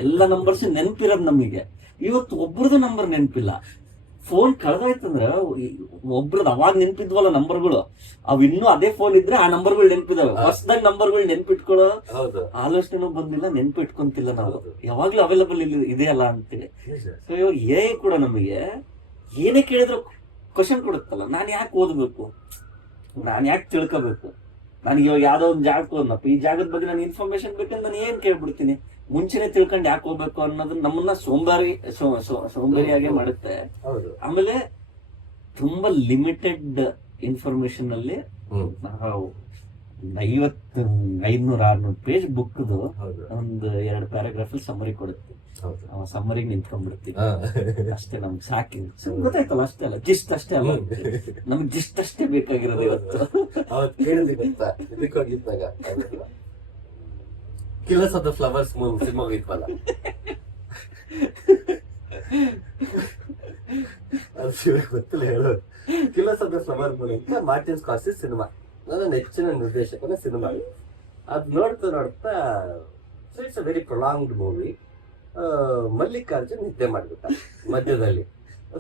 ಎಲ್ಲ ನಂಬರ್ಸ್ ನೆನಪಿರೋದು ನಮಗೆ. ಇವತ್ತು ಒಬ್ರದ್ದು ನಂಬರ್ ನೆನಪಿಲ್ಲ. ಫೋನ್ ಕಳೆದಾಯ್ತಂದ್ರ ಒಬ್ರದ್ದು ಅವಾಗ ನೆನಪಿದ್ವಲ್ಲ ನಂಬರ್ಗಳು, ಅವ್ ಇನ್ನೂ ಅದೇ ಫೋನ್ ಇದ್ರೆ ಆ ನಂಬರ್ಗಳು ನೆನಪಿದಾವೆ. ಹೊಸದಾಗ ನಂಬರ್ಗಳು ನೆನಪಿಟ್ಕೊಳ್ಳೋ ಆಲೋಚನೆ ಬಂದಿಲ್ಲ, ನೆನಪಿಟ್ಕೊಂತಿಲ್ಲ ನಾವು. ಯಾವಾಗ್ಲೂ ಅವೈಲಬಲ್ ಇದೆಯಲ್ಲ ಅಂತೇಳಿ. ಸೊ ಇವಾಗ ಎ ಕೂಡ ನಮಗೆ ಏನೇ ಕೇಳಿದ್ರು ಕ್ವಶನ್ ಕೊಡುತ್ತಲ್ಲ, ನಾನು ಯಾಕೆ ಓದ್ಬೇಕು, ನಾನು ಯಾಕೆ ತಿಳ್ಕೋಬೇಕು. ನನಗೆ ಇವಾಗ ಯಾವ್ದೋ ಒಂದು ಜಾಗಕ್ಕೆ ಹೋದ್ನಪ್ಪ, ಈ ಜಾಗದ ಬಗ್ಗೆ ನಾನು ಇನ್ಫಾರ್ಮೇಶನ್ ಬೇಕಂದ್ರೆ ನಾನು ಏನ್ ಕೇಳ್ಬಿಡ್ತೀನಿ, ಮುಂಚೆನೆ ತಿಳ್ಕೊಂಡು ಯಾಕೆ ಹೋಗ್ಬೇಕು ಅನ್ನೋದು ನಮ್ಮನ್ನ ಸೋಂಬೇರಿಯಾಗೆ ಮಾಡುತ್ತೆ. ಆಮೇಲೆ ತುಂಬಾ ಲಿಮಿಟೆಡ್ ಇನ್ಫಾರ್ಮೇಶನ್ ಅಲ್ಲಿ 500-600 ಪೇಜ್ ಬುಕ್ದು ಒಂದು 2 ಪ್ಯಾರಾಗ್ರಾಫ್ ಅಲ್ಲಿ ಸಮ್ಮರಿ ಕೊಡುತ್ತೆ. ಸಮ್ಮರಿಗೆ ನಿಂತ್ಕೊಂಡ್ಬಿಡ್ತೀವಿ ಅಷ್ಟೇ, ನಮ್ಗೆ ಸಾಕಿ ಗೊತ್ತಾಯ್ತಲ್ಲ, ಅಷ್ಟೇ ಅಲ್ಲ, ಜಿಸ್ಟ್ ಅಷ್ಟೇ ಅಲ್ಲ, ನಮ್ಗೆ ಜಿಸ್ಟ್ ಅಷ್ಟೇ ಬೇಕಾಗಿರೋದು. ಇವತ್ತು killers of the flowers Moon cinema ಇತ್ತಲ್ಲ, ಅದು ಗೊತ್ತಿಲ್ಲ ಹೇಳೋದು. Killers of the flower Moon ಅಂತ ಮಾರ್ಟಿನ್ ಸ್ಕಾರ್ಸೆಸಿ ಸಿನಿಮಾ, ನನ್ನ ನೆಚ್ಚಿನ ನಿರ್ದೇಶಕನ ಸಿನಿಮಾ. ಅದು ನೋಡ್ತಾ ನೋಡ್ತಾ it's a very prolonged movie. Mallikarjun ನಿದ್ದೆ ಮಾಡ್ಬಿಟ್ಟ ಮಧ್ಯದಲ್ಲಿ,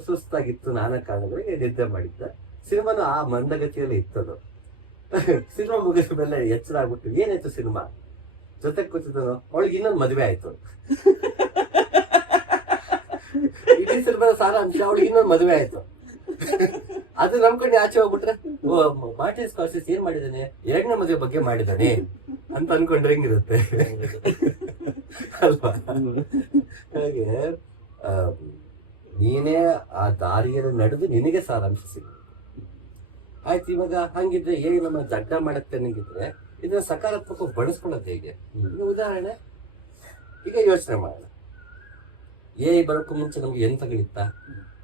ಸುಸ್ತಾಗಿತ್ತು, ನಾನಾ ಕಾರಣಗಳಿಗೆ ನಿದ್ದೆ ಮಾಡಿದ್ದ. ಸಿನಿಮಾನು ಆ ಮಂದಗತಿಯಲ್ಲಿ ಇತ್ತದು. ಸಿನಿಮಾ ಮುಗಿದ ಮೇಲೆ ಎಚ್ಚರ ಆಗ್ಬಿಟ್ಟು ಏನಾಯ್ತು ಸಿನಿಮಾ, ಜೊತೆಗೆ ಕೂತಿದ್ದನು, ಅವಳಿಗೆ ಇನ್ನೊಂದು ಮದುವೆ ಆಯ್ತು. ಇಡೀ ಸಿನಿಮಾದ ಸಾರಾಂಶ ಅವಳಿಗೆ ಇನ್ನೊಂದು ಮದುವೆ ಆಯ್ತು. ಅದು ನಮ್ಕೊಂಡು ಆಚೆ ಹೋಗ್ಬಿಟ್ರೆ ಮಾರ್ಟಿನ್ ಸ್ಕಾರ್ಸೆಸಿ ಏನ್ ಮಾಡಿದಾನೆ, 2ನೇ ಮದುವೆ ಬಗ್ಗೆ ಮಾಡಿದಾನೆ ಅಂತ ಅನ್ಕೊಂಡ್ರೆ ಹೆಂಗಿರುತ್ತೆ ಅಲ್ವಾ? ಹಾಗೆ ನೀನೇ ಆ ದಾರಿಯನ್ನು ನಡೆದು ನಿನಗೆ ಸಾರಾಂಶ ಸಿಗುತ್ತೆ. ಆಯ್ತು, ಇವಾಗ ಹಂಗಿದ್ರೆ ಹೇಗೆ ನಮ್ಮ ದಡ್ಡ ಮಾಡತ್ತೆ ಅನ್ನಂಗಿದ್ರೆ ಇದನ್ನ ಸಕಾರಾತ್ಮಕ ಬಳಸ್ಕೊಳ್ಳೋದು ಹೇಗೆ? ಉದಾಹರಣೆ ಈಗ ಯೋಚನೆ ಮಾಡೋಣ. ಬರೋಕ್ಕೂ ಮುಂಚೆ ನಮ್ಗೆ ಯಂತ್ರಗಳಿತ್ತ,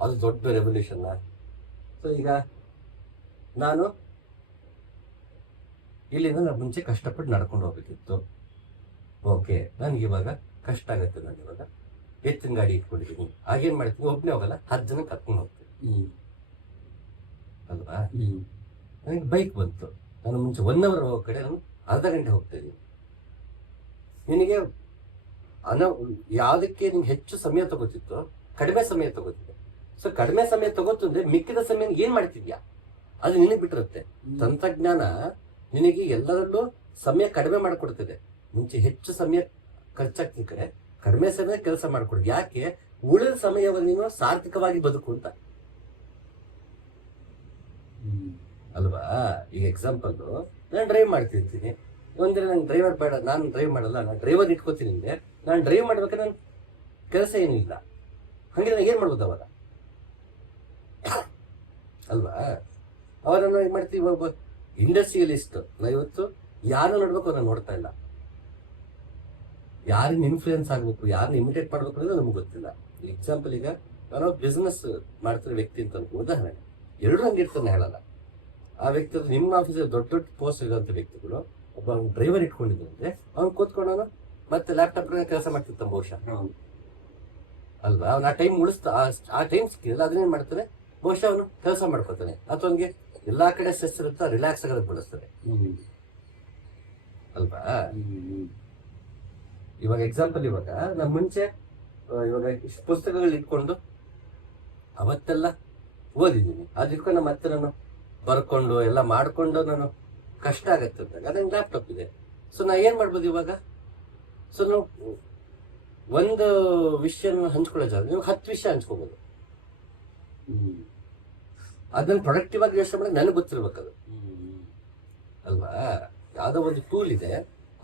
ಅದು ದೊಡ್ಡ ರೆವಲ್ಯೂಷನ್. ಸೊ ಈಗ ನಾನು ಇಲ್ಲಿಂದ ಮುಂಚೆ ಕಷ್ಟಪಟ್ಟು ನಡ್ಕೊಂಡು ಹೋಗ್ಬೇಕಿತ್ತು. ಓಕೆ, ನನಗೆ ಇವಾಗ ಕಷ್ಟ ಆಗತ್ತೆ. ನಾನು ಇವಾಗ ಎತ್ತಿನ ಗಾಡಿ ಇಟ್ಕೊಂಡಿದ್ದೀನಿ, ಆಗೇನ್ ಮಾಡ್ತೀನಿ, ಒಬ್ಬನೇ ಹೋಗಲ್ಲ, 10 ಜನ ಕರ್ಕೊಂಡು ಹೋಗ್ತೀನಿ ಅಲ್ವಾ? ನನಗೆ ಬೈಕ್ ಬಂತು, ನಾನು ಮುಂಚೆ 1 ಅವರ್ ಹೋಗೋ ಕಡೆ ನಾನು ಅರ್ಧ ಗಂಟೆ ಹೋಗ್ತಾ ಇದ್ದೀನಿ. ನಿನಗೆ ಯಾವುದಕ್ಕೆ ನಿಮ್ಗೆ ಹೆಚ್ಚು ಸಮಯ ತಗೋತಿತ್ತು, ಕಡಿಮೆ ಸಮಯ ತಗೋತಿದ್ದೆ. ಸೊ ಕಡಿಮೆ ಸಮಯ ತಗೋತು ಅಂದ್ರೆ ಮಿಕ್ಕಿದ ಸಮಯ ಏನ್ ಮಾಡ್ತಿದ್ಯಾ ಅದು ನಿನಗೆ ಬಿಟ್ಟಿರುತ್ತೆ. ತಂತ್ರಜ್ಞಾನ ನಿನಗೆ ಎಲ್ಲರಲ್ಲೂ ಸಮಯ ಕಡಿಮೆ ಮಾಡಿಕೊಡ್ತಿದೆ. ಮುಂಚೆ ಹೆಚ್ಚು ಸಮಯ ಖರ್ಚಾಗ್ತಿದ್ದ ಕಡೆ ಕಡಿಮೆ ಸಮಯ ಕೆಲಸ ಮಾಡ್ಕೊಡು. ಯಾಕೆ? ಉಳಿದ ಸಮಯವನ್ನು ನೀನು ಸಾರ್ಥಕವಾಗಿ ಬದುಕು ಅಂತ ಅಲ್ವಾ? ಈಗ ಎಕ್ಸಾಂಪಲ್, ನಾನು ಡ್ರೈವ್ ಮಾಡ್ತಿರ್ತೀನಿ, ಒಂದಿನ ನಂಗೆ ಡ್ರೈವರ್ ಬೇಡ, ನಾನು ಡ್ರೈವ್ ಮಾಡಲ್ಲ, ನಾನು ಡ್ರೈವರ್ ಇಟ್ಕೋತೀನಿ ಅಂದ್ರೆ ನಾನು ಡ್ರೈವ್ ಮಾಡ್ಬೇಕಾದ್ರೆ ನನ್ನ ಕೆಲಸ ಏನೂ ಇಲ್ಲ. ಹಂಗೆ ನಾನು ಏನ್ ಮಾಡ್ಬೋದು ಅವಾಗ ಅಲ್ವಾ? ಅವರನ್ನು ಏನ್ ಮಾಡ್ತೀವಿ, ಒಬ್ಬ ಇಂಡಸ್ಟ್ರಿಯಲಿಸ್ಟ್ ನಾ ಇವತ್ತು ಯಾರು ನೋಡ್ಬೇಕು ನಾನು ನೋಡ್ತಾ ಇಲ್ಲ. ಯಾರನ್ನ ಇನ್ಫ್ಲೂಯೆನ್ಸ್ ಆಗ್ಬೇಕು, ಯಾರನ್ನ ಇಮಿಟೇಟ್ ಮಾಡ್ಬೇಕು ಅನ್ನೋದು ನಮ್ಗೆ ಗೊತ್ತಿಲ್ಲ. ಎಕ್ಸಾಂಪಲ್, ಈಗ ನಾನು ಬಿಸ್ನೆಸ್ ಮಾಡ್ತಿರೋ ವ್ಯಕ್ತಿ ಅಂತ ಉದಾಹರಣೆ, 2 ಹಂಗಿರ್ತಾನೆ ಹೇಳಲ್ಲ. ಆ ವ್ಯಕ್ತಿ ನಿಮ್ಮ ಆಫೀಸಲ್ಲಿ ದೊಡ್ಡ ದೊಡ್ಡ ಪೋಸ್ಟ್ ಇರೋಂಥ ವ್ಯಕ್ತಿಗಳು ಒಬ್ಬ ಡ್ರೈವರ್ ಇಟ್ಕೊಂಡಿದ್ರೆ ಅವ್ನು ಕೂತ್ಕೊಂಡವನು ಮತ್ತೆ ಲ್ಯಾಪ್ಟಾಪ್ ಕೆಲಸ ಮಾಡ್ತಿರ್ತಾನೆ ಬಹುಶಃ ಅಲ್ವಾ? ಅವ್ನು ಆ ಟೈಮ್ ಉಳಿಸ್ತಾ, ಆ ಟೈಮ್ ಸಿಕ್ಕಿಲ್ಲ, ಅದನ್ನೇನ್ ಮಾಡ್ತಾನೆ, ಬಹುಶಃ ಅವನು ಕೆಲಸ ಮಾಡ್ಕೊತಾನೆ. ಅಥವಾ ಅವನಿಗೆ ಎಲ್ಲಾ ಕಡೆ ಸ್ಟ್ರೆಸ್ ಇರುತ್ತಾ, ರಿಲ್ಯಾಕ್ಸ್ ಆಗೋದಕ್ಕೆ ಬಳಸ್ತಾನೆ ಅಲ್ವಾ? ಇವಾಗ ಎಕ್ಸಾಂಪಲ್, ಇವಾಗ ನಾನು ಮುಂಚೆ ಇವಾಗ ಇಷ್ಟು ಪುಸ್ತಕಗಳು ಇಟ್ಕೊಂಡು ಅವತ್ತೆಲ್ಲ ಓದಿದ್ದೀನಿ, ಅದು ಇಟ್ಕೊಂಡು ಮತ್ತೆ ನಾನು ಬರ್ಕೊಂಡು ಎಲ್ಲ ಮಾಡ್ಕೊಂಡು ನಾನು ಕಷ್ಟ ಆಗತ್ತೆ ಅಂದಾಗ ಅದಂಗೆ ಲ್ಯಾಪ್ಟಾಪ್ ಇದೆ. ಸೊ ನಾ ಏನ್ ಮಾಡ್ಬೋದು ಇವಾಗ? ಸೊ ನಾವು ಒಂದು ವಿಷಯ ಹಂಚ್ಕೊಳ್ಳೋ ಜಾಗ ನೀವು 10 ವಿಷಯ ಹಂಚ್ಕೋಬಹುದು. ಅದನ್ನ ಪ್ರೊಡಕ್ಟಿವ್ ಆಗಿ ಯೋಚನೆ ಮಾಡಿ ನನಗೆ ಗೊತ್ತಿರ್ಬೇಕು ಅದು ಅಲ್ವಾ. ಯಾವ್ದೋ ಒಂದು ಟೂಲ್ ಇದೆ,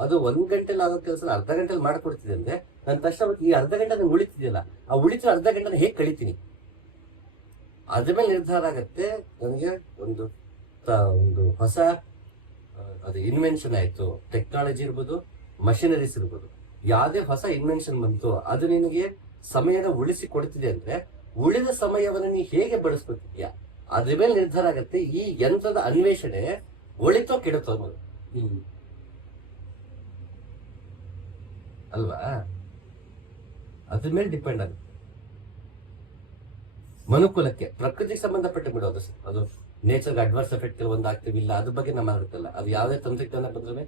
ಅದು 1 ಗಂಟೆಲಿ ಆಗೋ ಕೆಲಸ ಅರ್ಧ ಗಂಟೆಲಿ ಮಾಡ್ಕೊಡ್ತಿದೆ ಅಂದ್ರೆ ನನ್ನ ತಕ್ಷಣ ಈ ಅರ್ಧ ಗಂಟೆ ನಂಗೆ ಉಳಿತಿದೆಯಲ್ಲ, ಆ ಉಳಿತಿರೋ ಅರ್ಧ ಗಂಟೆನ ಹೇಗೆ ಕಳಿತೀನಿ ಅದ್ರ ಮೇಲೆ ನಿರ್ಧಾರ ಆಗತ್ತೆ. ನನಗೆ ಒಂದು ಹೊಸ ಅದು ಇನ್ವೆನ್ಷನ್ ಆಯ್ತು, ಟೆಕ್ನಾಲಜಿ ಇರ್ಬೋದು, ಮಷಿನರೀಸ್ ಇರ್ಬೋದು, ಯಾವುದೇ ಹೊಸ ಇನ್ವೆನ್ಷನ್ ಬಂತು ಅದು ನಿನಗೆ ಸಮಯನ ಉಳಿಸಿ ಕೊಡ್ತಿದೆ ಅಂದ್ರೆ ಉಳಿದ ಸಮಯವನ್ನು ನೀ ಹೇಗೆ ಬಳಸ್ಕೊತಿದ್ಯಾ ಅದ್ರ ಮೇಲೆ ನಿರ್ಧಾರ ಆಗತ್ತೆ ಈ ಯಂತ್ರದ ಅನ್ವೇಷಣೆ ಒಳಿತೋ ಕೆಡುತ್ತೋ ಅನ್ನೋದು ಅಲ್ವಾ. ಅದ್ರ ಮೇಲೆ ಡಿಪೆಂಡ್ ಆಗುತ್ತೆ. ಮನುಕುಲಕ್ಕೆ ಪ್ರಕೃತಿಗೆ ಸಂಬಂಧಪಟ್ಟ ಬಿಡೋದು, ಅದು ನೇಚರ್ಗೆ ಅಡ್ವರ್ಸ್ ಎಫೆಕ್ಟ್ ಒಂದು ಆಗ್ತೀವಿ ಇಲ್ಲ ಅದ್ರ ಬಗ್ಗೆ ನಮ್ಮ ಆಗುತ್ತಲ್ಲ. ಅದು ಯಾವುದೇ ತಂತ್ರಜ್ಞಾನ ಬಂದ್ರೆ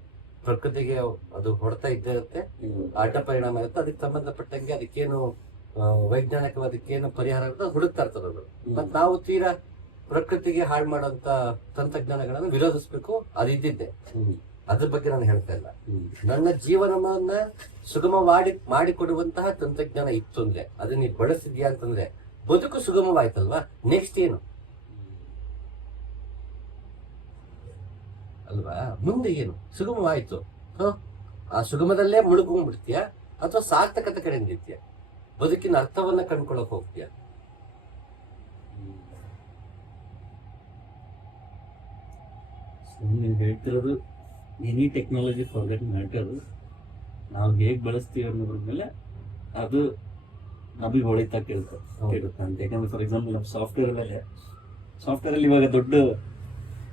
ಪ್ರಕೃತಿಗೆ ಅದು ಹೊಡ್ತಾ ಇದ್ದೇ ಇರುತ್ತೆ, ಅಡ್ಡ ಪರಿಣಾಮ ಇರುತ್ತೆ. ಅದಕ್ಕೆ ಸಂಬಂಧಪಟ್ಟಂಗೆ ಅದಕ್ಕೇನು ವೈಜ್ಞಾನಿಕವಾಗಿ ಅದಕ್ಕೇನು ಪರಿಹಾರ ಇರುತ್ತೆ ಹುಡುಕ್ತಾ ಇರ್ತದೆ ಅದು. ಮತ್ ನಾವು ತೀರಾ ಪ್ರಕೃತಿಗೆ ಹಾಳು ಮಾಡುವಂತ ತಂತ್ರಜ್ಞಾನಗಳನ್ನು ವಿರೋಧಿಸ್ಬೇಕು, ಅದು ಇದ್ದಿದ್ದೆ. ಅದ್ರ ಬಗ್ಗೆ ನಾನು ಹೇಳ್ತಾ ಇಲ್ಲ. ನನ್ನ ಜೀವನವನ್ನ ಮಾಡಿಕೊಡುವಂತಹ ತಂತ್ರಜ್ಞಾನ ಇತ್ತು ಅಂದ್ರೆ ಅದನ್ನ ನೀ ಬಳಸಿದ್ಯಾ ಅಂತಂದ್ರೆ ಬದುಕು ಸುಗಮವಾಯ್ತಲ್ವಾ. ನೆಕ್ಸ್ಟ್ ಏನು ಅಲ್ವಾ, ಮುಂದೆ ಏನು ಸುಗಮವಾಯ್ತು, ಆ ಸುಗಮದಲ್ಲೇ ಮುಳುಗೊಂಡ್ಬಿಡ್ತೀಯ ಅಥವಾ ಸಾರ್ಥಕತೆ ಕಡೆ ನಿಲ್ತೀಯ, ಬದುಕಿನ ಅರ್ಥವನ್ನ ಕಂಡ್ಕೊಳಕ್ ಹೋಗ್ತೀಯ. ನೀವು ಹೇಳ್ತಿರೋದು any technology for that matter ನಾವು ಹೇಗೆ ಬಳಸ್ತೀವಿ ಅನ್ನೋದ್ರ ಮೇಲೆ ಅದು ನಮಗೆ ಹೊಳಿತಾ ಕೇಳುತ್ತೆ ಅಂತ. ಯಾಕಂದ್ರೆ ಫಾರ್ ಎಕ್ಸಾಂಪಲ್ ನಮ್ಮ ಸಾಫ್ಟ್ವೇರಲ್ಲಿ ಇವಾಗ ದೊಡ್ಡ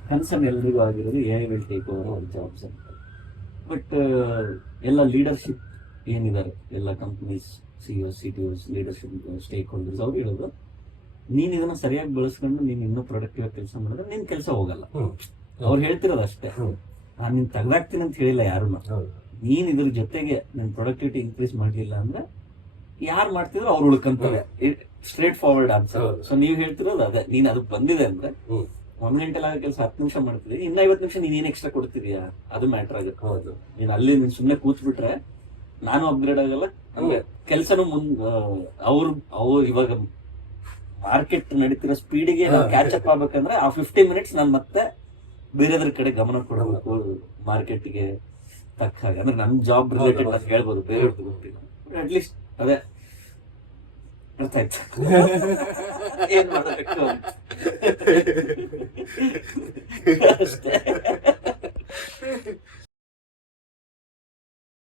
ಕನ್ಸರ್ನ್ ಎಲ್ರಿಗೂ ಆಗಿರೋದು AI will take over hour jobs ಅಂತ. ಬಟ್ ಎಲ್ಲ ಲೀಡರ್ಶಿಪ್ ಏನಿದ್ದಾರೆ, ಎಲ್ಲ companies CEOs CTOs leadership stake holders ಅವ್ರು ಹೇಳೋದು, ನೀನ್ ಇದನ್ನ ಸರಿಯಾಗಿ ಬಳಸ್ಕೊಂಡು ನೀನ್ ಇನ್ನೂ ಪ್ರೊಡಕ್ಟಿವ್ ಆಗಿ ಕೆಲಸ ಮಾಡಿದ್ರೆ ನಿನ್ ಕೆಲಸ ಹೋಗಲ್ಲ. ಅವ್ರು ಹೇಳ್ತಿರೋದು ಅಷ್ಟೇ, ನಾನು ನೀನ್ ತೆಗ್ದಾಕ್ತೀನಿ ಅಂತ ಹೇಳಿಲ್ಲ ಯಾರನ್ನ. ನೀನ್ ಇದ್ರ ಜೊತೆಗೆ ನಿನ್ ಪ್ರೊಡಕ್ಟಿವಿಟಿ ಇನ್ಕ್ರೀಸ್ ಮಾಡ್ಲಿಲ್ಲ ಅಂದ್ರೆ ಯಾರು ಮಾಡ್ತಿದ್ರು ಅವ್ರು ಉಳ್ಕೊಂತಾರೆ. Straightforward answer. ಸೊ ನೀವ್ ಹೇಳ್ತಿರೋದು ಅದೇ, ನೀನ್ ಅದಕ್ಕೆ ಬಂದಿದೆ ಅಂದ್ರೆ 1 ಗಂಟೆಲಿ ಆಗೋ ಕೆಲಸ 10 ನಿಮಿಷ ಮಾಡ್ತಿದ್ವಿ, ಇನ್ನ 50 ನಿಮಿಷ ನೀನ್ ಏನ್ ಎಕ್ಸ್ಟ್ರಾ ಕೊಡ್ತಿದ್ಯಾ ಅದು ಮ್ಯಾಟರ್ ಆಗುತ್ತೆ. ಹೌದು, ನೀನ್ ಅಲ್ಲಿ ನೀನ್ ಸುಮ್ನೆ ಕೂತ್ಬಿಟ್ರೆ ನಾನು ಅಪ್ಗ್ರೇಡ್ ಆಗಲ್ಲ, ಅಂದ್ರೆ ಕೆಲ್ಸನೂ ಅವ್ರು ಇವಾಗ ಮಾರ್ಕೆಟ್ ನಡೀತಿರೋ ಸ್ಪೀಡಿಗೆ ಕ್ಯಾಚ್ ಅಪ್ ಆಗ್ಬೇಕಂದ್ರೆ ಆ 15 ಮಿನಿಟ್ಸ್ ನಾನು ಮತ್ತೆ ಬೇರೆದ್ರ ಕಡೆ ಗಮನ ಕೊಡಬೇಕು, ಮಾರ್ಕೆಟ್ಗೆ ತಕ್ಕ ಹಾಗೆ. ಅಂದ್ರೆ ನಮ್ ಜಾಬ್ ರಿಲೇಟೆಡ್ ನಾನು ಹೇಳ್ಬೋದು, ಬೇರೆಯವ್ರದ್ದು ಗೊತ್ತಿಲ್ಲ. ಅಟ್ಲೀಸ್ಟ್ ಅದೇ ಅರ್ಥ ಆಯ್ತು ಏನ್ ಮಾಡಬೇಕು ಅಷ್ಟೇ.